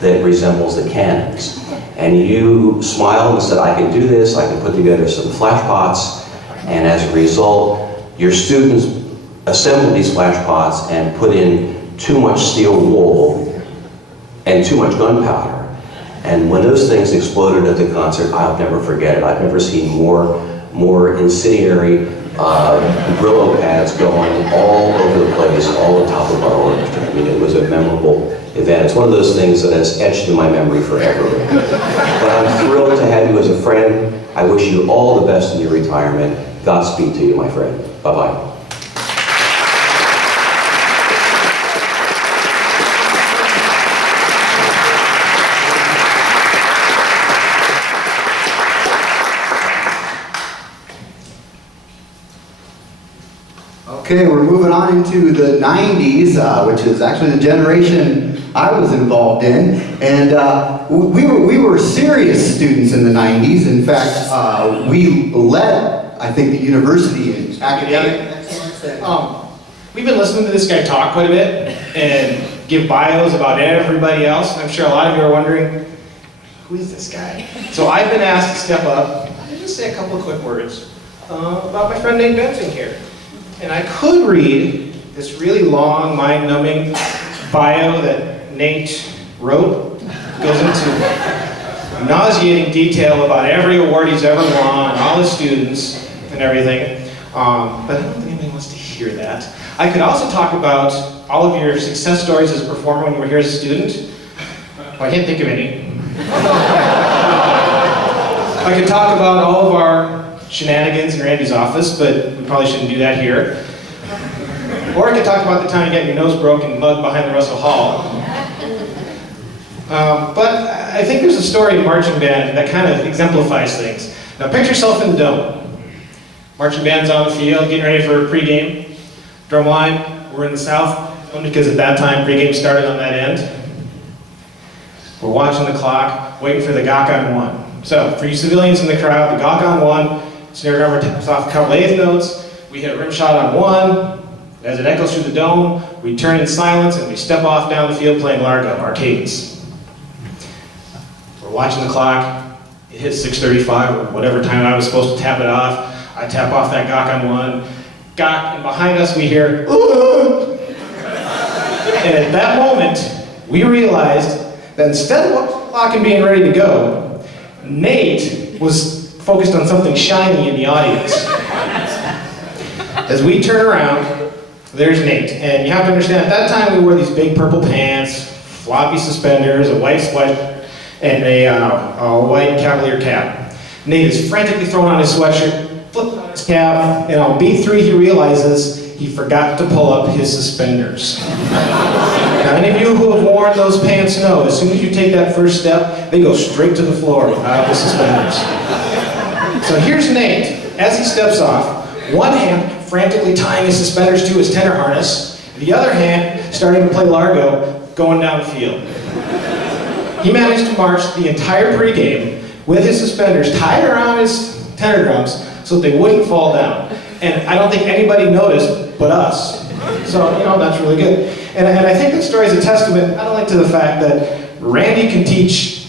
that resembles the cannons. And you smiled and said, I can do this, I can put together some flash pots, and as a result, your students assembled these flash pots and put in too much steel wool and too much gunpowder. And when those things exploded at the concert, I'll never forget it. I've never seen more incendiary Brillo pads going all over the place, all on top of our orchestra. I mean, it was a memorable event. It's one of those things that has etched in my memory forever. But I'm thrilled to have you as a friend. I wish you all the best in your retirement. Godspeed to you, my friend. Bye-bye. Okay, we're moving on into the 90s, which is actually the generation I was involved in. And we were serious students in the 90s. In fact, we led, I think, the university in academic excellence. We've been listening to this guy talk quite a bit and give bios about everybody else. I'm sure a lot of you are wondering, who is this guy? So I've been asked to step up and just say a couple of quick words about my friend Nate Benson here. And I could read this really long, mind-numbing bio that Nate wrote. It goes into nauseating detail about every award he's ever won, all his students, and everything. But I don't think anybody wants to hear that. I could also talk about all of your success stories as a performer when you were here as a student. Well, I can't think of any. I could talk about all of our shenanigans in Randy's office, but we probably shouldn't do that here. Or I could talk about the time you got your nose broken and mugged behind the Russell Hall. But I think there's a story in marching band that kind of exemplifies things. Now picture yourself in the dome. Marching band's on the field, getting ready for pregame. Drum line, we're in the south, because at that time pregame started on that end. We're watching the clock, waiting for the gok on one. So for you civilians in the crowd, the gok on one, snare drummer taps off a couple eighth notes, we hit a rim shot on one, as it echoes through the dome, we turn in silence and we step off down the field playing Largo, our cadence. We're watching the clock, it hits 6:35 or whatever time I was supposed to tap it off. I tap off that gok on one, gok, and behind us we hear, ooh! And at that moment, we realized that instead of the clock and being ready to go, Nate was focused on something shiny in the audience. As we turn around, there's Nate. And you have to understand, at that time we wore these big purple pants, floppy suspenders, a white sweatshirt, and a white cavalier cap. Nate is frantically throwing on his sweatshirt, flipping on his cap, and on beat 3 he realizes he forgot to pull up his suspenders. Now any of you who have worn those pants know, as soon as you take that first step, they go straight to the floor out of the suspenders. So here's Nate, as he steps off, one hand frantically tying his suspenders to his tenor harness, the other hand starting to play Largo, going down the field. He managed to march the entire pregame with his suspenders tied around his tenor drums so that they wouldn't fall down. And I don't think anybody noticed but us. So, you know, that's really good. And I think that story is a testament, not only to the fact that Randy can teach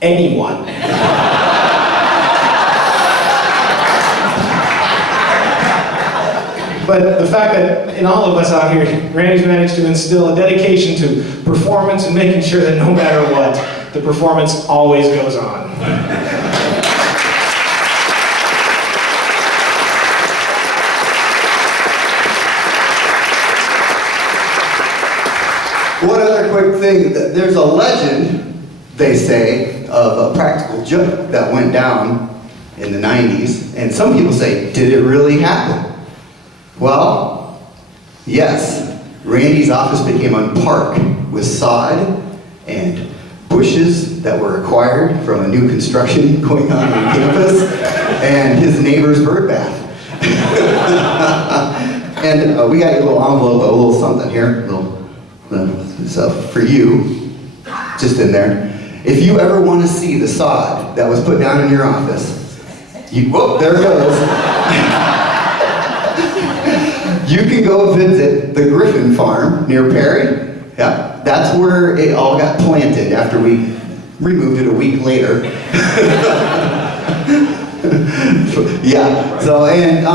anyone. But the fact that in all of us out here, Randy's managed to instill a dedication to performance and making sure that no matter what, the performance always goes on. One other quick thing, there's a legend, they say, of a practical joke that went down in the 90s, and some people say, did it really happen? Well, yes, Randy's office became unparked with sod and bushes that were acquired from a new construction going on campus, and his neighbor's bird bath. And we got you a little envelope, a little something here, a little stuff for you, just in there. If you ever want to see the sod that was put down in your office, whoop, there it goes. You can go visit the Griffin farm near Perry. Yeah, that's where it all got planted after we removed it a week later. Yeah, so, and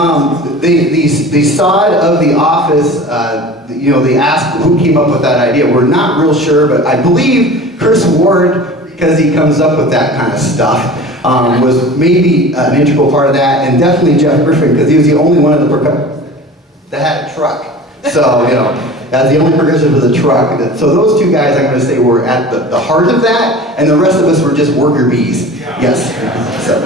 the sod of the office, you know, they asked who came up with that idea. We're not real sure, but I believe Chris Ward, because he comes up with that kind of stuff, was maybe an integral part of that, and definitely Jeff Griffin, because he was the only one of the that had a truck. So, you know, as the only percussionist with a truck. So those two guys, I'm going to say, were at the heart of that, and the rest of us were just worker bees. Yes. So,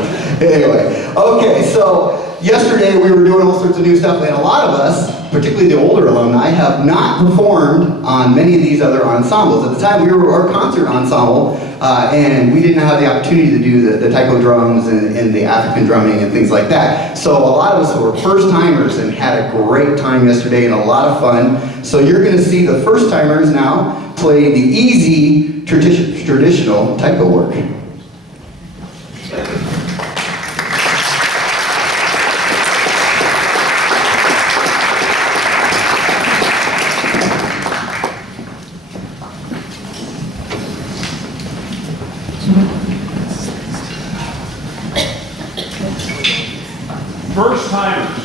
anyway, okay, so yesterday we were doing all sorts of new stuff, and a lot of us, particularly the older alumni, have not performed on many of these other ensembles. At the time, we were our concert ensemble, and we didn't have the opportunity to do the Taiko drums and the African drumming and things like that. So a lot of us were first-timers and had a great time yesterday and a lot of fun. So you're going to see the first-timers now play the easy traditional Taiko work. First timers.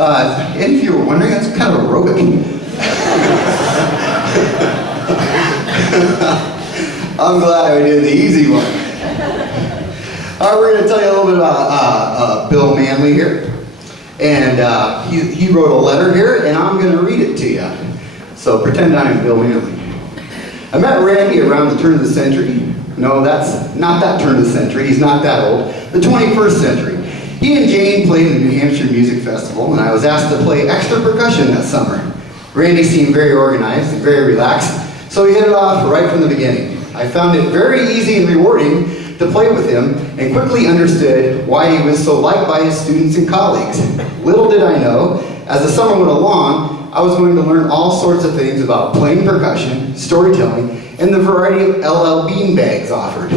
And if you were wondering, that's kind of aerobic. I'm glad I did the easy one. All right, we're going to tell you a little bit about Bill Manley here. And he wrote a letter here, and I'm going to read it to you. So pretend I'm Bill Manley. I met Randy around the turn of the century. No, that's not that turn of the century. He's not that old. The 21st century. He and Jane played in the New Hampshire Music Festival, and I was asked to play extra percussion that summer. Randy seemed very organized and very relaxed, so we hit it off right from the beginning. I found it very easy and rewarding to play with him, and quickly understood why he was so liked by his students and colleagues. Little did I know, as the summer went along, I was going to learn all sorts of things about playing percussion, storytelling, and the variety of LL bean bags offered.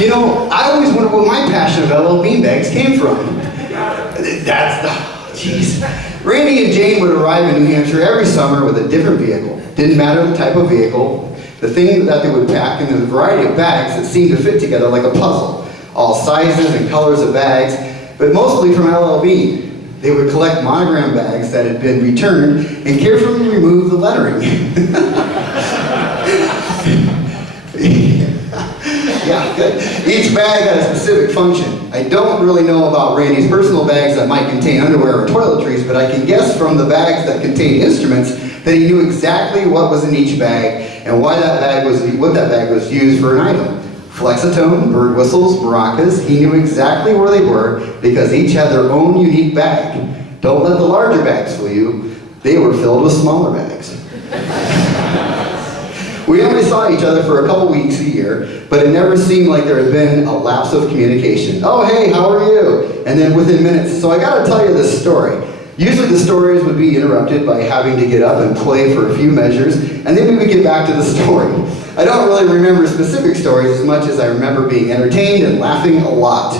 You know, I always wondered what my passion of LL bean bags came from. Jeez. Randy and Jane would arrive in New Hampshire every summer with a different vehicle. Didn't matter the type of vehicle, the thing that they would pack, and the variety of bags that seemed to fit together like a puzzle. All sizes and colors of bags, but mostly from LL Bean. They would collect monogram bags that had been returned and carefully remove the lettering. Yeah, good. Each bag had a specific function. I don't really know about Randy's personal bags that might contain underwear or toiletries, but I can guess from the bags that contain instruments that he knew exactly what was in each bag and why what that bag was used for an item. Flexitone, bird whistles, maracas, he knew exactly where they were because each had their own unique bag. Don't let the larger bags fool you. They were filled with smaller bags. We only saw each other for a couple weeks a year, but it never seemed like there had been a lapse of communication. Oh, hey, how are you? And then within minutes, so I gotta tell you this story. Usually the stories would be interrupted by having to get up and play for a few measures, and then we would get back to the story. I don't really remember specific stories as much as I remember being entertained and laughing a lot.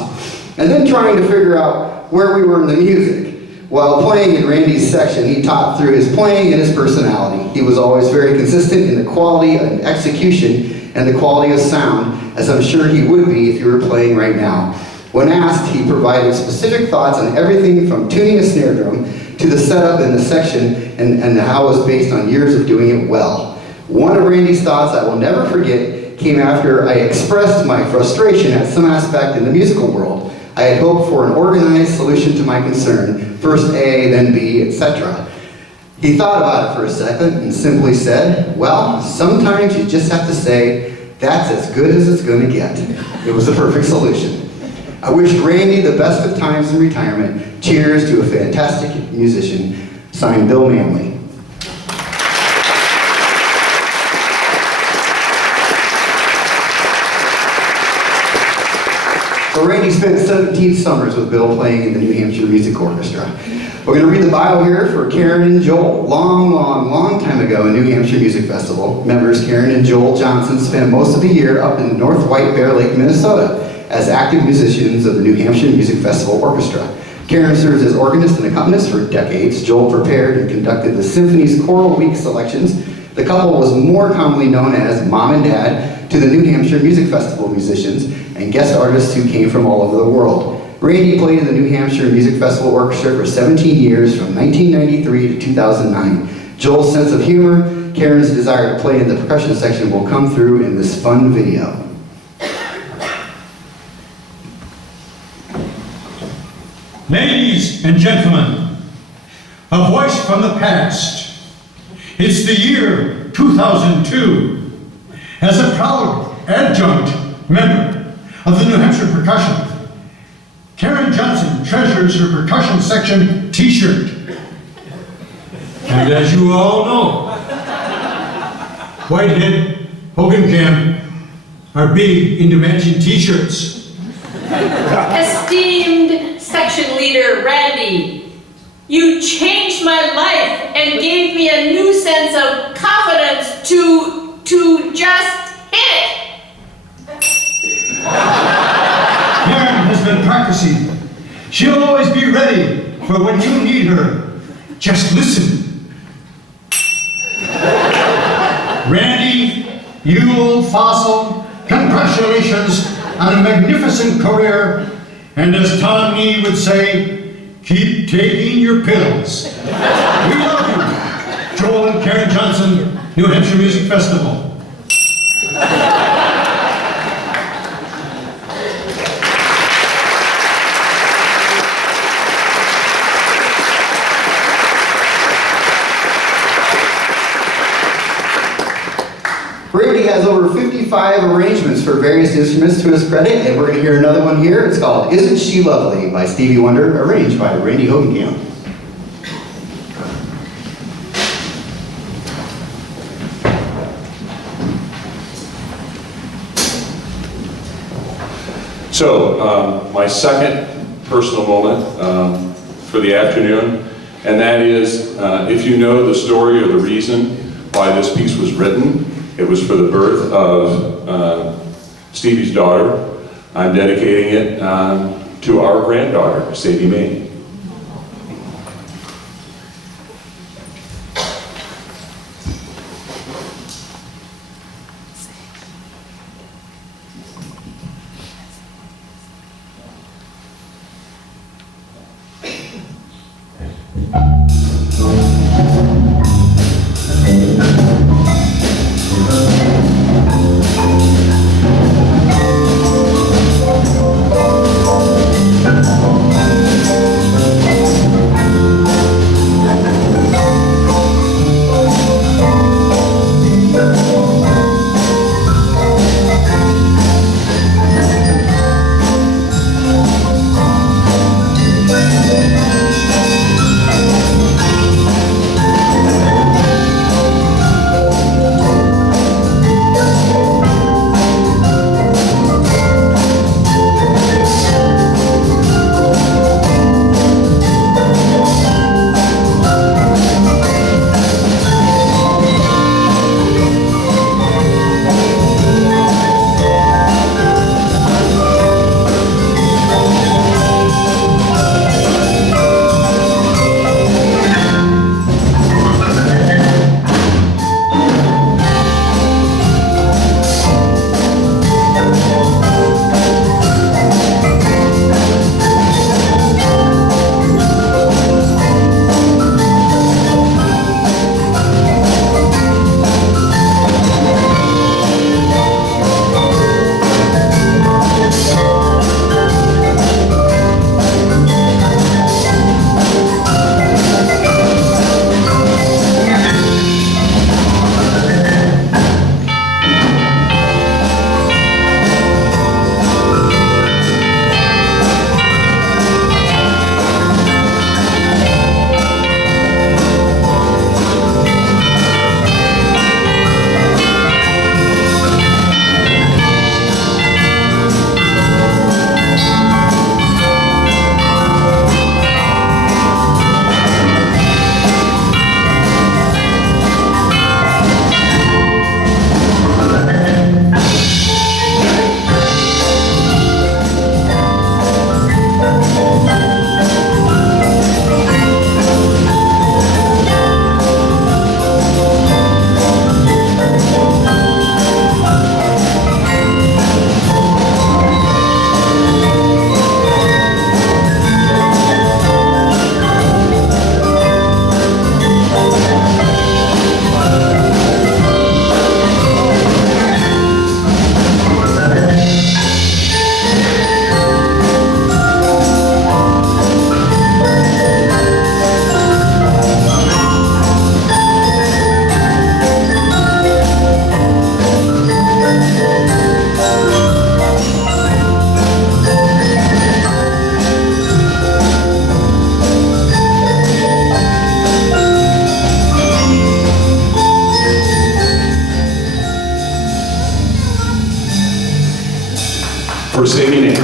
And then trying to figure out where we were in the music. While playing in Randy's section, he taught through his playing and his personality. He was always very consistent in the quality and execution and the quality of sound, as I'm sure he would be if you were playing right now. When asked, he provided specific thoughts on everything from tuning a snare drum to the setup in the section and how it was based on years of doing it well. One of Randy's thoughts I will never forget came after I expressed my frustration at some aspect in the musical world. I had hoped for an organized solution to my concern, first A, then B, etc. He thought about it for a second and simply said, well, sometimes you just have to say, that's as good as it's going to get. It was the perfect solution. I wish Randy the best of times in retirement. Cheers to a fantastic musician. Signed, Bill Manley. So Randy spent 17 summers with Bill playing in the New Hampshire Music Orchestra. We're going to read the bio here for Karen and Joel. Long time ago in New Hampshire Music Festival, members Karen and Joel Johnson spent most of the year up in North White Bear Lake, Minnesota, as active musicians of the New Hampshire Music Festival Orchestra. Karen served as organist and accompanist for decades. Joel prepared and conducted the symphony's choral week selections. The couple was more commonly known as Mom and Dad to the New Hampshire Music Festival musicians and guest artists who came from all over the world. Randy played in the New Hampshire Music Festival Orchestra for 17 years from 1993 to 2009. Joel's sense of humor, Karen's desire to play in the percussion section will come through in this fun video. Ladies and gentlemen, a voice from the past. It's the year 2002. As a proud adjunct member of the New Hampshire Percussion, Karen Johnson treasures her percussion section t-shirt. And as you all know, Whitehead, Hogancamp are big into matching t-shirts. Esteemed section leader Randy, you changed my life and gave me a new sense of confidence to just hit. Karen has been practicing. She'll always be ready for when you need her. Just listen. Randy, you old fossil, congratulations on a magnificent career. And as Tom Nee would say, keep taking your pills. We love you. Joel and Karen Johnson, New Hampshire Music Festival. Brady has over 55 arrangements for various instruments to his credit, and we're going to hear another one here. It's called Isn't She Lovely by Stevie Wonder, arranged by Randy Hogancamp. So, my second personal moment for the afternoon, and that is, if you know the story or the reason why this piece was written, it was for the birth of Stevie's daughter. I'm dedicating it to our granddaughter, Sadie Mae. For Sadie Mae.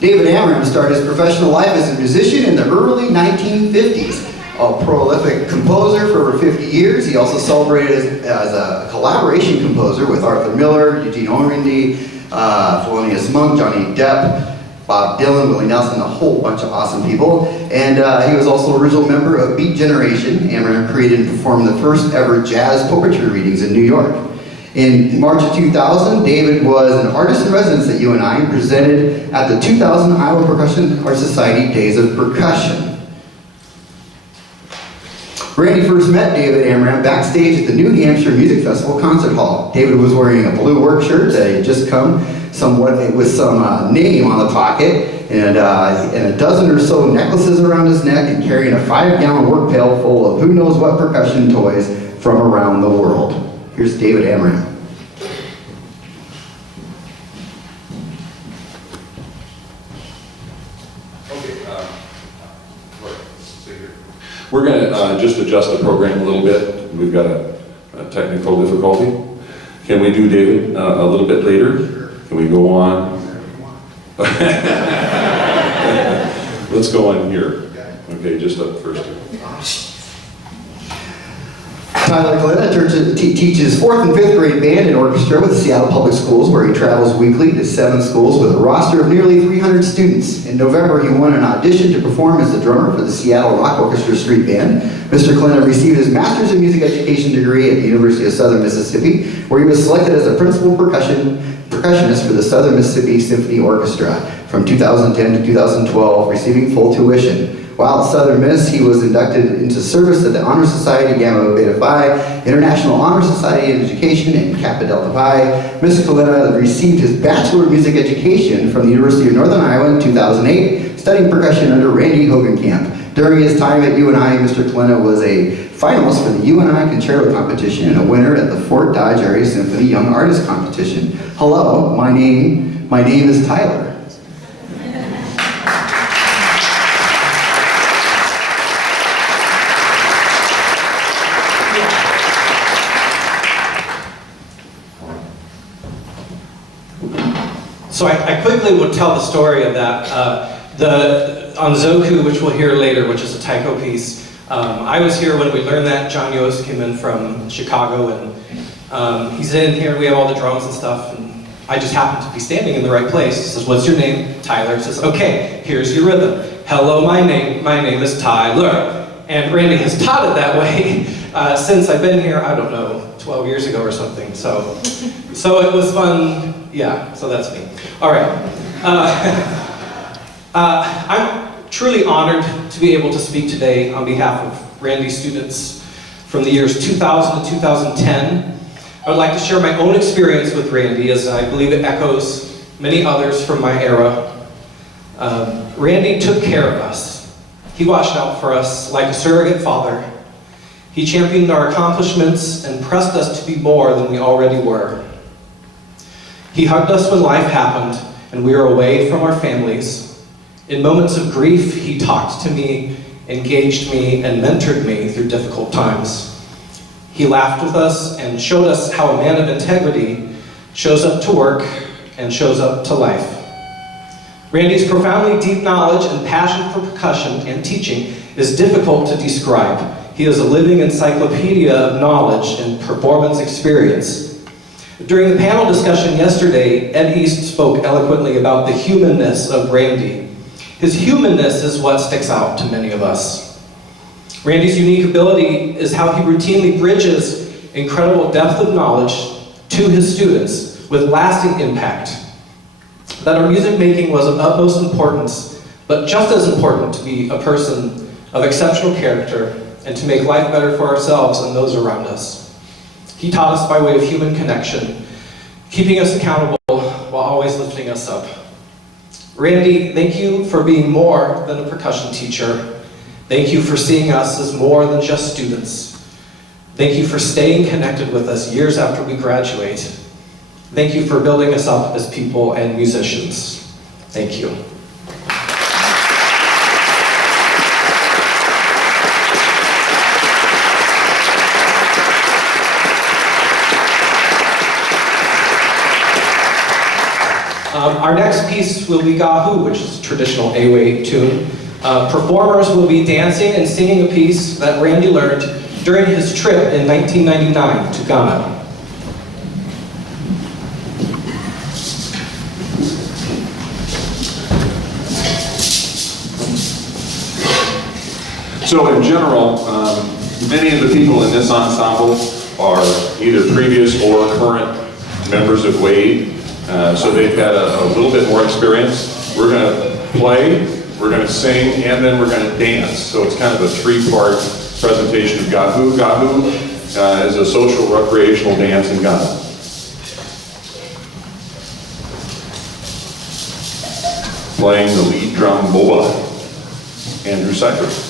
David Amram started his professional life as a musician in the early 1950s. A prolific composer for over 50 years, he also celebrated as a collaboration composer with Arthur Miller, Eugene Ormandy, Thelonious Monk, Johnny Depp, Bob Dylan, Willie Nelson, a whole bunch of awesome people. And he was also original member of Beat Generation. Amram created and performed the first ever jazz poetry readings in New York. In March of 2000, David was an artist in residence at UNI and presented at the 2000 Iowa Percussion Art Society Days of Percussion. Randy first met David Amram backstage at the New Hampshire Music Festival Concert Hall. David was wearing a blue work shirt that had just come somewhat with some name on the pocket and a dozen or so necklaces around his neck and carrying a 5-gallon work pail full of who knows what percussion toys from around the world. Here's David Amram. We're going to just adjust the program a little bit. We've got a technical difficulty. Can we do David a little bit later? Can we go on? Let's go on here. Okay, just up first. Tyler Glenn teaches 4th and 5th grade band and orchestra with the Seattle Public Schools, where he travels weekly to 7 schools with a roster of nearly 300 students. In November, he won an audition to perform as the drummer for the Seattle Rock Orchestra Street Band. Mr. Glenn received his Master's in Music Education degree at the University of Southern Mississippi, where he was selected as a principal percussionist for the Southern Mississippi Symphony Orchestra from 2010 to 2012, receiving full tuition. While at Southern Miss, he was inducted into service at the Honor Society, Gamma Beta Phi, International Honor Society in Education, and Kappa Delta Pi. Mr. Kalina received his Bachelor of Music Education from the University of Northern Iowa in 2008, studying percussion under Randy Hogancamp. During his time at UNI, Mr. Kalina was a finalist for the UNI Concerto Competition and a winner at the Fort Dodge Area Symphony Young Artist Competition. Hello, my name is Tyler. So I quickly would tell the story of that. On ZOKU, which we'll hear later, which is a Taiko piece, I was here when we learned that. John Yost came in from Chicago, and he's in here, we have all the drums and stuff, and I just happened to be standing in the right place. He says, "What's your name?" Tyler. Says, "Okay, here's your rhythm. Hello, my name is Tyler." And Randy has taught it that way since I've been here, I don't know, 12 years ago or something. So it was fun. Yeah, so that's me. All right. I'm truly honored to be able to speak today on behalf of Randy's students from the years 2000 to 2010. I would like to share my own experience with Randy, as I believe it echoes many others from my era. Randy took care of us. He watched out for us like a surrogate father. He championed our accomplishments and pressed us to be more than we already were. He hugged us when life happened and we were away from our families. In moments of grief, he talked to me, engaged me, and mentored me through difficult times. He laughed with us and showed us how a man of integrity shows up to work and shows up to life. Randy's profoundly deep knowledge and passion for percussion and teaching is difficult to describe. He is a living encyclopedia of knowledge and performance experience. During the panel discussion yesterday, Ed East spoke eloquently about the humanness of Randy. His humanness is what sticks out to many of us. Randy's unique ability is how he routinely bridges incredible depth of knowledge to his students with lasting impact. That our music making was of utmost importance, but just as important to be a person of exceptional character and to make life better for ourselves and those around us. He taught us by way of human connection, keeping us accountable while always lifting us up. Randy, thank you for being more than a percussion teacher. Thank you for seeing us as more than just students. Thank you for staying connected with us years after we graduate. Thank you for building us up as people and musicians. Thank you. Our next piece will be Gahu, which is a traditional Ewe tune. Performers will be dancing and singing a piece that Randy learned during his trip in 1999 to Ghana. So in general, many of the people in this ensemble are either previous or current members of WADE, so they've got a little bit more experience. We're going to play, we're going to sing, and then we're going to dance. So it's kind of a three-part presentation of Gahu. Gahu is a social recreational dance in Ghana. Playing the lead drum boa, Andrew Cypher.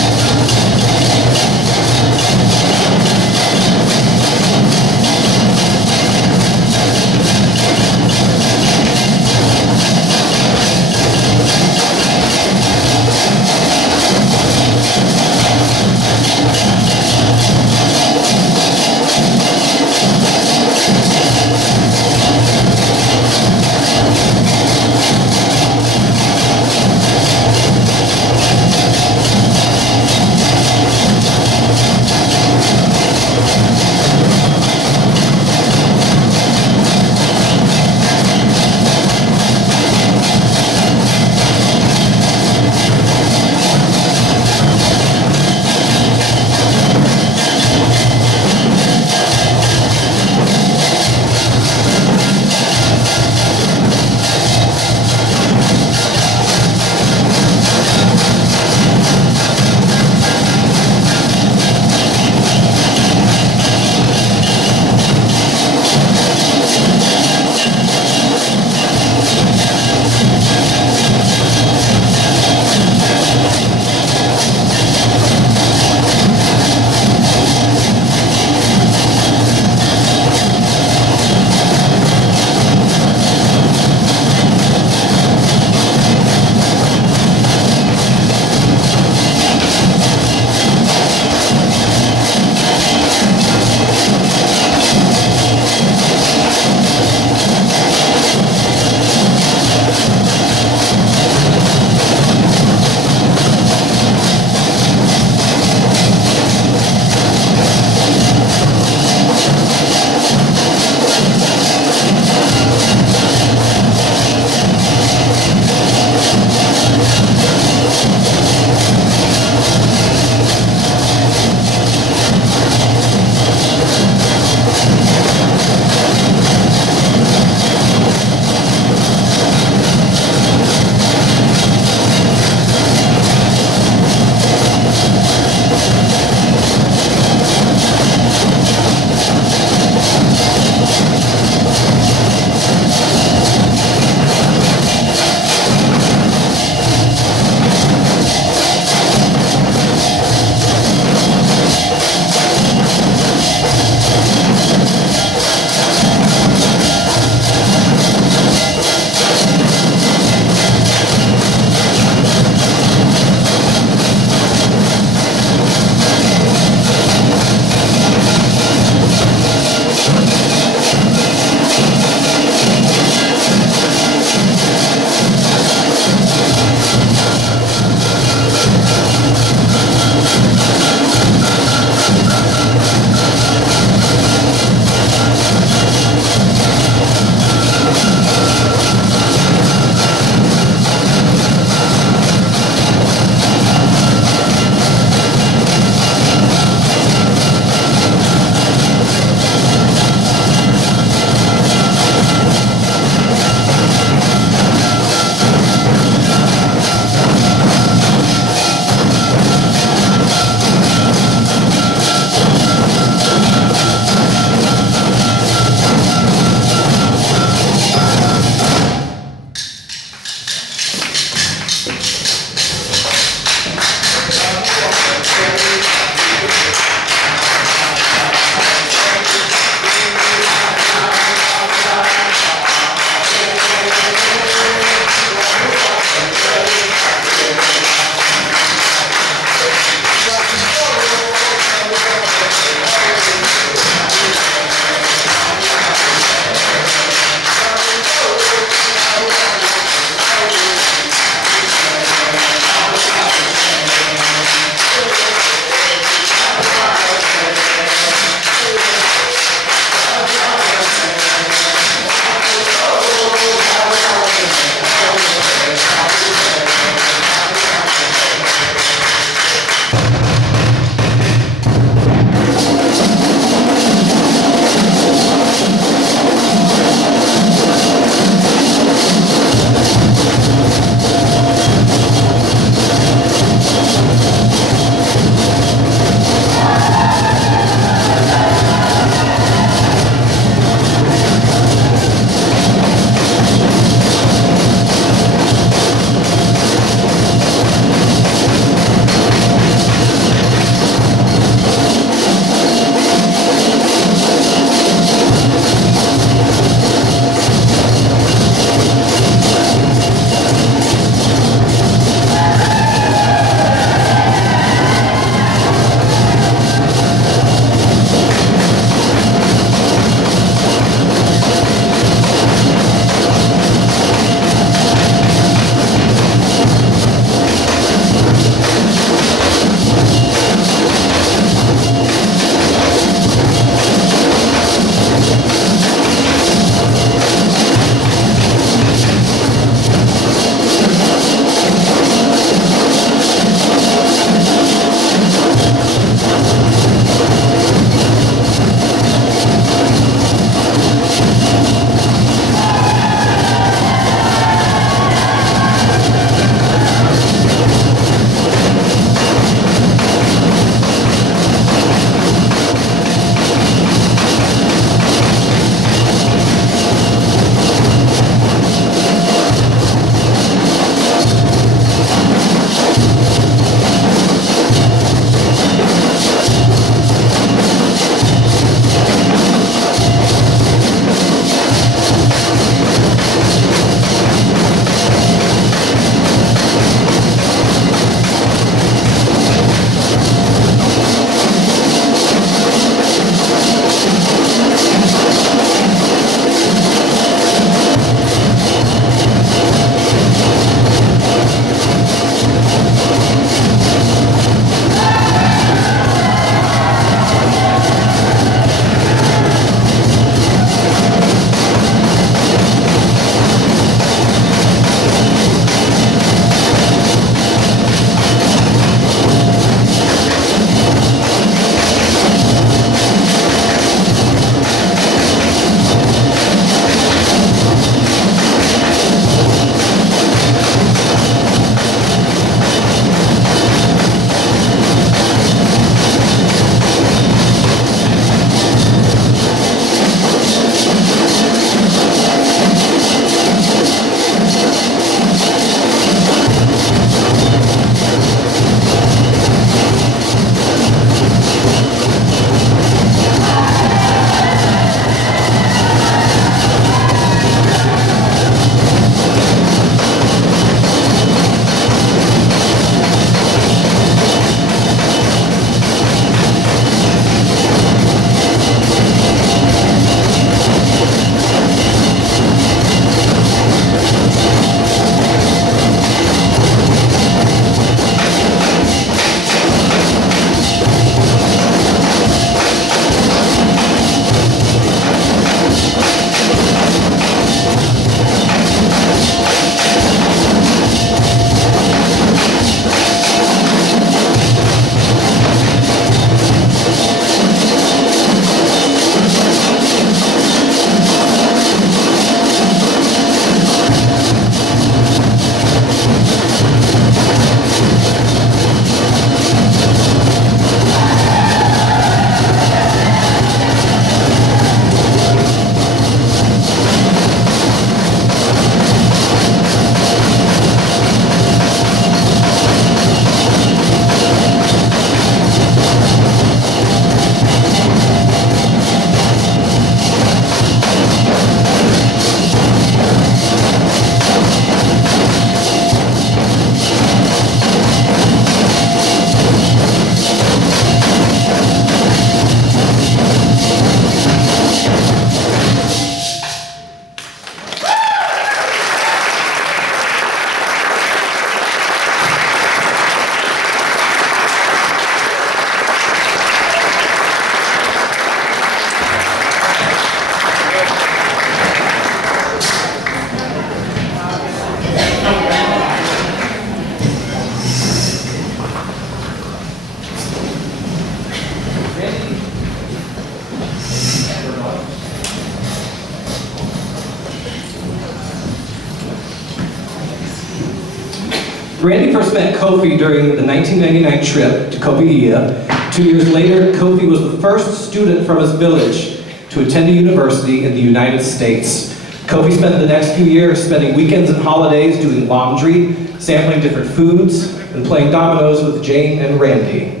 Randy first met Kofi during the 1999 trip to Kopi'ia. 2 years later, Kofi was the first student from his village to attend a university in the United States. Kofi spent the next few years spending weekends and holidays doing laundry, sampling different foods, and playing dominoes with Jane and Randy.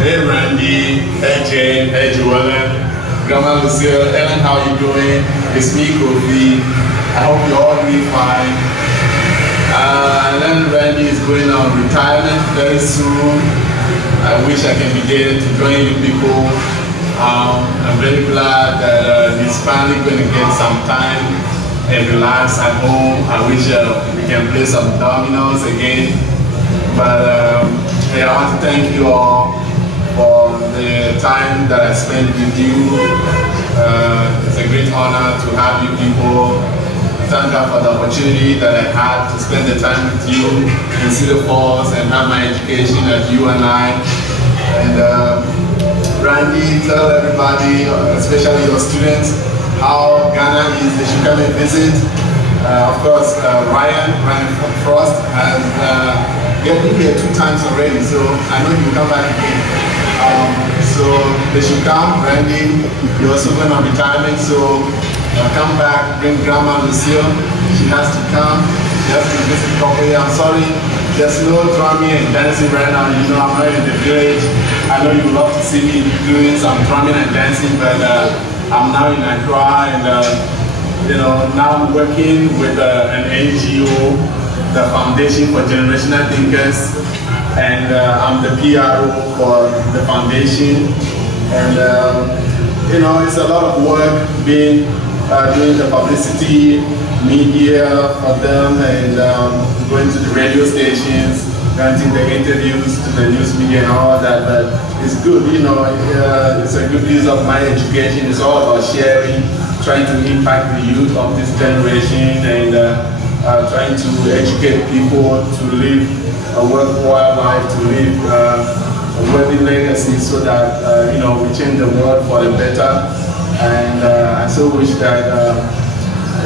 Hey Randy, hey Jane, hey Joellen, Grandma Lucille, Ellen, how you doing? It's me, Kofi. I hope you're all doing fine. And then Randy is going on retirement very soon. I wish I can be there to join you people. I'm very glad that he's finally going to get some time and relax at home. I wish we can play some dominoes again. But hey, I want to thank you all for the time that I spent with you. It's a great honor to have you people. Thank God for the opportunity that I had to spend the time with you in Cedar Falls and have my education at UNI. And Randy, tell everybody, especially your students, how Ghana is. They should come and visit. Of course, Ryan Frost has been here 2 times already, so I know he will come back again. So they should come. Randy, you're also going on retirement, so come back, bring Grandma Lucille. She has to come. She has to visit properly. I'm sorry, there's no drumming and dancing right now. You know, I'm not in the village. I know you would love to see me doing some drumming and dancing, but I'm now in Accra, and you know, now I'm working with an NGO, the Foundation for Generational Thinkers, and I'm the PRO for the foundation. And you know, it's a lot of work doing the publicity, media for them, and going to the radio stations, granting the interviews to the news media and all that. But it's good, you know, it's a good use of my education. It's all about sharing, trying to impact the youth of this generation, and trying to educate people to live a worthwhile life, to live a worthy legacy, so that you know, we change the world for the better. And I so wish that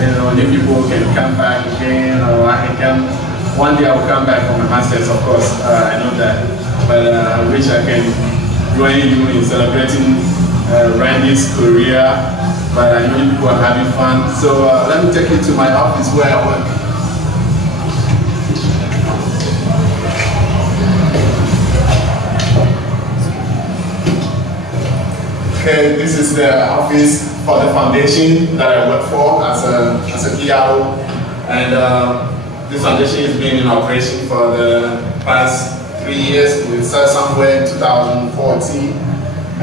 you know, new people can come back again, or I can come. One day I will come back for my masters, of course. I know that, but I wish I can join you in celebrating Randy's career. But I know you people are having fun, so let me take you to my office where I work. Okay, this is the office for the foundation that I work for as a PRO, and this foundation has been in operation for the past 3 years. We started somewhere in 2014,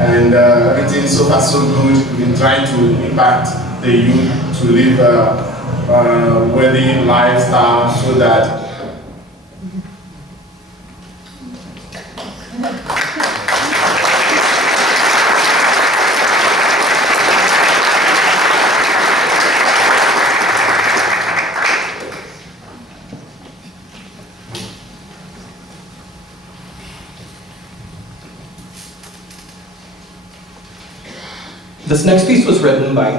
and everything so far so good. We've been trying to impact the youth to live a worthy lifestyle, so that This next piece was written by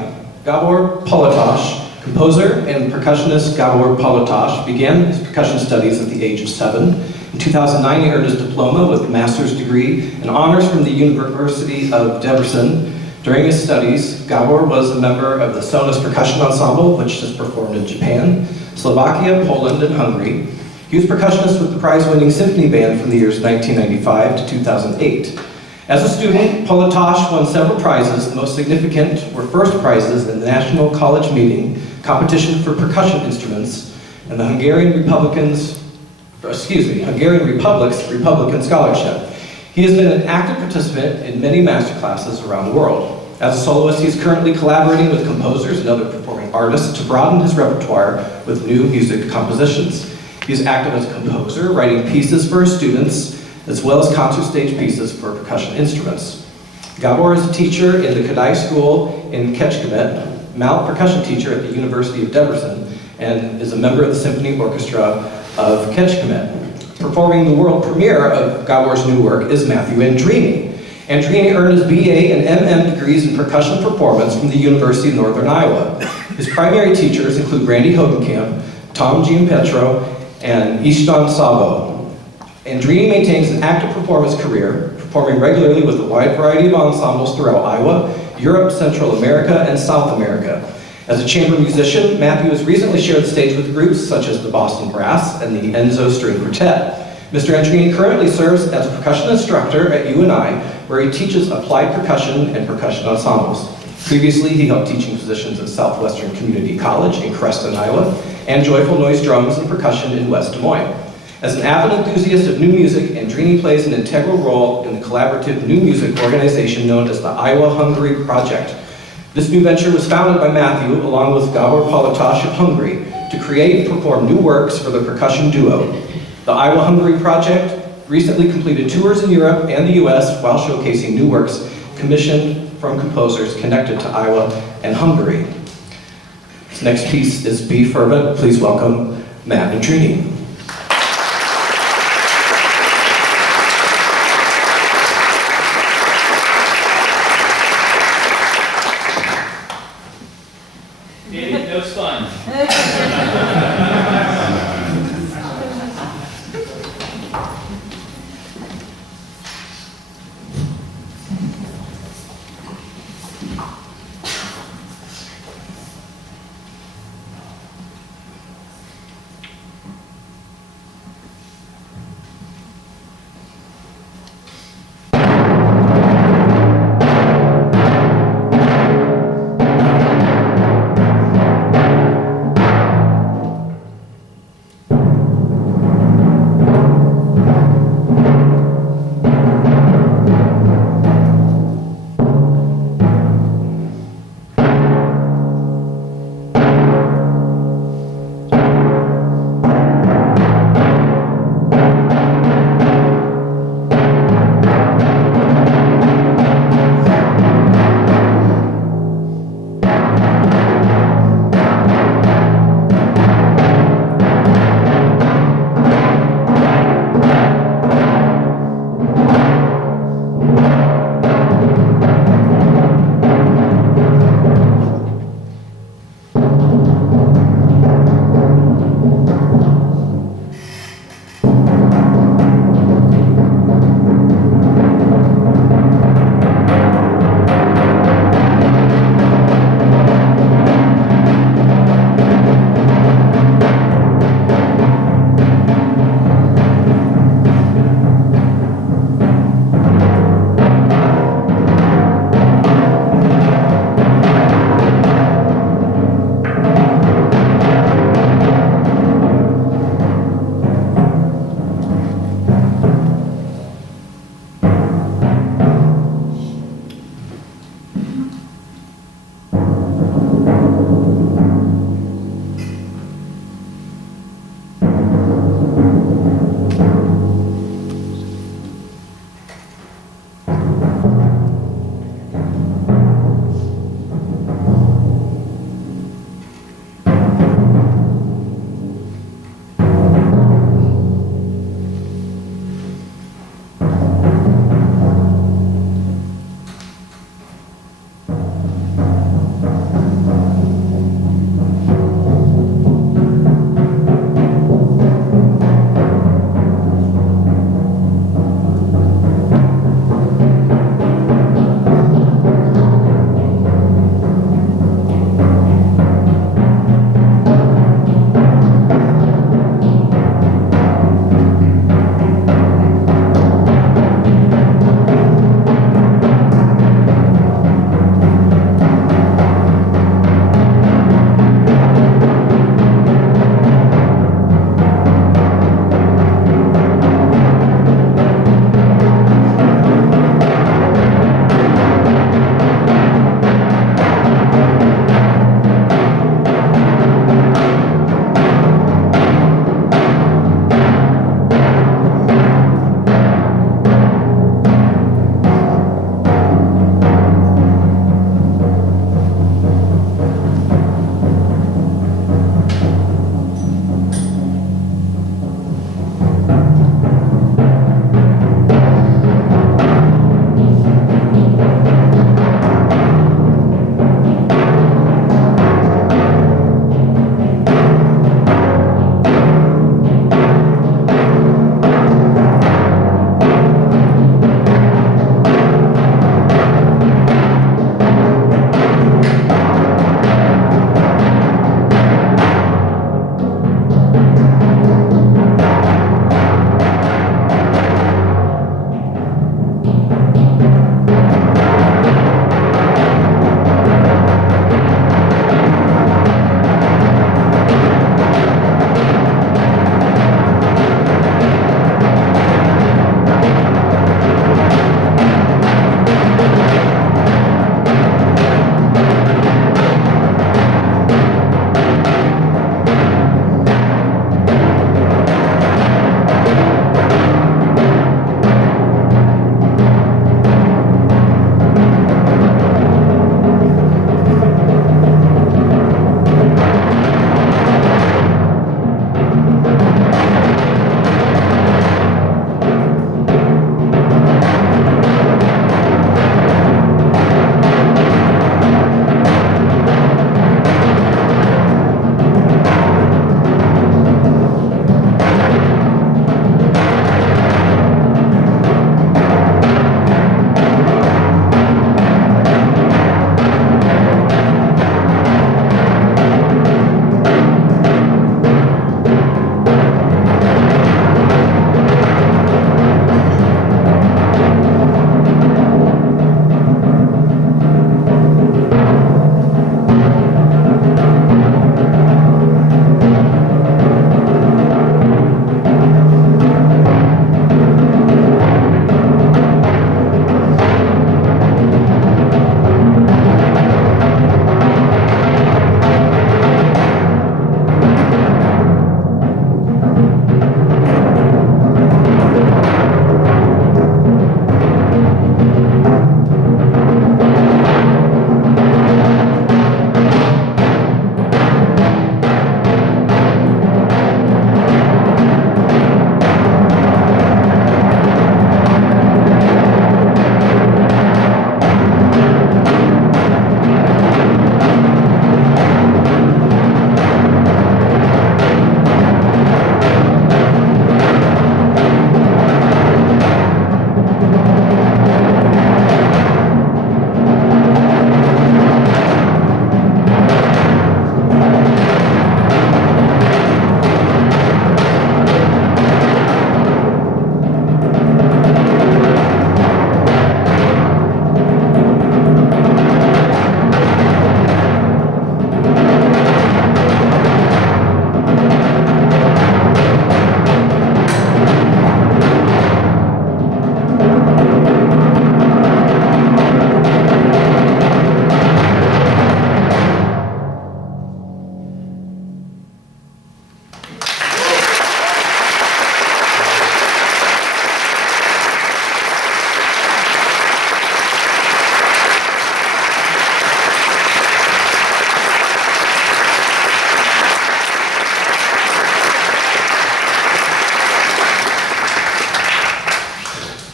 Gabor Palotas. Composer and percussionist Gabor Palotas began his percussion studies at the age of 7. In 2009, he earned his diploma with a master's degree and honors from the University of Debrecen. During his studies, Gabor was a member of the Sonos Percussion Ensemble, which has performed in Japan, Slovakia, Poland, and Hungary. He was percussionist with the prize-winning symphony band from the years 1995 to 2008. As a student, Palotas won several prizes. The most significant were first prizes in the National College Meeting Competition for Percussion Instruments and the Hungarian Republic's Republican Scholarship. He has been an active participant in many master classes around the world. As a soloist, he is currently collaborating with composers and other performing artists to broaden his repertoire with new music compositions. He is active as a composer, writing pieces for his students, as well as concert stage pieces for percussion instruments. Gabor is a teacher in the Kadai School in Kecskemét, Malt percussion teacher at the University of Debrecen, and is a member of the Symphony Orchestra of Kecskemét. Performing the world premiere of Gabor's new work is Matthew Andreini. Andreini earned his BA and MM degrees in percussion performance from the University of Northern Iowa. His primary teachers include Randy Hogancamp, Tom Giampetro, and Ishtan Sabo. Andreini maintains an active performance career, performing regularly with a wide variety of ensembles throughout Iowa, Europe, Central America, and South America. As a chamber musician, Matthew has recently shared the stage with groups such as the Boston Brass and the Enzo String Quartet. Mr. Andreini currently serves as a percussion instructor at UNI, where he teaches applied percussion and percussion ensembles. Previously, he held teaching positions at Southwestern Community College in Creston, Iowa, and Joyful Noise Drums and Percussion in West Des Moines. As an avid enthusiast of new music, Andreini plays an integral role in the collaborative new music organization known as the Iowa-Hungary Project. This new venture was founded by Matthew, along with Gabor Palotas of Hungary, to create and perform new works for the percussion duo. The Iowa-Hungary Project recently completed tours in Europe and the US while showcasing new works commissioned from composers connected to Iowa and Hungary. This next piece is Be Fervent. Please welcome Matt Andreini. That was fun.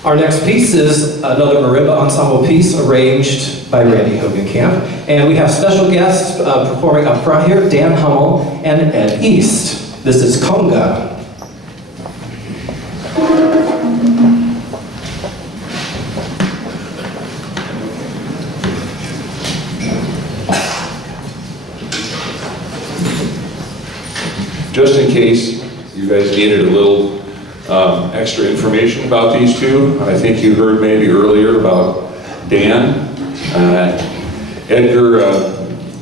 Our next piece is another marimba ensemble piece arranged by Randy Hogancamp. And we have special guests performing up front here, Dan Hummel and Ed East. This is Conga. Just in case you guys needed a little extra information about these two, I think you heard maybe earlier about Dan. Edgar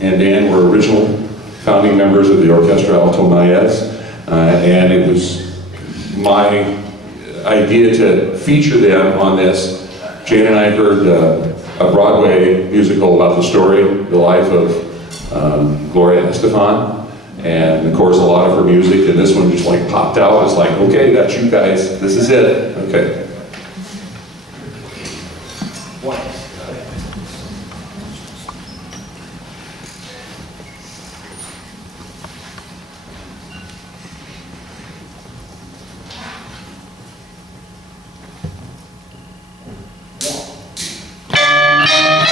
and Dan were original founding members of the Orchestra Alto Mayes, and it was my idea to feature them on this. Jane and I heard a Broadway musical about the story, the life of Gloria Estefan. And of course, a lot of her music, and this one just like popped out. It's like, okay, that's you guys. This is it. Okay. Thank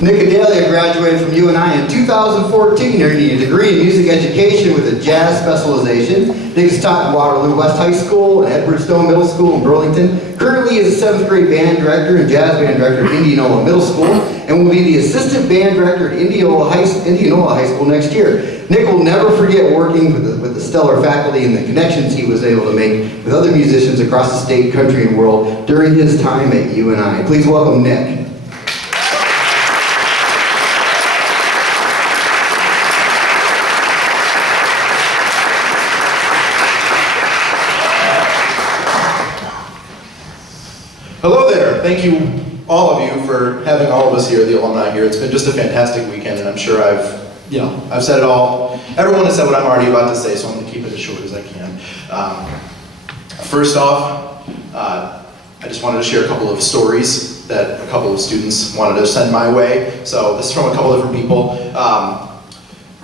Nick Adalia graduated from UNI in 2014, earning a degree in music education with a jazz specialization. Nick is taught in Waterloo West High School and Edwardstone Middle School in Burlington. Currently he is a 7th grade band director and jazz band director at Indianola Middle School, and will be the assistant band director at Indianola High School next year. Nick will never forget working with the stellar faculty and the connections he was able to make with other musicians across the state, country, and world during his time at UNI. Please welcome Nick. Hello there. Thank you, all of you, for having all of us here, the alumni here. It's been just a fantastic weekend, and I'm sure I've said it all. Everyone has said what I'm already about to say, so I'm going to keep it as short as I can. First off, I just wanted to share a couple of stories that a couple of students wanted to send my way. So this is from a couple different people.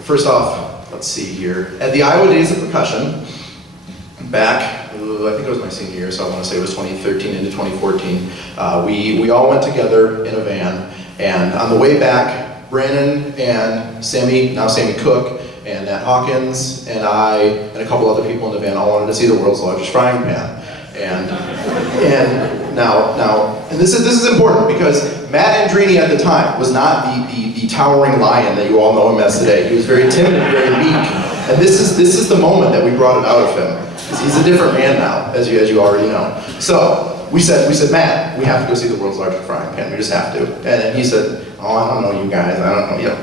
First off, let's see here. At the Iowa Days of Percussion, back, I think it was my senior year, so I want to say it was 2013 into 2014, we all went together in a van, and on the way back, Brandon and Sammy, now Sammy Cook, and Nat Hawkins, and I, and a couple other people in the van all wanted to see the world's largest frying pan. And this is important because Matt Andreini at the time was not the towering lion that you all know him as today. He was very timid and very meek. And this is the moment that we brought it out of him. Because he's a different man now, as you already know. So we said, Matt, we have to go see the world's largest frying pan. We just have to. And then he said, oh, I don't know you guys. I don't know, you know.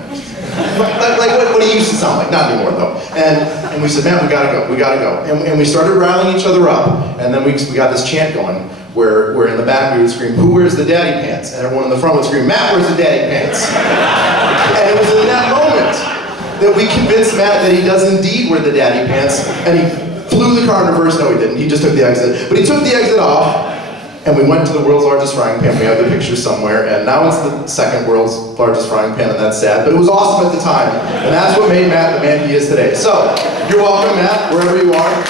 like what he used to sound like. Not anymore though. And we said, Matt, we gotta go. And we started riling each other up. And then we got this chant going where in the back we would scream, who wears the daddy pants? And everyone in the front would scream, Matt wears the daddy pants. And it was in that moment that we convinced Matt that he does indeed wear the daddy pants. And he flew the car in reverse. No, he didn't. He just took the exit. But he took the exit off, and we went to the world's largest frying pan. We have the picture somewhere, and now it's the second world's largest frying pan, and that's sad. But it was awesome at the time, and that's what made Matt the man he is today. So, you're welcome, Matt, wherever you are.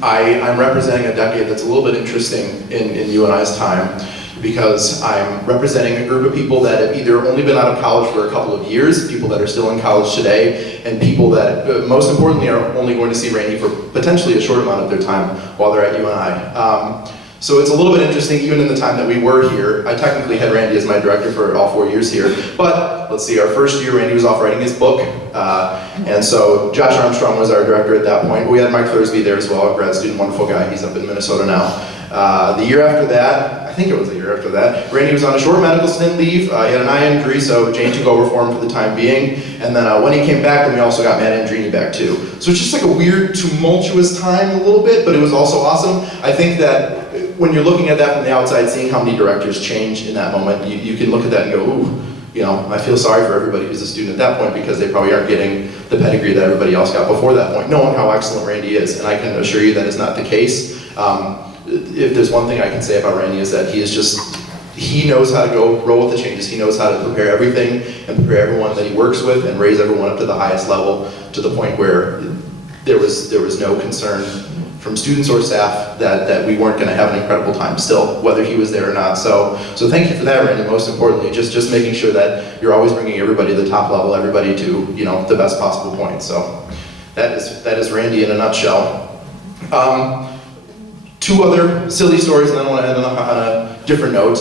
I'm representing a decade that's a little bit interesting in UNI's time, because I'm representing a group of people that have either only been out of college for a couple of years, people that are still in college today, and people that, most importantly, are only going to see Randy for potentially a short amount of their time while they're at UNI. So it's a little bit interesting, even in the time that we were here. I technically had Randy as my director for all 4 years here, but let's see, our first year, Randy was off writing his book, and so Josh Armstrong was our director at that point. We had Mike Thursby there as well, a grad student, wonderful guy. He's up in Minnesota now. The year after that, I think it was the year after that, Randy was on a short medical stint leave. He had an eye injury, so Jane took over for him for the time being. And then when he came back, then we also got Matt Andreini back too. So it's just like a weird, tumultuous time a little bit, but it was also awesome. I think that when you're looking at that from the outside, seeing how many directors change in that moment, you can look at that and go, ooh, you know, I feel sorry for everybody who's a student at that point because they probably aren't getting the pedigree that everybody else got before that point, knowing how excellent Randy is. And I can assure you that is not the case. If there's one thing I can say about Randy is that he knows how to go roll with the changes. He knows how to prepare everything and prepare everyone that he works with and raise everyone up to the highest level to the point where there was no concern from students or staff that we weren't going to have an incredible time still, whether he was there or not. So thank you for that, Randy. Most importantly, just making sure that you're always bringing everybody to the top level, everybody to the best possible point. So that is Randy in a nutshell. Two other silly stories, and then I want to end on a different note.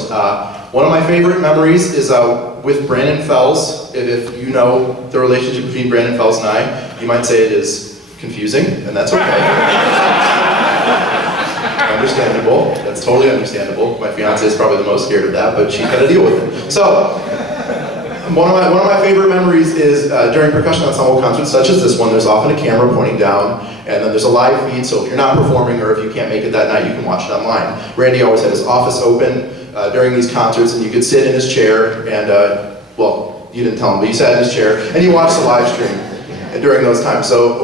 One of my favorite memories is with Brandon Fells. If you know the relationship between Brandon Fells and I, you might say it is confusing, and that's okay. Understandable. That's totally understandable. My fiance is probably the most scared of that, but she's got to deal with it. So, one of my favorite memories is during percussion ensemble concerts such as this one, there's often a camera pointing down, and then there's a live feed, so if you're not performing or if you can't make it that night, you can watch it online. Randy always had his office open during these concerts, and you could sit in his chair, and, well, you didn't tell him, but you sat in his chair, and you watched the live stream during those times. So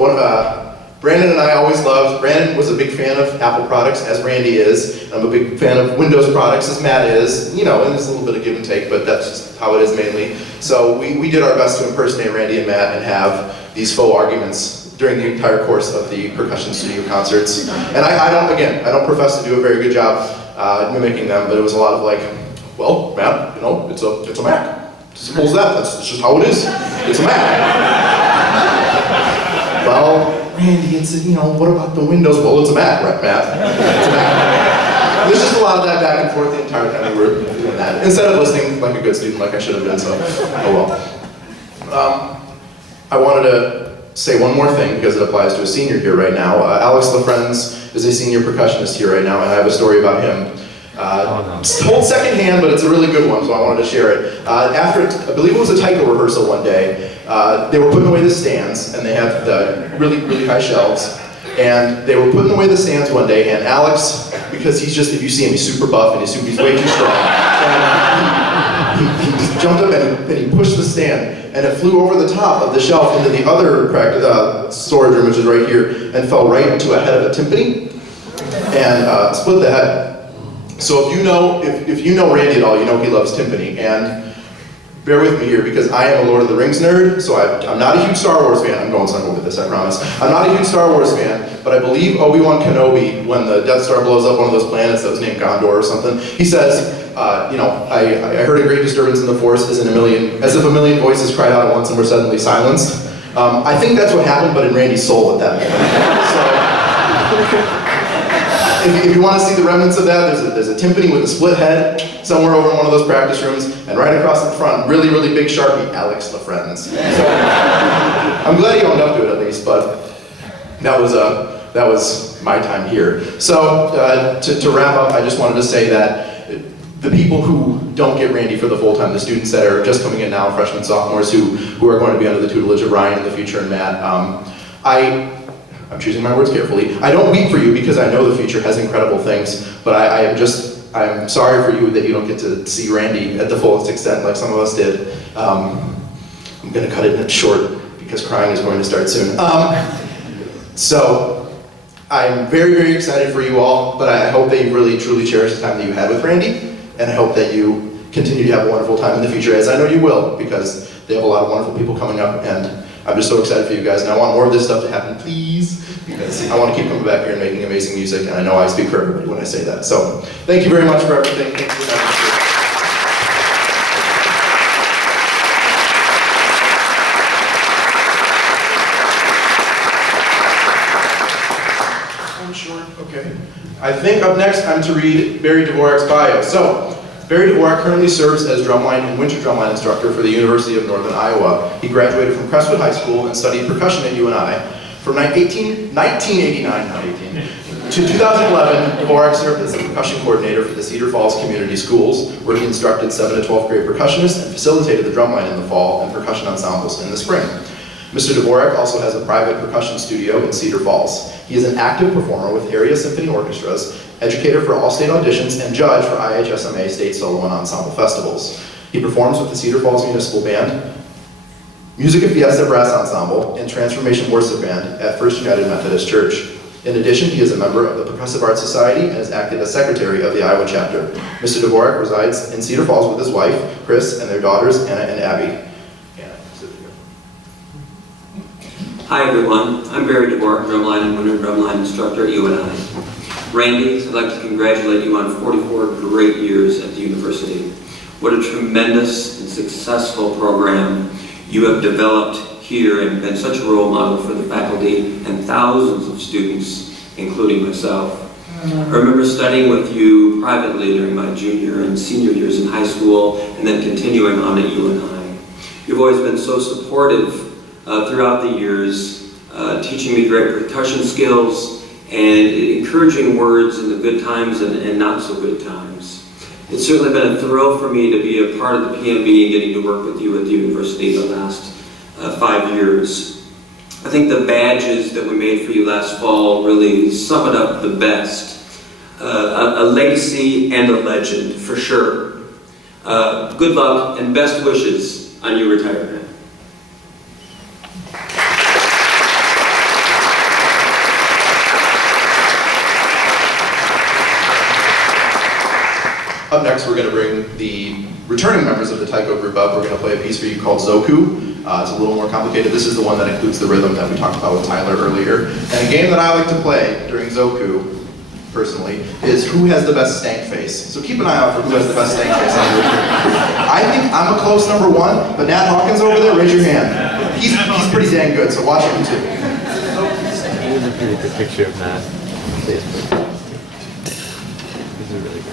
Brandon and I always loved, Brandon was a big fan of Apple products, as Randy is. I'm a big fan of Windows products, as Matt is. You know, and there's a little bit of give and take, but that's just how it is mainly. So we did our best to impersonate Randy and Matt and have these faux arguments during the entire course of the percussion studio concerts. And I don't profess to do a very good job mimicking them, but it was a lot of like, well, Matt, you know, it's a Mac. Simple as that. That's just how it is. It's a Mac. Well, Randy, it's, you know, what about the Windows? Well, it's a Mac, right, Matt? It's a Mac. There's just a lot of that back and forth the entire time we were doing that. Instead of listening like a good student like I should have been, so, oh well. I wanted to say one more thing because it applies to a senior here right now. Alex LaFrenz is a senior percussionist here right now, and I have a story about him. It's told secondhand, but it's a really good one, so I wanted to share it. After, I believe it was a Taiko rehearsal one day, they were putting away the stands, and they had the really, really high shelves, and they were putting away the stands one day, and Alex, because he's just, if you see him, he's super buff, and he's way too strong, and he just jumped up and he pushed the stand, and it flew over the top of the shelf into the other storage room, which is right here, and fell right into a head of a timpani, and split the head. So if you know Randy at all, you know he loves timpani, and bear with me here because I am a Lord of the Rings nerd, so I'm not a huge Star Wars fan. I'm going somewhere with this, I promise. I'm not a huge Star Wars fan, but I believe Obi-Wan Kenobi, when the Death Star blows up one of those planets that was named Gondor or something, he says, you know, I heard a great disturbance in the Force as if a million voices cried out at once and were suddenly silenced. I think that's what happened, but in Randy's soul at that moment. So, if you want to see the remnants of that, there's a timpani with a split head somewhere over in one of those practice rooms, and right across the front, really, really big Sharpie, Alex LaFrenz. So, I'm glad he owned up to it at least, but that was my time here. So to wrap up, I just wanted to say that the people who don't get Randy for the full time, the students that are just coming in now, freshmen, sophomores, who are going to be under the tutelage of Ryan in the future and Matt, I'm choosing my words carefully. I don't weep for you because I know the future has incredible things, but I'm sorry for you that you don't get to see Randy at the fullest extent like some of us did. I'm gonna cut it short because crying is going to start soon. So I'm very, very excited for you all, but I hope that you really, truly cherish the time that you had with Randy, and I hope that you continue to have a wonderful time in the future, as I know you will, because they have a lot of wonderful people coming up, and I'm just so excited for you guys, and I want more of this stuff to happen, please, because I want to keep coming back here and making amazing music, and I know I speak for everybody when I say that. So, thank you very much for everything. Thank you for having me. I'm short, okay. I think up next I'm to read Barry Dvorak's bio. So, Barry Dvorak currently serves as drumline and winter drumline instructor for the University of Northern Iowa. He graduated from Crestwood High School and studied percussion at UNI. From 1989 to 2011, Dvorak served as the percussion coordinator for the Cedar Falls Community Schools, where he instructed 7th to 12th grade percussionists and facilitated the drumline in the fall and percussion ensembles in the spring. Mr. Dvorak also has a private percussion studio in Cedar Falls. He is an active performer with area symphony orchestras, educator for all-state auditions, and judge for IHSMA state solo and ensemble festivals. He performs with the Cedar Falls Municipal Band, Musica Fiesta Brass Ensemble, and Transformation Worship Band at First United Methodist Church. In addition, he is a member of the Percussive Arts Society and has acted as secretary of the Iowa chapter. Mr. Dvorak resides in Cedar Falls with his wife, Chris, and their daughters, Anna and Abby. Hi everyone, I'm Barry Gabor, drumline and winter drumline instructor at UNI. Randy, I'd like to congratulate you on 44 great years at the university. What a tremendous and successful program you have developed here and been such a role model for the faculty and thousands of students, including myself. I remember studying with you privately during my junior and senior years in high school and then continuing on at UNI. You've always been so supportive throughout the years, teaching me great percussion skills and encouraging words in the good times and not so good times. It's certainly been a thrill for me to be a part of the PMB and getting to work with you at the university the last 5 years. I think the badges that we made for you last fall really sum it up the best. A legacy and a legend, for sure. Good luck and best wishes on your retirement. Up next, we're going to bring the returning members of the Taiko group up. We're going to play a piece for you called ZOKU. It's a little more complicated. This is the one that includes the rhythm that we talked about with Tyler earlier. And a game that I like to play during ZOKU, personally, is who has the best stank face. So keep an eye out for who has the best stank face on the returning group. I think I'm a close number one, but Nat Hawkins over there, raise your hand. He's pretty dang good, so watch him too. Here's a pretty good picture of Matt. This is really good.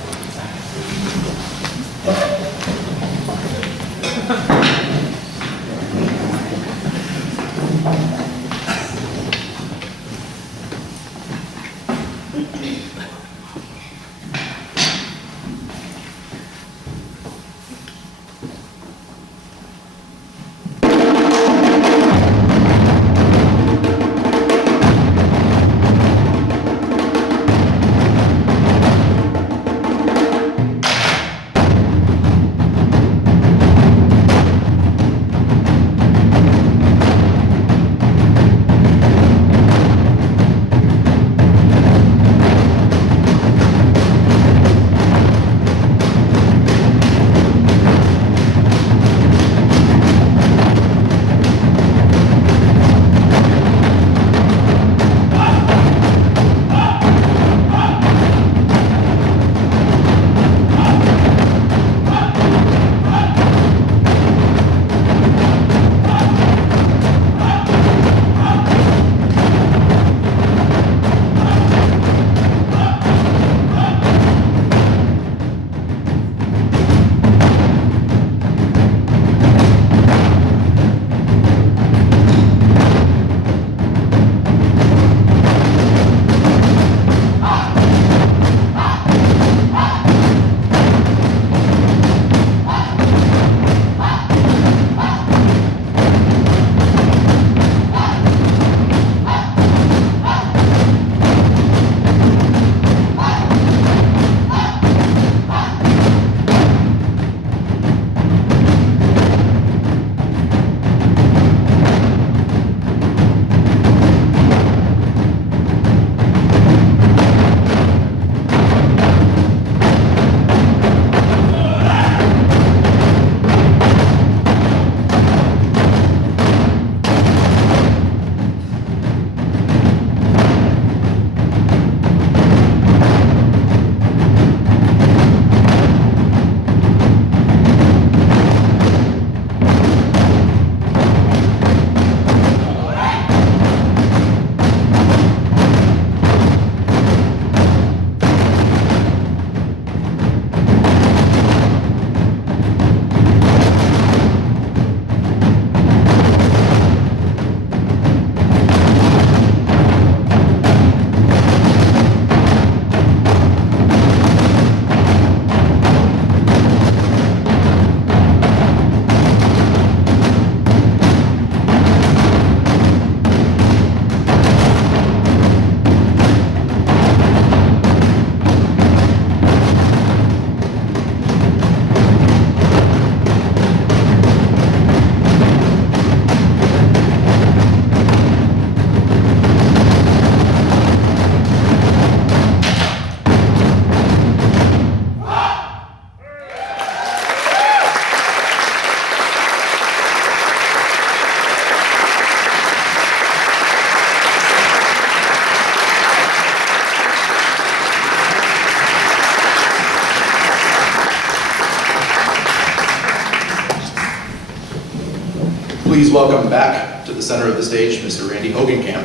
Please welcome back to the center of the stage, Mr. Randy Hogancamp.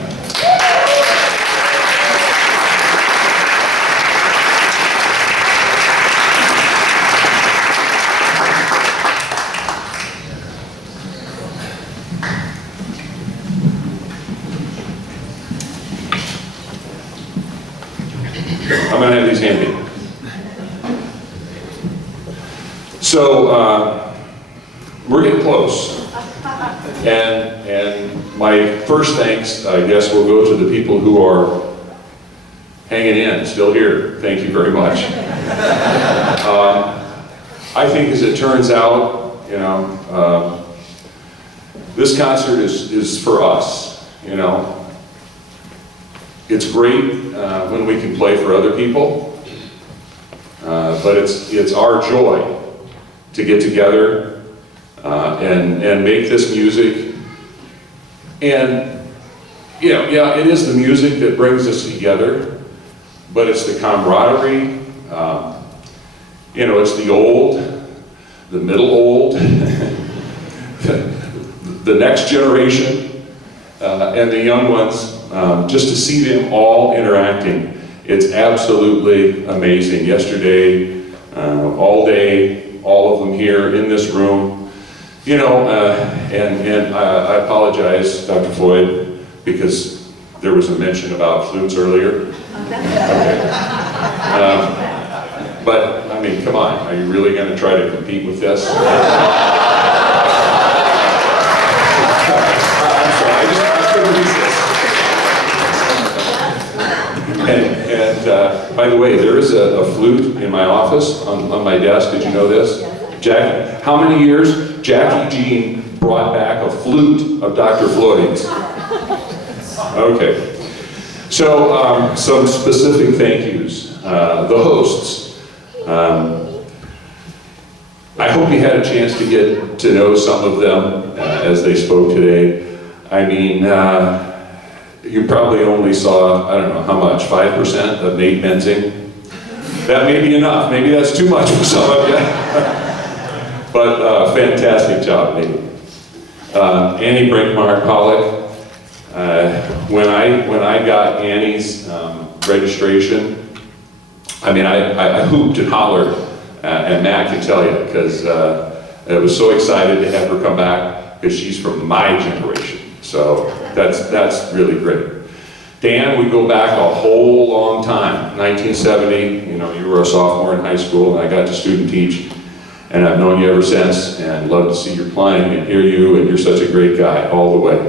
I'm going to have these handy. So, we're getting close. And my first thanks, I guess, will go to the people who are hanging in, still here. Thank you very much. I think as it turns out, you know, this concert is for us, you know. It's great when we can play for other people, but it's our joy to get together and make this music. And yeah, it is the music that brings us together, but it's the camaraderie. It's the old, the middle old, the next generation, and the young ones. Just to see them all interacting, it's absolutely amazing. Yesterday, all day, all of them here in this room, and I apologize, Dr. Floyd, because there was a mention about flutes earlier. Okay. But, I mean, come on, are you really going to try to compete with this? I'm sorry, I couldn't resist. And by the way, there is a flute in my office on my desk. Did you know this? Jackie, how many years Jackie Jean brought back a flute of Dr. Floyd's? Okay. So, some specific thank yous. The hosts. I hope you had a chance to get to know some of them as they spoke today. I mean, you probably only saw, I don't know how much, 5% of Nate Menzing. That may be enough. Maybe that's too much for some of you. But fantastic job, Nate. Annie Brinkmark Pollock. When I got Annie's registration, I mean, I hooped and hollered, and Matt can tell you, because I was so excited to have her come back, because she's from my generation. So that's really great. Dan, we go back a whole long time, 1970, you were a sophomore in high school, and I got to student teach, and I've known you ever since, and love to see you playing and hear you, and you're such a great guy all the way.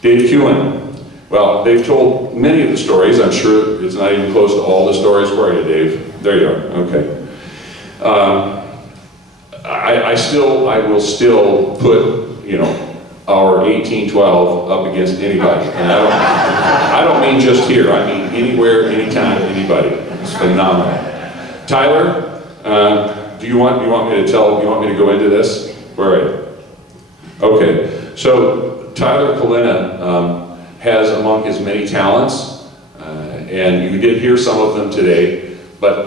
Dave Kewen. Well, they've told many of the stories. I'm sure it's not even close to all the stories. Where are you, Dave? There you are. Okay. I will still put, our 1812 up against anybody. And I don't mean just here. I mean anywhere, anytime, anybody. It's phenomenal. Tyler, do you want me to go into this? Where are you? Okay. So Tyler Kalina has among his many talents, and you did hear some of them today, but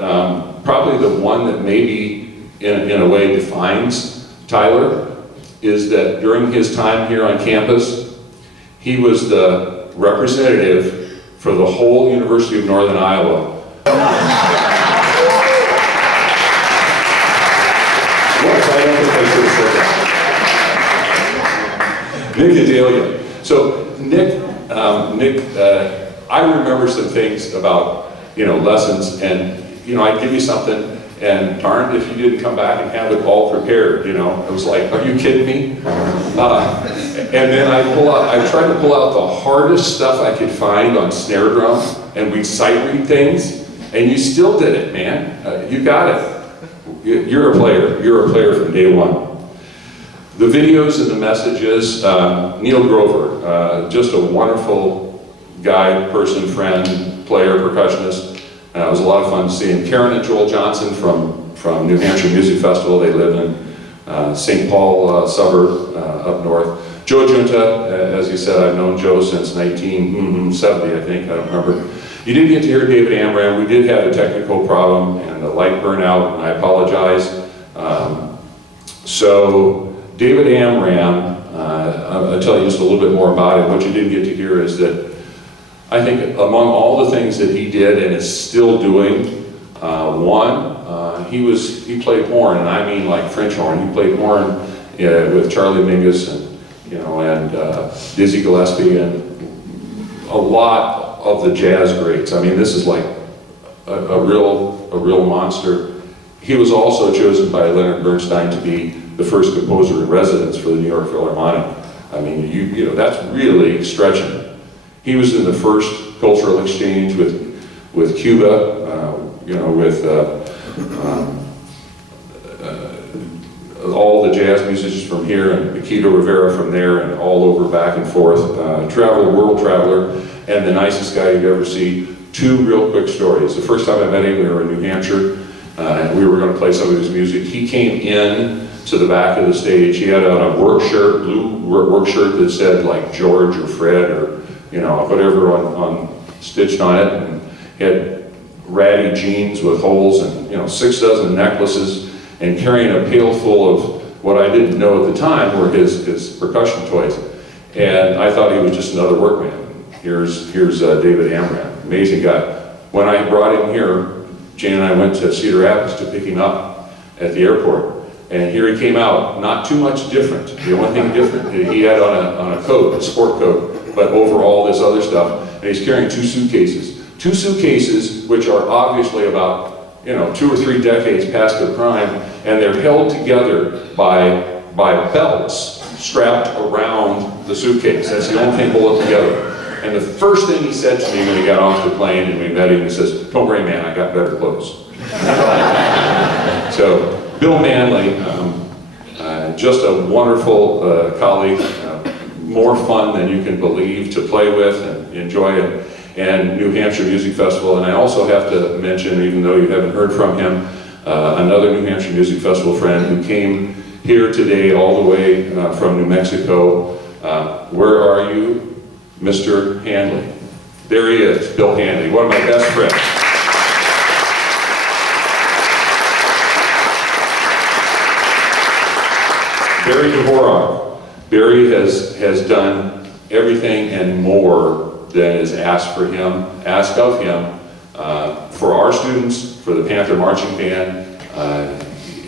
probably the one that maybe in a way defines Tyler is that during his time here on campus, he was the representative for the whole University of Northern Iowa. Nick Adelia. So Nick, I remember some things about, lessons, and, I'd give you something, and darn if you didn't come back and have it all prepared, It was like, are you kidding me? And then I tried to pull out the hardest stuff I could find on snare drum, and we'd sight read things, and you still did it, man. You got it. You're a player. You're a player from day one. The videos and the messages, Neil Grover, just a wonderful guy, person, friend, player, percussionist. It was a lot of fun to see him. Karen and Joel Johnson from New Hampshire Music Festival. They live in St. Paul suburb up north. Joe Junta, as you said, I've known Joe since 1970, I think, I don't remember. You did get to hear David Amram. We did have a technical problem and a light burnout, and I apologize. So David Amram, I'll tell you just a little bit more about it. What you didn't get to hear is that I think among all the things that he did and is still doing, he played horn, and I mean like French horn. He played horn with Charlie Mingus and Dizzy Gillespie and a lot of the jazz greats. I mean, this is like a real monster. He was also chosen by Leonard Bernstein to be the first composer in residence for the New York Philharmonic. I mean, that's really stretching. He was in the first cultural exchange with Cuba, with all the jazz musicians from here, and Paquito Rivera from there, and all over back and forth. World traveler, and the nicest guy you'd ever see. Two real quick stories. The first time I met him, we were in New Hampshire, and we were going to play some of his music. He came in to the back of the stage. He had on a work shirt, blue work shirt that said like George or Fred or, you know, whatever on stitched on it. And he had ratty jeans with holes and, you know, 6 dozen necklaces, and carrying a pail full of what I didn't know at the time were his percussion toys. And I thought he was just another workman. Here's David Amram, amazing guy. When I brought him here, Jane and I went to Cedar Rapids to pick him up at the airport. And here he came out, not too much different. The only thing different, he had on a coat, a sport coat, but over all this other stuff. And he's carrying 2 suitcases. 2 suitcases which are obviously about, you know, 2 or 3 decades past their prime, and they're held together by belts strapped around the suitcase. That's the only thing holding it together. And the first thing he said to me when he got off the plane and we met him, he says, "Don't worry, man, I got better clothes." So, Bill Manley, just a wonderful colleague, more fun than you can believe to play with and enjoy it, and New Hampshire Music Festival. And I also have to mention, even though you haven't heard from him, another New Hampshire Music Festival friend who came here today all the way from New Mexico. Where are you? Mr. Hanley. There he is, Bill Hanley, one of my best friends. Barry Dvorak. Barry has done everything and more than is asked of him, for our students, for the Panther Marching Band,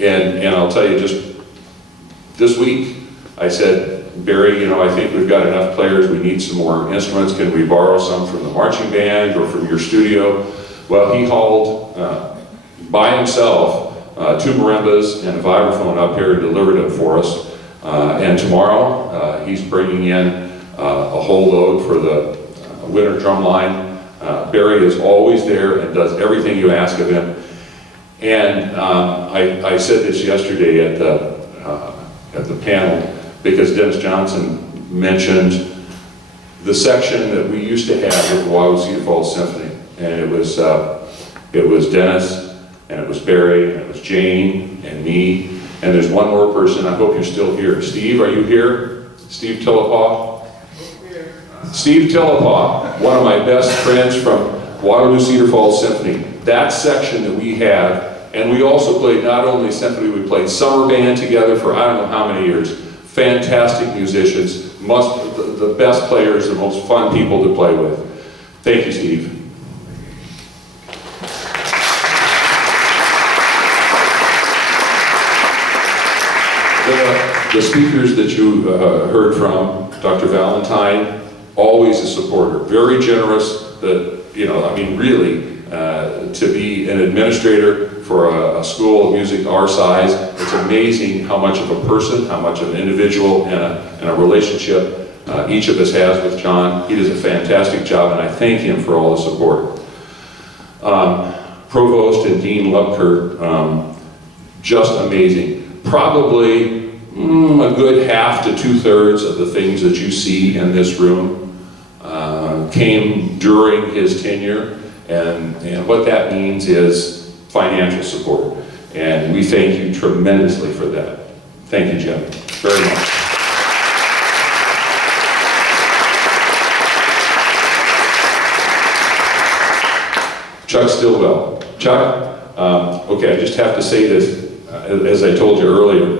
and I'll tell you, just this week, I said, "Barry, you know, I think we've got enough players, we need some more instruments, can we borrow some from the marching band or from your studio?" Well, he hauled, by himself, 2 marimbas and a vibraphone up here and delivered them for us. And tomorrow, he's bringing in a whole load for the winter drum line. Barry is always there and does everything you ask of him. And I said this yesterday at the panel, because Dennis Johnson mentioned the section that we used to have with the Wild Cedar Falls Symphony. And it was Dennis, and it was Barry, and it was Jane, and me. And there's one more person, I hope you're still here. Steve, are you here? Steve Tillepaw? Steve Tillepaw, one of my best friends from Waterloo Cedar Falls Symphony. That section that we had, and we also played not only symphony, we played summer band together for I don't know how many years. Fantastic musicians, the best players, the most fun people to play with. Thank you, Steve. The speakers that you heard from, Dr. Valentine, always a supporter, very generous, you know, I mean, really, to be an administrator for a school of music our size, it's amazing how much of a person, how much of an individual and a relationship each of us has with John. He does a fantastic job, and I thank him for all the support. Provost and Dean Lubker, just amazing. Probably a good half to 2/3 of the things that you see in this room came during his tenure, and what that means is financial support. And we thank you tremendously for that. Thank you, Jim, very much. Chuck Stillwell. Chuck, okay, I just have to say this, as I told you earlier,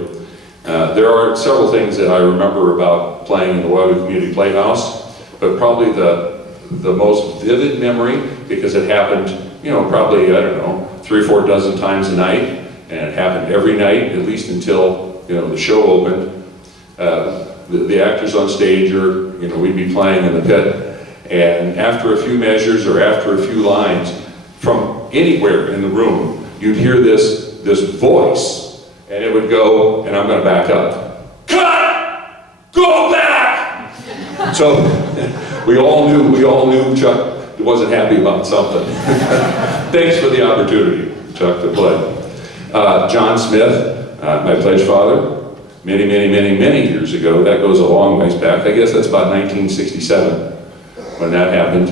there are several things that I remember about playing in the Waterloo Community Playhouse, but probably the most vivid memory, because it happened, you know, probably, I don't know, 3 or 4 dozen times a night, and it happened every night, at least until, you know, the show opened. The actors on stage, or, you know, we'd be playing in the pit, and after a few measures or after a few lines, from anywhere in the room, you'd hear this voice, and it would go, and I'm going to back up. Cut! Go back! So we all knew Chuck wasn't happy about something. Thanks for the opportunity, Chuck, to play. John Smith, my pledge father, many years ago. That goes a long ways back. I guess that's about 1967 when that happened.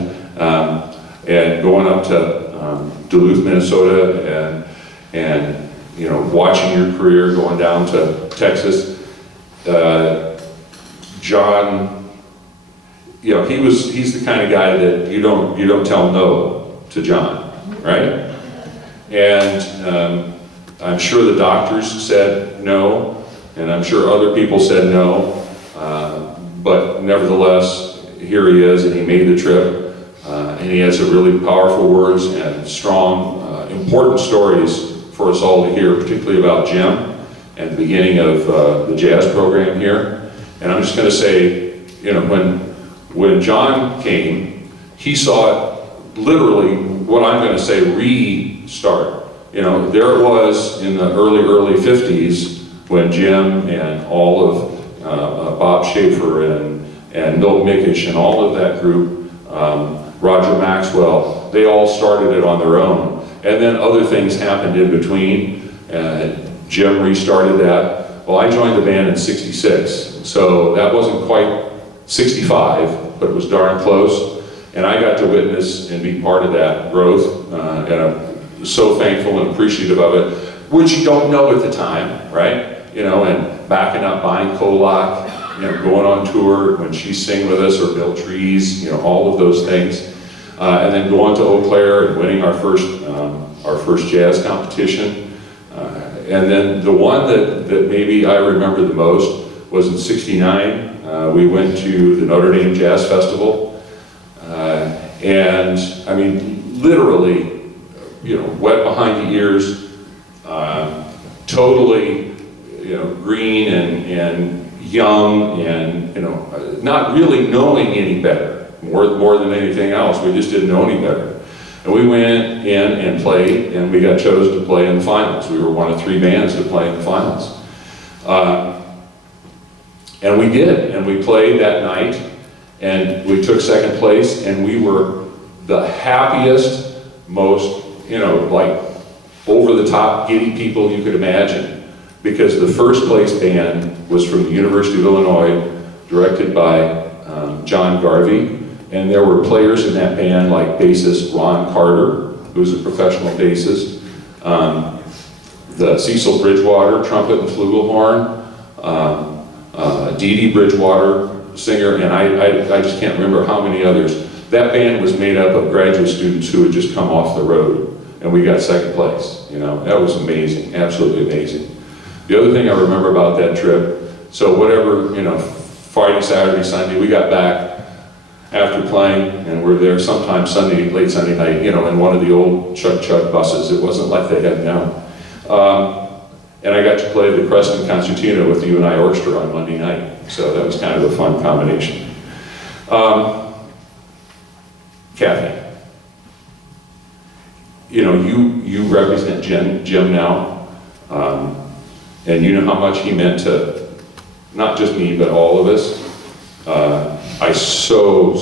And going up to Duluth, Minnesota, and you know, watching your career going down to Texas. John, you know, he's the kind of guy that you don't tell no to John, right? And I'm sure the doctors said no, and I'm sure other people said no, but nevertheless, here he is, and he made the trip, and he has some really powerful words and strong, important stories for us all to hear, particularly about Jim and the beginning of the jazz program here. And I'm just going to say, you know, when John came, he saw it literally, what I'm going to say, restart. You know, there it was in the early 50s when Jim and all of Bob Schaefer and Milt Mickish and all of that group, Roger Maxwell, they all started it on their own. And then other things happened in between. Jim restarted that. Well, I joined the band in '66, so that wasn't quite 65, but it was darn close. And I got to witness and be part of that growth, and I'm so thankful and appreciative of it, which you don't know at the time, right? You know, and backing up, buying Kolak, you know, going on tour when she sang with us, or Bill Trees, you know, all of those things. And then going to Eau Claire and winning our first jazz competition. And then the one that maybe I remember the most was in '69. We went to the Notre Dame Jazz Festival. And I mean, literally, you know, wet behind the ears, totally, you know, green and young, and, you know, not really knowing any better, more than anything else. We just didn't know any better. And we went in and played, and we got chosen to play in the finals. We were one of 3 bands to play in the finals. And we did, and we played that night, and we took 2nd place, and we were the happiest, most, you know, like, over-the-top giddy people you could imagine, because the first place band was from the University of Illinois, directed by John Garvey, and there were players in that band like bassist Ron Carter, who was a professional bassist, the Cecil Bridgewater, trumpet and flugelhorn, Dee Dee Bridgewater, singer, and I just can't remember how many others. That band was made up of graduate students who had just come off the road, and we got 2nd place. You know, that was amazing, absolutely amazing. The other thing I remember about that trip, so whatever, you know, Friday, Saturday, Sunday, we got back after playing, and we're there sometimes late Sunday night, you know, in one of the old Chug buses. It wasn't like they had now. And I got to play the Crescent Concertina with the UNI Orchestra on Monday night, so that was kind of a fun combination. Kathy, you know, you represent Jim now, and you know how much he meant to not just me, but all of us. I so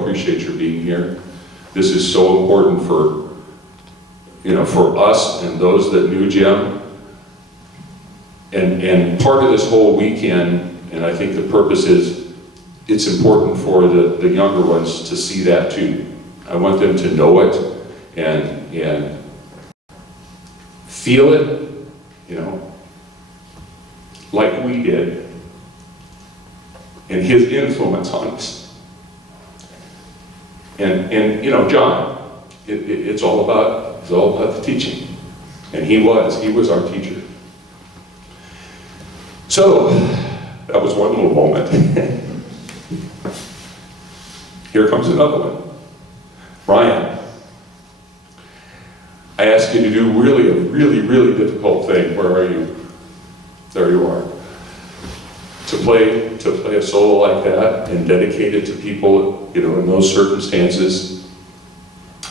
appreciate your being here. This is so important for, you know, for us and those that knew Jim. And part of this whole weekend, and I think the purpose is, it's important for the younger ones to see that too. I want them to know it and feel it, you know, like we did, and his influence on us. And you know, John, it's all about the teaching, and he was our teacher. So that was one little moment. Here comes another one. Brian, I asked you to do a really difficult thing. Where are you? There you are. To play a solo like that and dedicate it to people, you know, in those circumstances,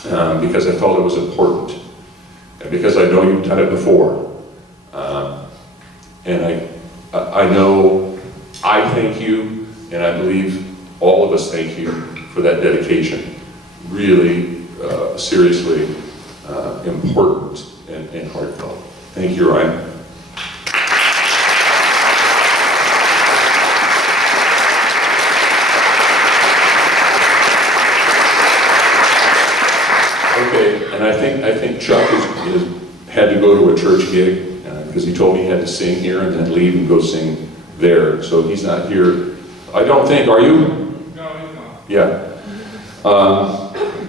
because I felt it was important, and because I know you've done it before, and I know I thank you, and I believe all of us thank you for that dedication. Really, seriously important and heartfelt. Thank you, Ryan. Okay, and I think Chuck had to go to a church gig because he told me he had to sing here and then leave and go sing there. So he's not here. I don't think. Are you? No, he's not. Yeah.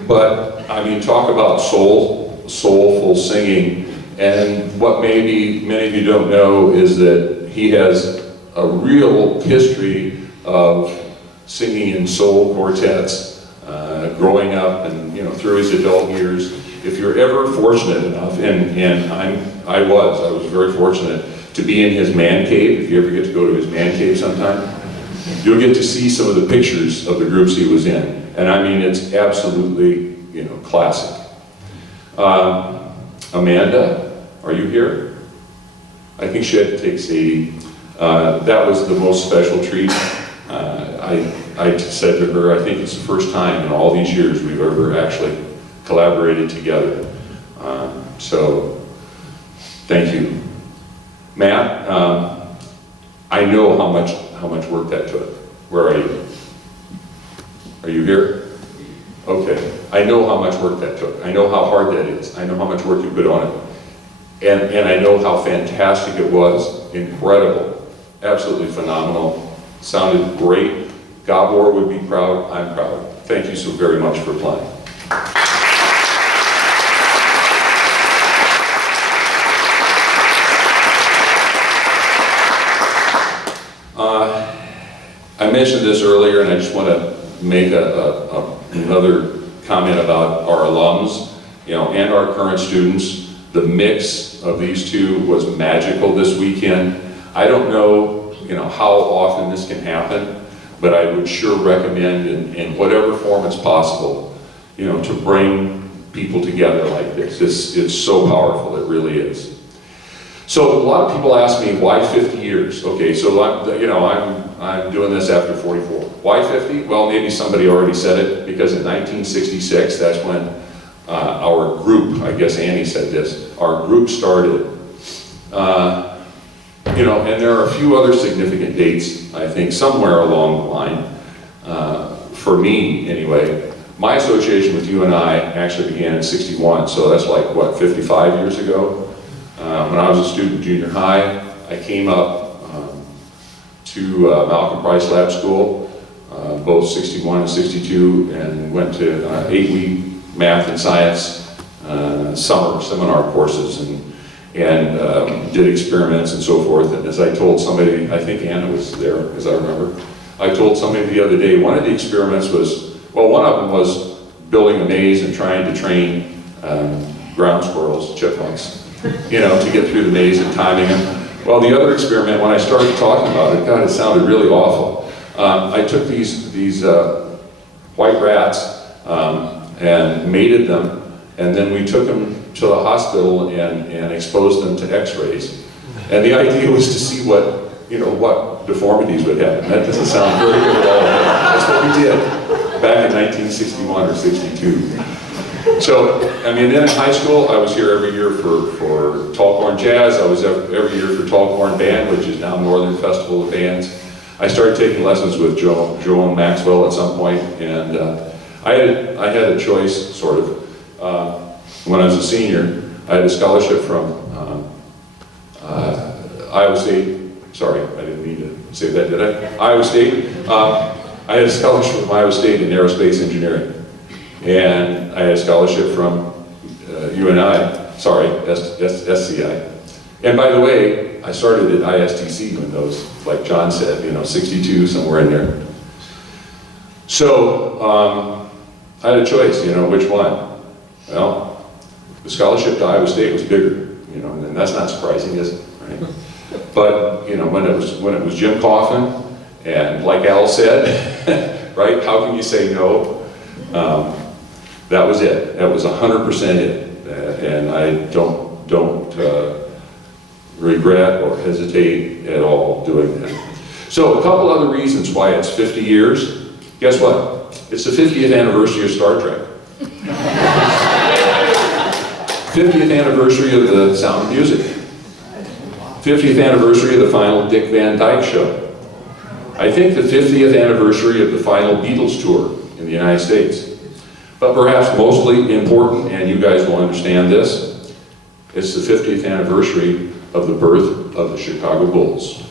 But I mean, talk about soulful singing. And what maybe many of you don't know is that he has a real history of singing in soul quartets, growing up and through his adult years. If you're ever fortunate enough, and I was very fortunate to be in his man cave. If you ever get to go to his man cave sometime, you'll get to see some of the pictures of the groups he was in. And I mean, it's absolutely, classic. Amanda, are you here? I think she had to take Sadie. That was the most special treat. I said to her, I think it's the first time in all these years we've ever actually collaborated together. So, thank you. Matt, I know how much work that took. Where are you? Are you here? Okay. I know how much work that took. I know how hard that is. I know how much work you put on it. And I know how fantastic it was. Incredible. Absolutely phenomenal. Sounded great. Gabor would be proud. I'm proud. Thank you so very much for playing. I mentioned this earlier, and I just want to make another comment about our alums, and our current students. The mix of these two was magical this weekend. I don't know, how often this can happen, but I would sure recommend, in whatever form it's possible, to bring people together like this. It's so powerful, it really is. So a lot of people ask me, why 50 years? Okay, so I'm doing this after 44. Why 50? Well, maybe somebody already said it, because in 1966, that's when our group, I guess Annie said this, our group started. And there are a few other significant dates, I think, somewhere along the line. For me, anyway, my association with UNI actually began in 61, so that's like, 55 years ago? When I was a student in junior high, I came up to Malcolm Price Lab School, both 61 and 62, and went to 8-week math and science summer seminar courses and did experiments and so forth. And as I told somebody, I think Anna was there, as I remember, I told somebody the other day, one of the experiments was, one of them was building a maze and trying to train ground squirrels, chipmunks, to get through the maze and timing them. Well, the other experiment, when I started talking about it, God, it sounded really awful. I took these white rats and mated them, and then we took them to the hospital and exposed them to x-rays. And the idea was to see what deformities would happen. That doesn't sound very good at all. That's what we did back in 1961 or 62. So, then in high school, I was here every year for Tall Corn Jazz. I was every year for Tall Corn Band, which is now Northern Festival of Bands. I started taking lessons with Joan Maxwell at some point, and I had a choice, sort of. When I was a senior, I had a scholarship from Iowa State. Sorry, I didn't mean to say that, did I? Iowa State. I had a scholarship from Iowa State in aerospace engineering. And I had a scholarship from UNI, sorry, SCI. And by the way, I started at ISTC when those, like John said, 62, somewhere in there. So, I had a choice, which one? Well, the scholarship to Iowa State was bigger, and that's not surprising, is it? Right? But, when it was Jim Coffin, and like Al said, right, how can you say no? That was it. That was 100% it. And I don't regret or hesitate at all doing that. So a couple other reasons why it's 50 years. Guess what? It's the 50th anniversary of Star Trek. 50th anniversary of The Sound of Music. 50th anniversary of the final Dick Van Dyke Show. I think the 50th anniversary of the final Beatles tour in the United States. But perhaps mostly important, and you guys will understand this, It's the 50th anniversary of the birth of the Chicago Bulls.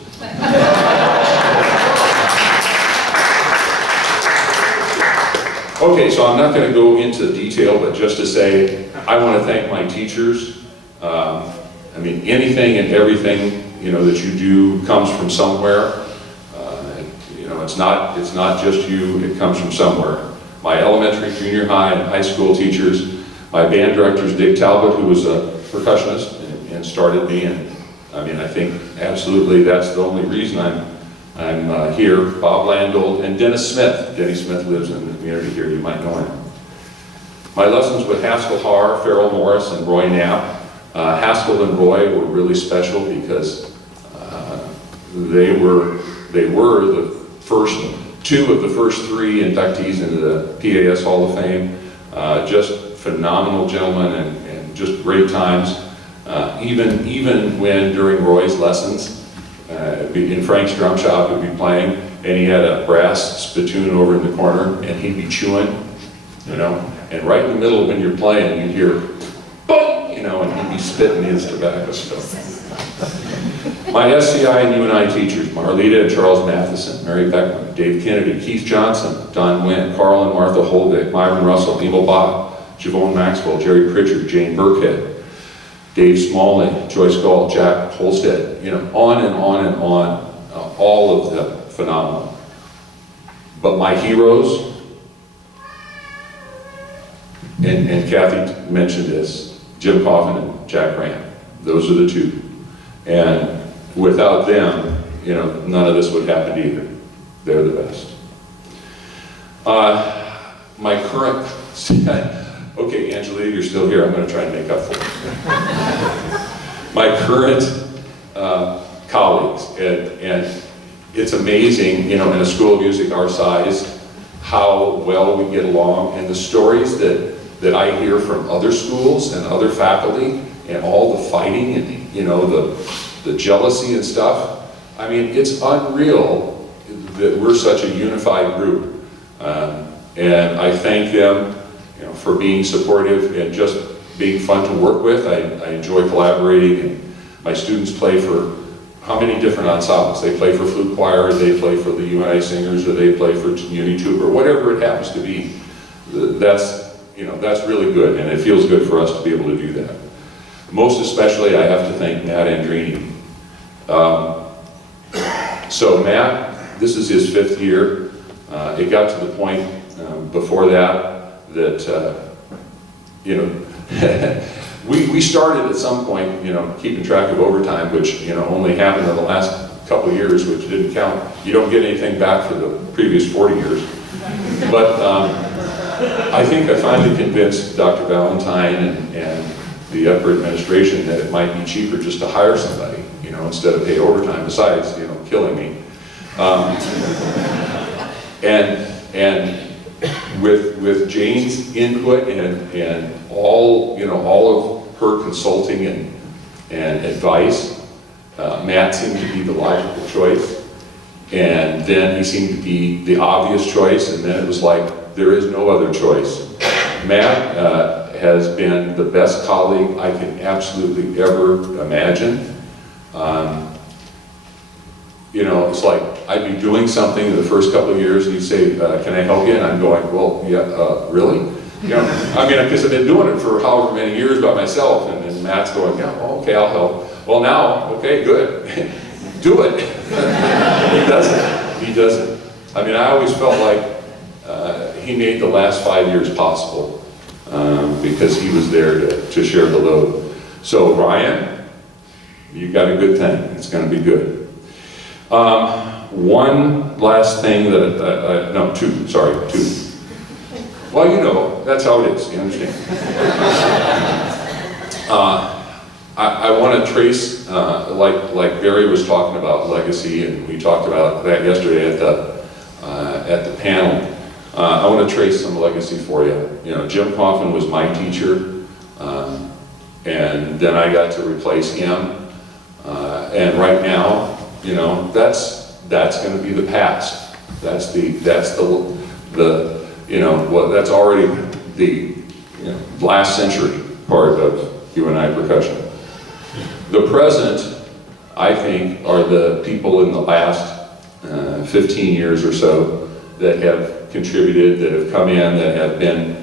Okay, so I'm not going to go into detail, but just to say, I want to thank my teachers. I mean, anything and everything, you know, that you do comes from somewhere. You know, it's not just you, it comes from somewhere. My elementary, junior high, and high school teachers, my band directors, Dick Talbot, who was a percussionist and started me, and I mean, I think absolutely that's the only reason I'm here. Bob Landold and Dennis Smith. Denny Smith lives in the community here, you might know him. My lessons with Haskell Haar, Farrell Morris, and Roy Knapp. Haskell and Roy were really special because they were the first two of the first three inductees into the PAS Hall of Fame. Just phenomenal gentlemen and just great times. Even when during Roy's lessons, in Frank's drum shop, he'd be playing, and he had a brass spittoon over in the corner, and he'd be chewing, you know, and right in the middle when you're playing, you'd hear, boom, you know, and he'd be spitting his tobacco stuff. My SCI and UNI teachers, Marlita and Charles Matheson, Mary Beckman, Dave Kennedy, Keith Johnson, Don Wynn, Carl and Martha Holdick, Myron Russell, Emil Bach, Javon Maxwell, Jerry Pritchard, Jane Burkhead, Dave Smalley, Joyce Gall, Jack Holstead, you know, on and on and on, all of them phenomenal. But my heroes, and Kathy mentioned this, Jim Coffin and Jack Grant, those are the two. And without them, you know, none of this would happen either. They're the best. My current, okay, Angelic, you're still here. I'm going to try and make up for it. My current colleagues, and it's amazing, you know, in a school of music our size, how well we get along, and the stories that I hear from other schools and other faculty, and all the fighting and, you know, the jealousy and stuff. I mean, it's unreal that we're such a unified group. And I thank them, you know, for being supportive and just being fun to work with. I enjoy collaborating, and my students play for how many different ensembles? They play for flute choir, they play for the UNI singers, or they play for UNI tuba, or whatever it happens to be. That's, you know, that's really good, and it feels good for us to be able to do that. Most especially, I have to thank Matt Andreini. So Matt, this is his 5th year. It got to the point before that, you know, we started at some point, you know, keeping track of overtime, which, you know, only happened in the last couple of years, which didn't count. You don't get anything back for the previous 40 years. But I think I finally convinced Dr. Valentine and the upper administration that it might be cheaper just to hire somebody, you know, instead of pay overtime, besides, you know, killing me. And with Jane's input and all, you know, all of her consulting and advice, Matt seemed to be the logical choice. And then he seemed to be the obvious choice, and then it was like, there is no other choice. Matt has been the best colleague I can absolutely ever imagine. You know, it's like, I'd be doing something in the first couple of years, and he'd say, can I help you? And I'm going, well, yeah, really? You know, I mean, because I've been doing it for however many years by myself, and then Matt's going, yeah, okay, I'll help. Well, now, okay, good. Do it. He doesn't. He doesn't. I mean, I always felt like he made the last 5 years possible because he was there to share the load. So, Ryan, you got a good thing. It's going to be good. One last thing that, no, two. Well, you know, that's how it is, you understand. I want to trace, like Barry was talking about legacy, and we talked about that yesterday at the panel. I want to trace some legacy for you. You know, Jim Coffin was my teacher, and then I got to replace him. And right now, you know, that's going to be the past. That's the you know, well, that's already the, you know, last century part of UNI percussion. The present, I think, are the people in the last 15 years or so that have contributed, that have come in, that have been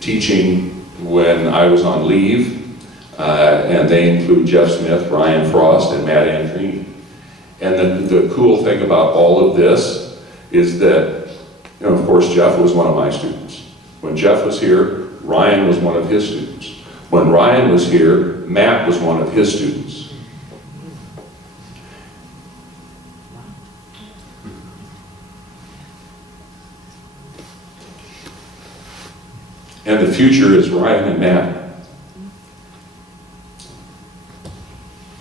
teaching when I was on leave, and they include Jeff Smith, Ryan Frost, and Matt Andreini. And the cool thing about all of this is that, you know, of course, Jeff was one of my students. When Jeff was here, Ryan was one of his students. When Ryan was here, Matt was one of his students. And the future is Ryan and Matt.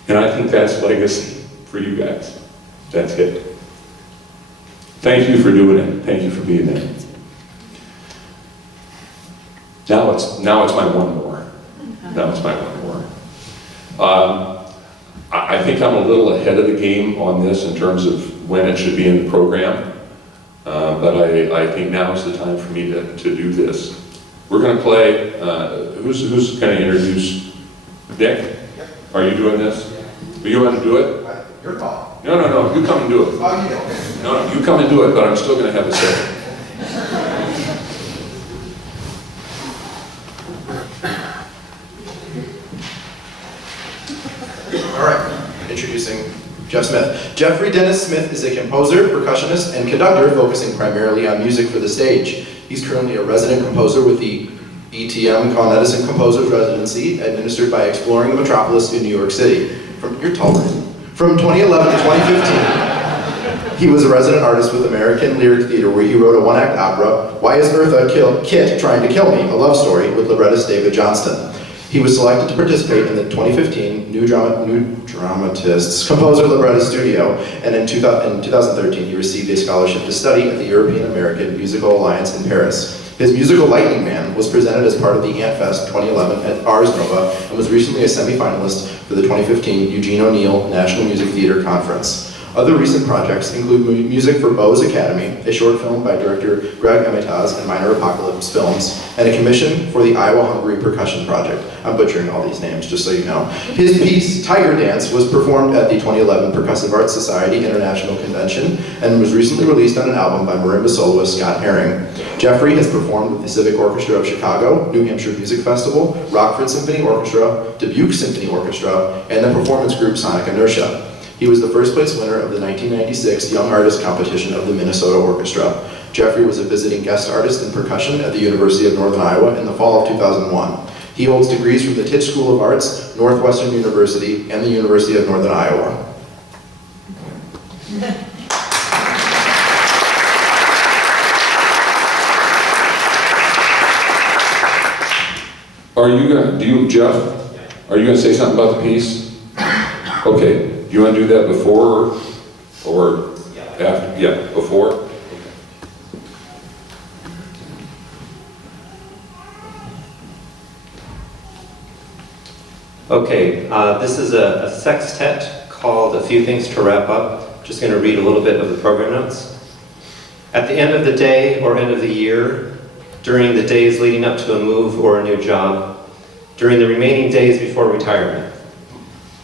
And I think that's legacy for you guys. That's it. Thank you for doing it. Thank you for being there. Now it's my one more. Now it's my one more. I think I'm a little ahead of the game on this in terms of when it should be in the program. But I think now is the time for me to do this. We're going to play, who's going to introduce Nick? Are you doing this? Do you want to do it? Your call. No, you come and do it. No, you come and do it, but I'm still going to have a say. All right, introducing Jeff Smith. Jeffrey Dennis Smith is a composer, percussionist, and conductor focusing primarily on music for the stage. He's currently a resident composer with the ETM Con Edison Composers Residency, administered by Exploring the Metropolis in New York City. From 2011 to 2015, he was a resident artist with American Lyric Theater, where he wrote a one-act opera, Why Is Eartha Kit Trying to Kill Me? A Love Story, with librettist David Johnston. He was selected to participate in the 2015 New Dramatists Composer Librettist Studio, and in 2013 he received a scholarship to study at the European American Musical Alliance in Paris. His musical Lightning Man was presented as part of the AntFest 2011 at Ars Nova and was recently a semi-finalist for the 2015 Eugene O'Neill National Music Theater Conference. Other recent projects include music for Bose Academy, a short film by director Greg Emitas and Minor Apocalypse Films, and a commission for the Iowa-Hungary Percussion Project. I'm butchering all these names, just so you know. His piece, Tiger Dance, was performed at the 2011 Percussive Arts Society International Convention and was recently released on an album by marimba soloist Scott Herring. Jeffrey has performed with the Civic Orchestra of Chicago, New Hampshire Music Festival, Rockford Symphony Orchestra, Dubuque Symphony Orchestra, and the performance group Sonic Inertia. He was the first place winner of the 1996 Young Artist Competition of the Minnesota Orchestra. Jeffrey was a visiting guest artist in percussion at the University of Northern Iowa in the fall of 2001. He holds degrees from the Titch School of Arts, Northwestern University, and the University of Northern Iowa. Are you going to, Jeff, are you going to say something about the piece? Okay. Do you want to do that before or after? Yeah, before. Okay, this is a sextet called A Few Things to Wrap Up. Just going to read a little bit of the program notes. At the end of the day or end of the year, during the days leading up to a move or a new job, during the remaining days before retirement,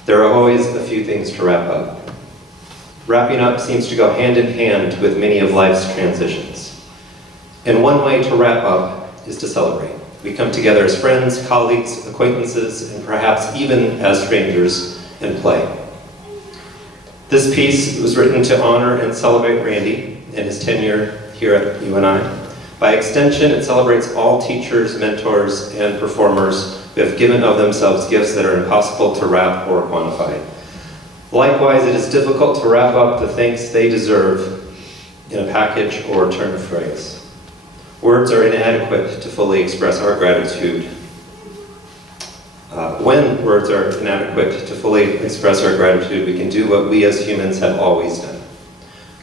there are always a few things to wrap up. Wrapping up seems to go hand in hand with many of life's transitions. And one way to wrap up is to celebrate. We come together as friends, colleagues, acquaintances, and perhaps even as strangers and play. This piece was written to honor and celebrate Randy and his tenure here at UNI. By extension, it celebrates all teachers, mentors, and performers who have given of themselves gifts that are impossible to wrap or quantify. Likewise, it is difficult to wrap up the thanks they deserve in a package or turn of phrase. Words are inadequate to fully express our gratitude. When words are inadequate to fully express our gratitude, we can do what we as humans have always done.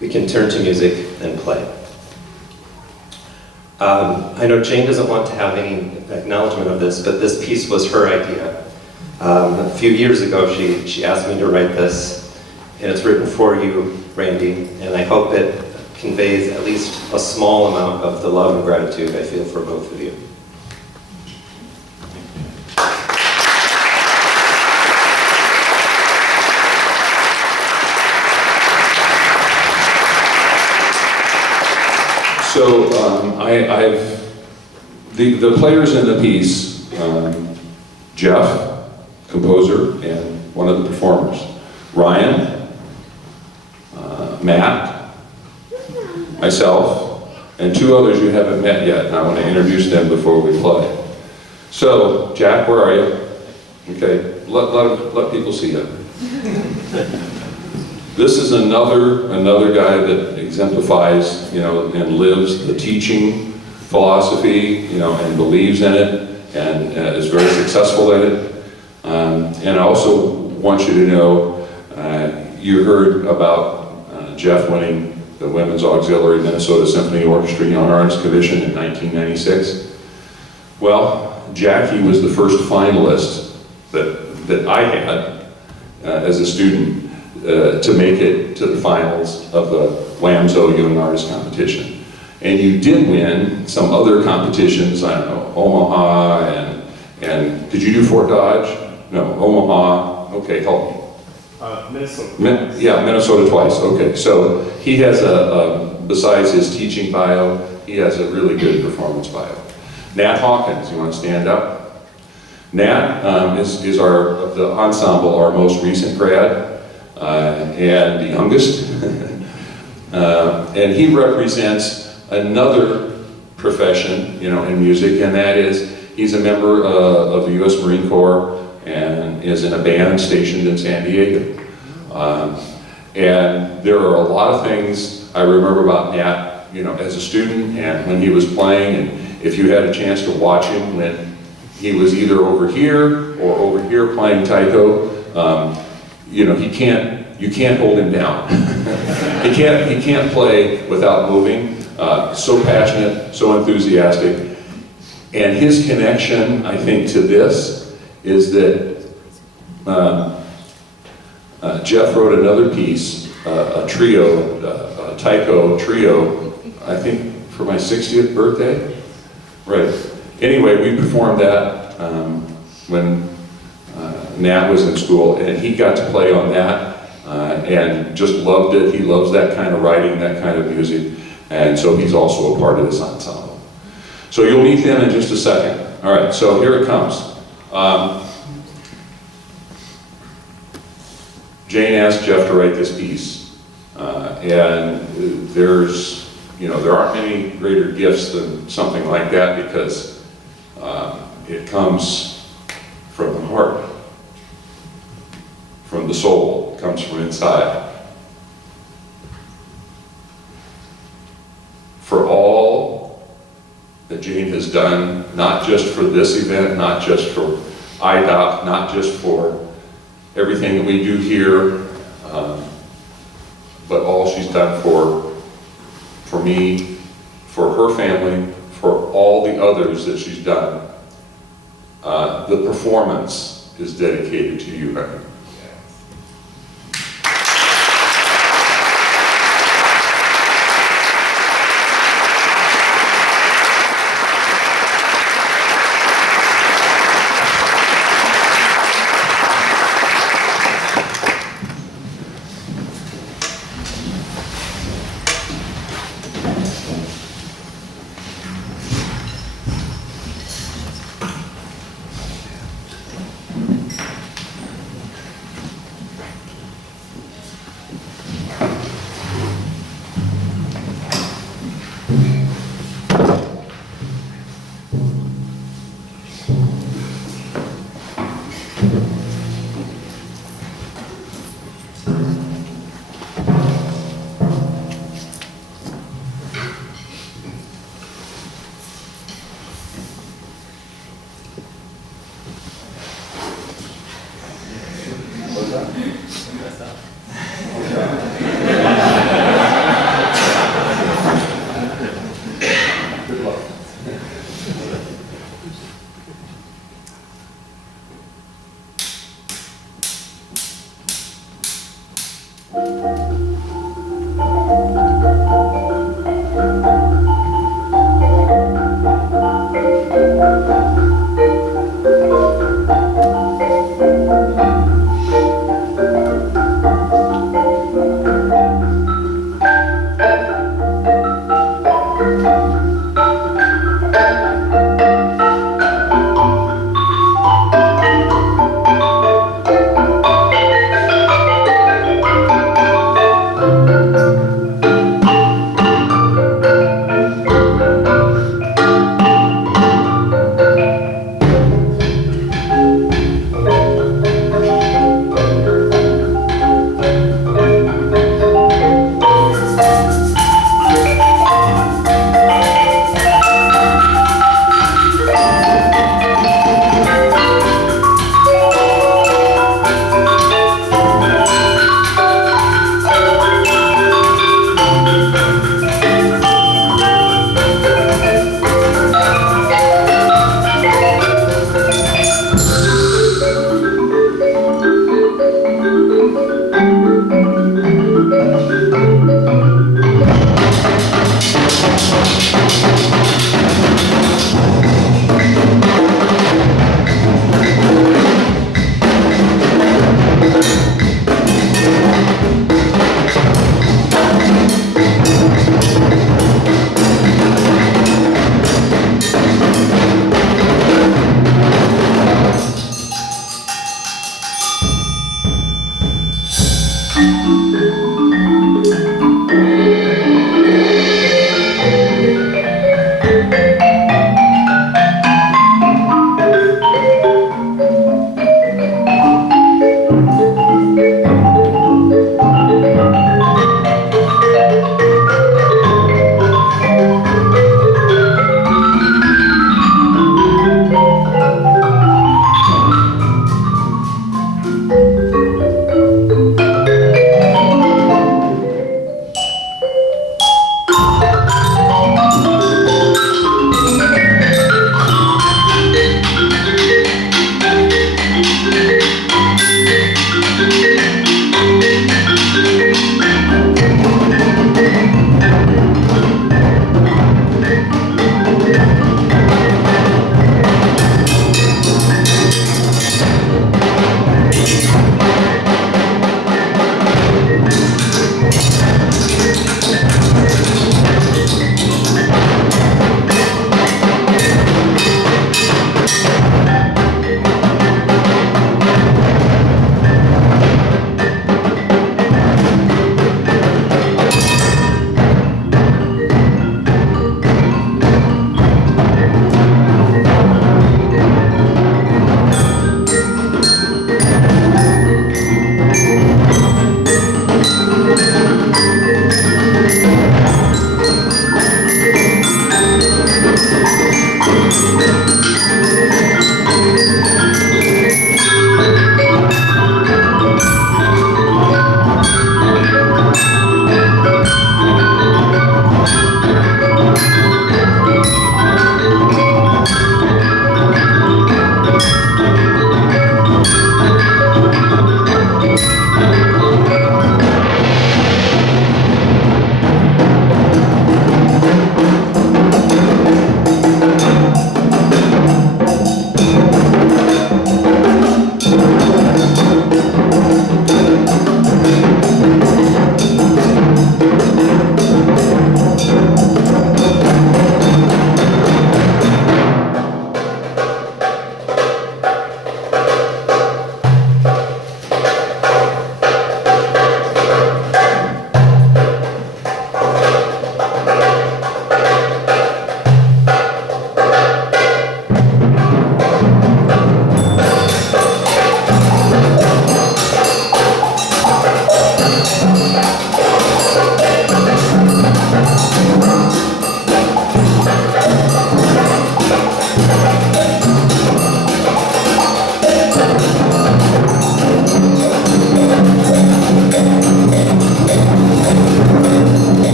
We can turn to music and play. I know Jane doesn't want to have any acknowledgement of this, but this piece was her idea. A few years ago, she asked me to write this, and it's written for you, Randy, and I hope it conveys at least a small amount of the love and gratitude I feel for both of you. So the players in the piece, Jeff, composer, and one of the performers. Ryan, Matt, myself, and two others you haven't met yet, and I want to introduce them before we play. So, Jack, where are you? Okay, let people see you. This is another guy that exemplifies, and lives the teaching philosophy, and believes in it, and is very successful in it. And I also want you to know, you heard about Jeff winning the Women's Auxiliary Minnesota Symphony Orchestra Young Artist Commission in 1996. Well, Jackie was the first finalist that I had as a student to make it to the finals of the WAMSO Young Artist Competition. And you did win some other competitions, I don't know, Omaha, and did you do Fort Dodge? No, Omaha, okay, help me. Minnesota. Yeah, Minnesota twice, okay. So he has besides his teaching bio, he has a really good performance bio. Nat Hawkins, you want to stand up? Nat is of the Ensemble, our most recent grad, and the youngest. And he represents another profession, in music, and that is he's a member of the U.S. Marine Corps and is in a band stationed in San Diego. And there are a lot of things I remember about Nat, as a student and when he was playing, and if you had a chance to watch him when he was either over here or over here playing Taiko, you can't hold him down. he can't play without moving. So passionate, so enthusiastic. And his connection, I think, to this is that Jeff wrote another piece, a trio, a Taiko trio, I think for my 60th birthday. Right. Anyway, we performed that when Nat was in school, and he got to play on that and just loved it. He loves that kind of writing, that kind of music, and so he's also a part of this ensemble. So you'll meet them in just a second. All right, so here it comes. Jane asked Jeff to write this piece, and there aren't many greater gifts than something like that because it comes from the heart, from the soul, it comes from inside. For all that Jane has done, not just for this event, not just for IDOC, not just for everything that we do here, but all she's done for me, for her family, for all the others that she's done. The performance is dedicated to you, honey.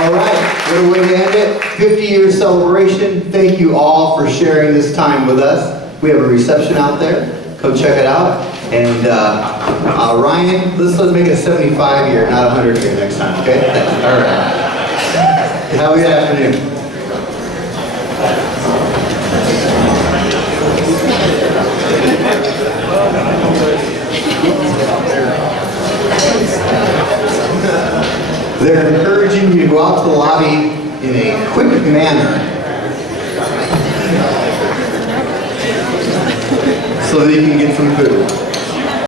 All right, what a way to end it. 50-year celebration. Thank you all for sharing this time with us. We have a reception out there. Come check it out. And Ryan, let's make it 75-year, not 100-year next time, okay? All right. Have a good afternoon. They're encouraging you to go out to the lobby in a quick manner so that you can get some food.